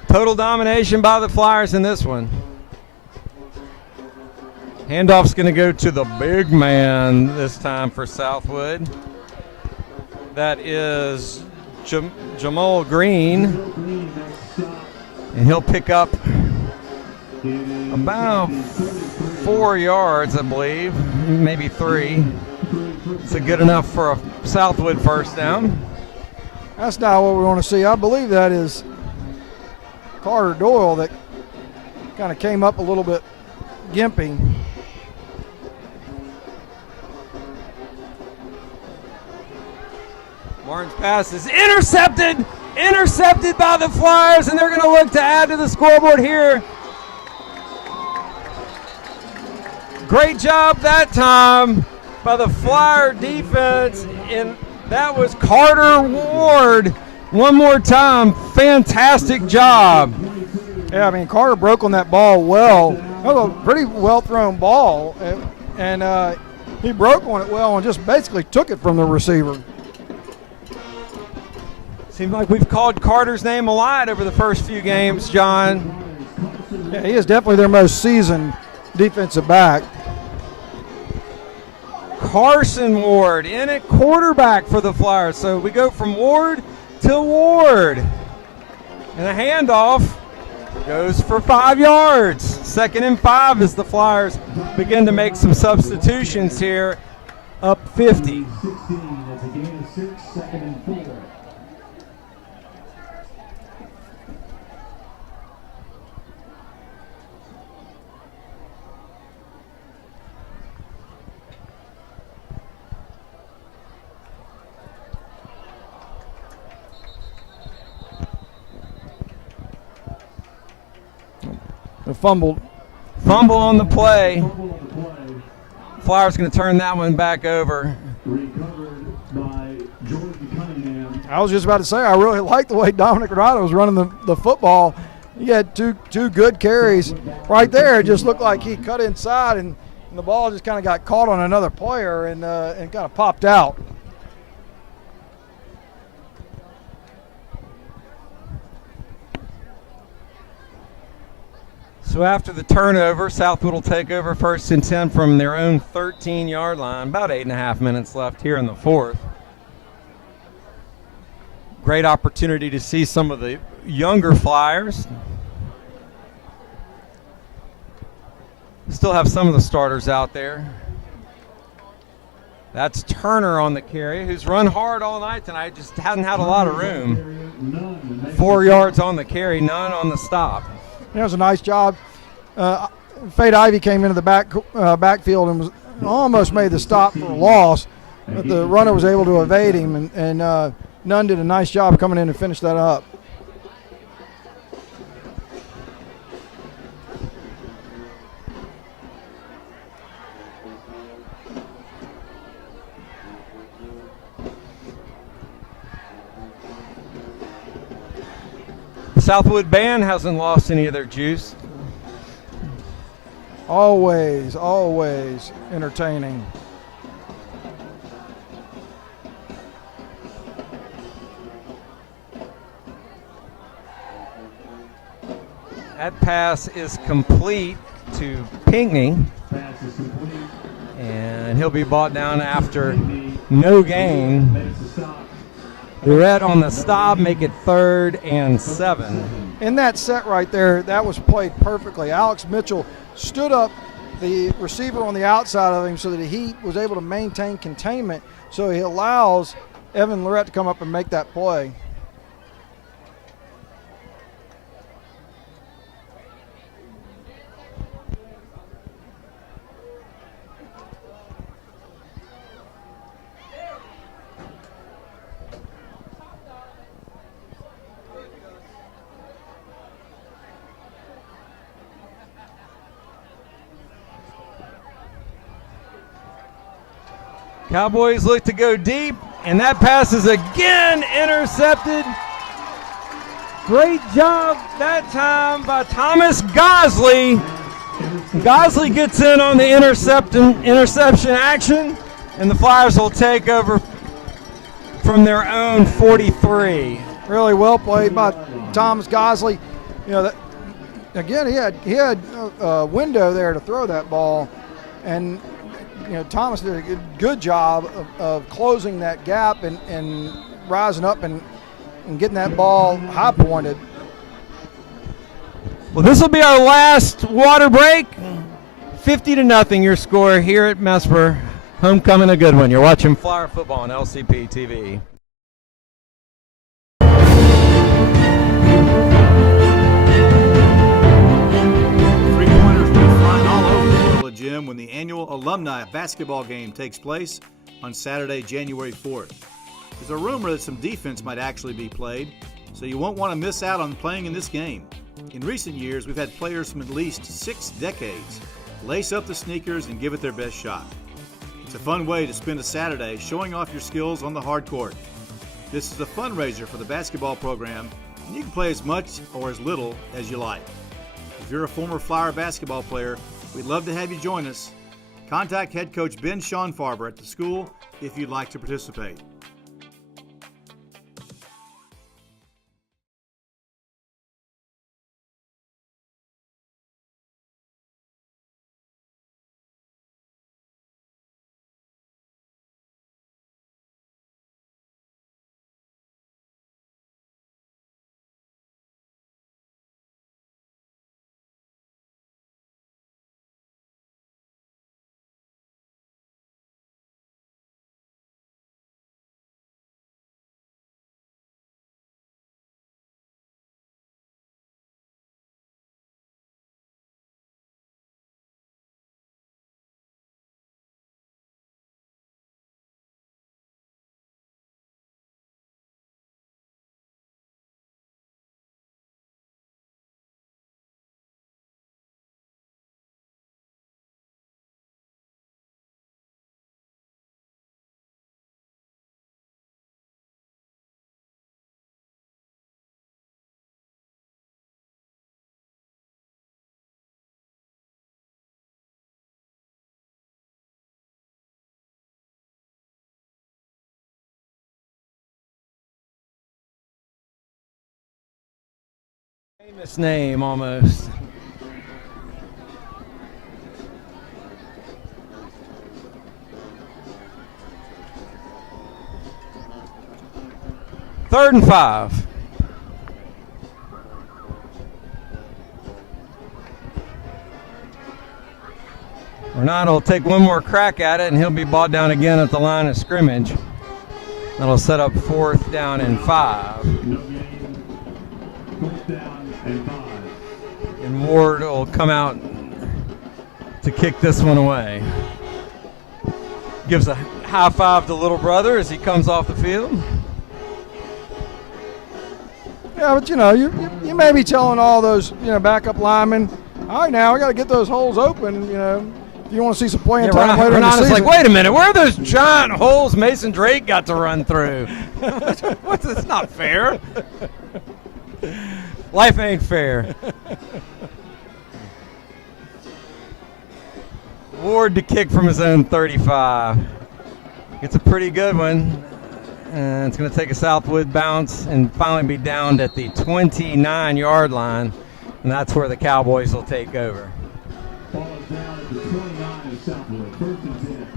Total domination by the Flyers in this one. Handoff's going to go to the big man this time for Southwood. That is Jamal Green. And he'll pick up about 4 yards, I believe, maybe 3. It's good enough for a Southwood first down. That's not what we want to see. I believe that is Carter Doyle that kind of came up a little bit gimpy. Martin's pass is intercepted by the Flyers, and they're going to look to add to the scoreboard here. Great job that time by the Flyer defense, and that was Carter Ward. One more time, fantastic job. Yeah, I mean, Carter broke on that ball well. That was a pretty well-thrown ball, and he broke on it well and just basically took it from the receiver. Seems like we've called Carter's name a lot over the first few games, John. Yeah, he is definitely their most seasoned defensive back. Carson Ward in at quarterback for the Flyers. So we go from Ward to Ward. And the handoff goes for 5 yards. 2nd and 5 as the Flyers begin to make some substitutions here. Up 50. 16, that's a gain of 6, 2nd and 4. The fumble on the play. Flyers going to turn that one back over. Recovered by Jordan Cunningham. I was just about to say, I really like the way Dominic Renato was running the football. He had two good carries right there. It just looked like he cut inside, and the ball just kind of got caught on another player and kind of popped out. So after the turnover, Southwood will take over 1st and 10 from their own 13-yard line. About 8.5 minutes left here in the 4th. Great opportunity to see some of the younger Flyers. Still have some of the starters out there. That's Turner on the carry, who's run hard all night tonight, just hasn't had a lot of room. 4 yards on the carry, none on the stop. That was a nice job. Fade Ivy came into the backfield and was almost made the stop for a loss, but the runner was able to evade him, and Nunn did a nice job coming in and finish that up. The Southwood band hasn't lost any of their juice. Always entertaining. That pass is complete to Pinckney, and he'll be brought down after no gain. Lorette on the stop, make it 3rd and 7. In that set right there, that was played perfectly. Alex Mitchell stood up the receiver on the outside of him so that he was able to maintain containment, so he allows Evan Lorette to come up and make that play. Cowboys look to go deep, and that pass is again intercepted. Great job that time by Thomas Gosley. Gosley gets in on the interception action, and the Flyers will take over from their own 43. Really well played by Thomas Gosley. You know, that again, he had a window there to throw that ball, And Thomas did a good job of closing that gap and rising up and getting that ball high pointed. Well, this will be our last water break. 50-0 your score here at Mesper. Homecoming, a good one. You're watching Flyer football on LCP TV. Three-pointers will be flying all over the Loyola gym when the annual alumni basketball game takes place on Saturday, January 4th. There's a rumor that some defense might actually be played, so you won't want to miss out on playing in this game. In recent years, we've had players from at least 6 decades lace up the sneakers and give it their best shot. It's a fun way to spend a Saturday showing off your skills on the hard court. This is a fundraiser for the basketball program, and you can play as much or as little as you like. If you're a former Flyer basketball player, we'd love to have you join us. Contact head coach Ben Schonfarber at the school if you'd like to participate. Famous name almost. Third and 5. Renato will take one more crack at it, and he'll be brought down again at the line of scrimmage. That'll set up 4th down and 5. And Ward will come out to kick this one away. Gives a high five to little brother as he comes off the field. Yeah, but you may be telling all those backup linemen, all right, now I got to get those holes open. If you want to see some playing time later in the season. Like, wait a minute, where are those giant holes Mason Drake got to run through? That's not fair. Life ain't fair. Ward to kick from his own 35. It's a pretty good one. And it's going to take a Southwood bounce and finally be downed at the 29-yard line. And that's where the Cowboys will take over. Ball is down at the 29 of Southwood. 1st and 10.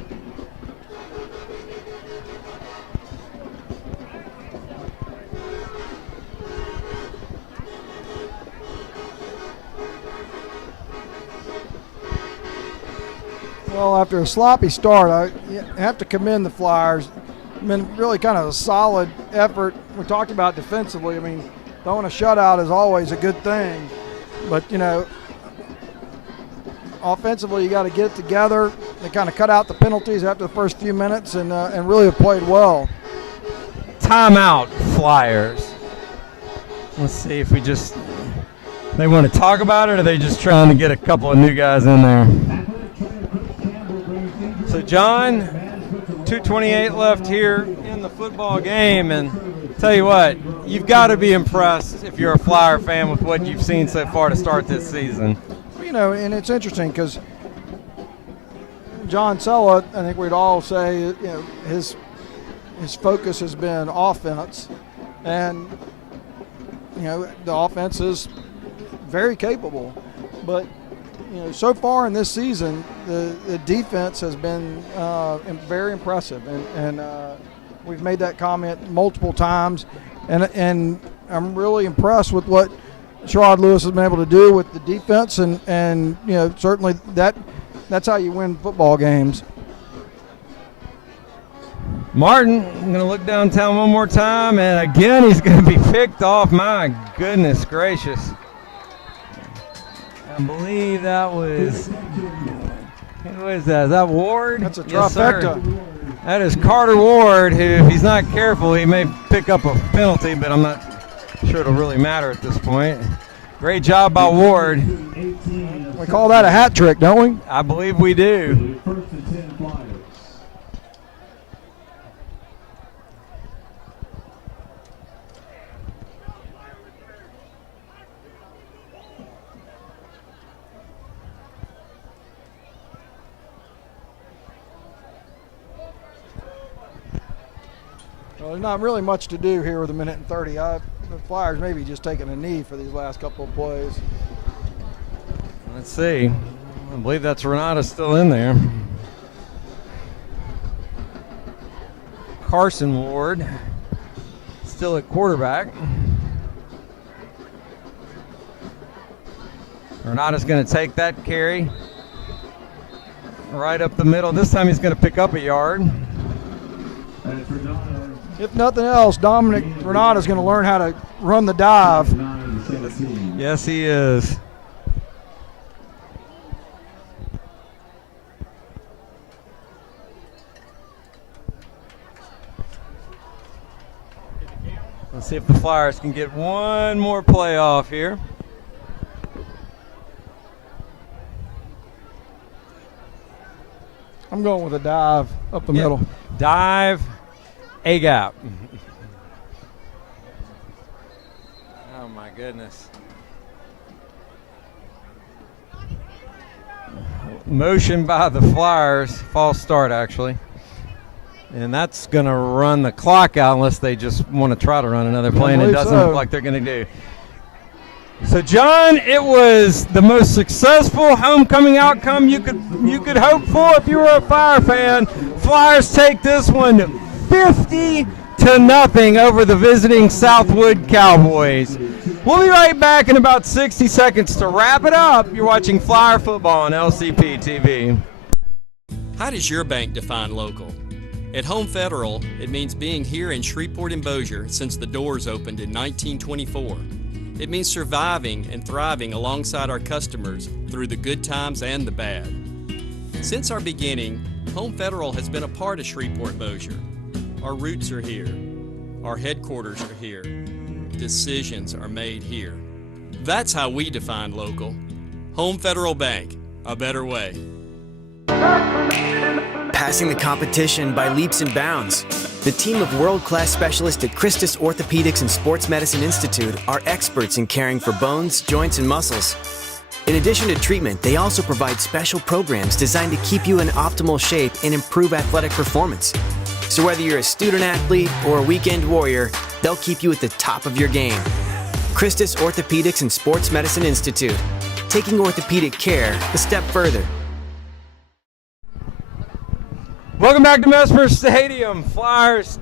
Well, after a sloppy start, I have to commend the Flyers. Been really kind of a solid effort. We talked about defensively. I mean, throwing a shutout is always a good thing. But, offensively, you got to get it together. They kind of cut out the penalties after the first few minutes and really have played well. Timeout, Flyers. Let's see if they want to talk about it, or are they just trying to get a couple of new guys in there? So, John, 2:28 left here in the football game, and tell you what, you've got to be impressed if you're a Flyer fan with what you've seen so far to start this season. And it's interesting because John Sella, I think we'd all say, his focus has been offense, and the offense is very capable, but so far in this season, the defense has been very impressive, and we've made that comment multiple times, and I'm really impressed with what Sherrod Lewis has been able to do with the defense, and certainly that's how you win football games. Martin, I'm going to look downtown one more time, and again he's going to be picked off. My goodness gracious. I believe that was, who is that? Is that Ward? That's a Yes, trifecta. sir. That is Carter Ward, who, if he's not careful, he may pick up a penalty, but I'm not sure it'll really matter at this point. Great job by Ward. We call that a hat trick, don't we? I believe we do. First and 10 Flyers. Well, there's not really much to do here with 1:30. The Flyers maybe just taking a knee for these last couple of plays. Let's see. I believe that's Renata still in there. Carson Ward still at quarterback. Renata's going to take that carry right up the middle. This time he's going to pick up a yard. If nothing else, Dominic Renata is going to learn how to run the dive. Yes, he is. Let's see if the Flyers can get one more play off here. I'm going with a dive up the middle. Dive, A gap. Oh my goodness. Motion by the Flyers, false start actually. And that's going to run the clock out unless they just want to try to run another play, and it doesn't look like they're going to do. So, John, it was the most successful homecoming outcome you could hope for if you were a Fire fan. Flyers take this one 50-0 over the visiting Southwood Cowboys. We'll be right back in about 60 seconds to wrap it up. You're watching Flyer Football on LCP TV. How does your bank define local? At Home Federal, it means being here in Shreveport and Bossier since the doors opened in 1924. It means surviving and thriving alongside our customers through the good times and the bad. Since our beginning, Home Federal has been a part of Shreveport Bossier. Our roots are here. Our headquarters are here. Decisions are made here. That's how we define local. Home Federal Bank, a better way. Passing the competition by leaps and bounds. The team of world-class specialists at Christus Orthopedics and Sports Medicine Institute are experts in caring for bones, joints, and muscles. In addition to treatment, they also provide special programs designed to keep you in optimal shape and improve athletic performance. So whether you're a student athlete or a weekend warrior, they'll keep you at the top of your game. Christus Orthopedics and Sports Medicine Institute, taking orthopedic care a step further. Welcome back to Mesmer Stadium. Flyers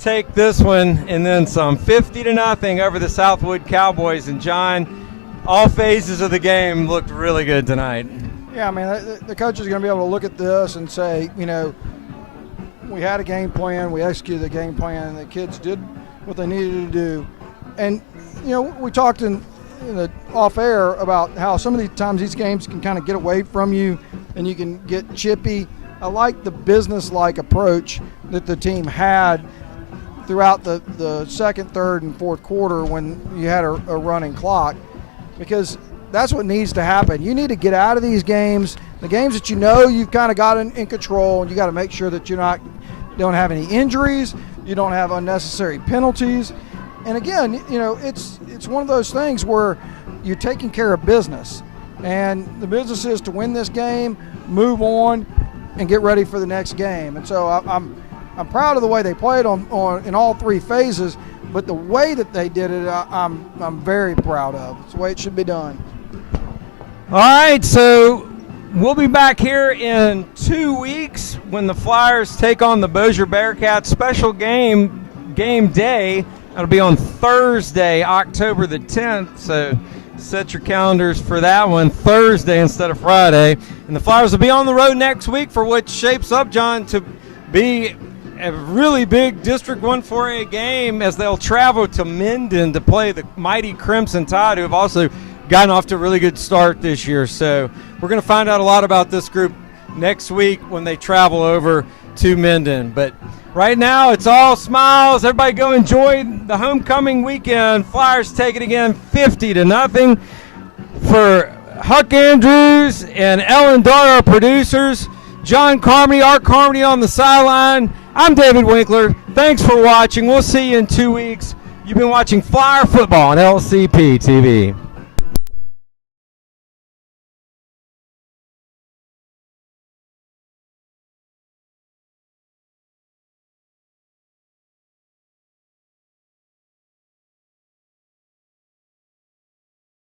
take this one and then some, 50-0 over the Southwood Cowboys. And John, all phases of the game looked really good tonight. Yeah, I mean, the coach is going to be able to look at this and say, we had a game plan, we executed the game plan, and the kids did what they needed to do. And, we talked in the off air about how some of these times these games can kind of get away from you and you can get chippy. I like the business-like approach that the team had throughout the second, third, and fourth quarter when you had a running clock, because that's what needs to happen. You need to get out of these games, the games that you've kind of got in control, and you got to make sure that don't have any injuries, you don't have unnecessary penalties. And again, it's one of those things where you're taking care of business, and the business is to win this game, move on, and get ready for the next game. And so I'm proud of the way they played on in all three phases, but the way that they did it, I'm very proud of. It's the way it should be done. All right, so we'll be back here in 2 weeks when the Flyers take on the Bossier Bearcats. Special game day. That'll be on Thursday, October the 10th. So set your calendars for that one, Thursday instead of Friday. And the Flyers will be on the road next week for what shapes up, John, to be a really big District 1 4A game as they'll travel to Minden to play the mighty Crimson Tide, who have also gotten off to a really good start this year. So we're going to find out a lot about this group next week when they travel over to Minden. But right now, it's all smiles. Everybody go enjoy the homecoming weekend. Flyers take it again 50-0 for Huck Andrews and Ellen Dar, our producers. John Carmody, Art Carmody on the sideline. I'm David Winkler. Thanks for watching. We'll see you in 2 weeks. You've been watching Flyer Football on LCP TV.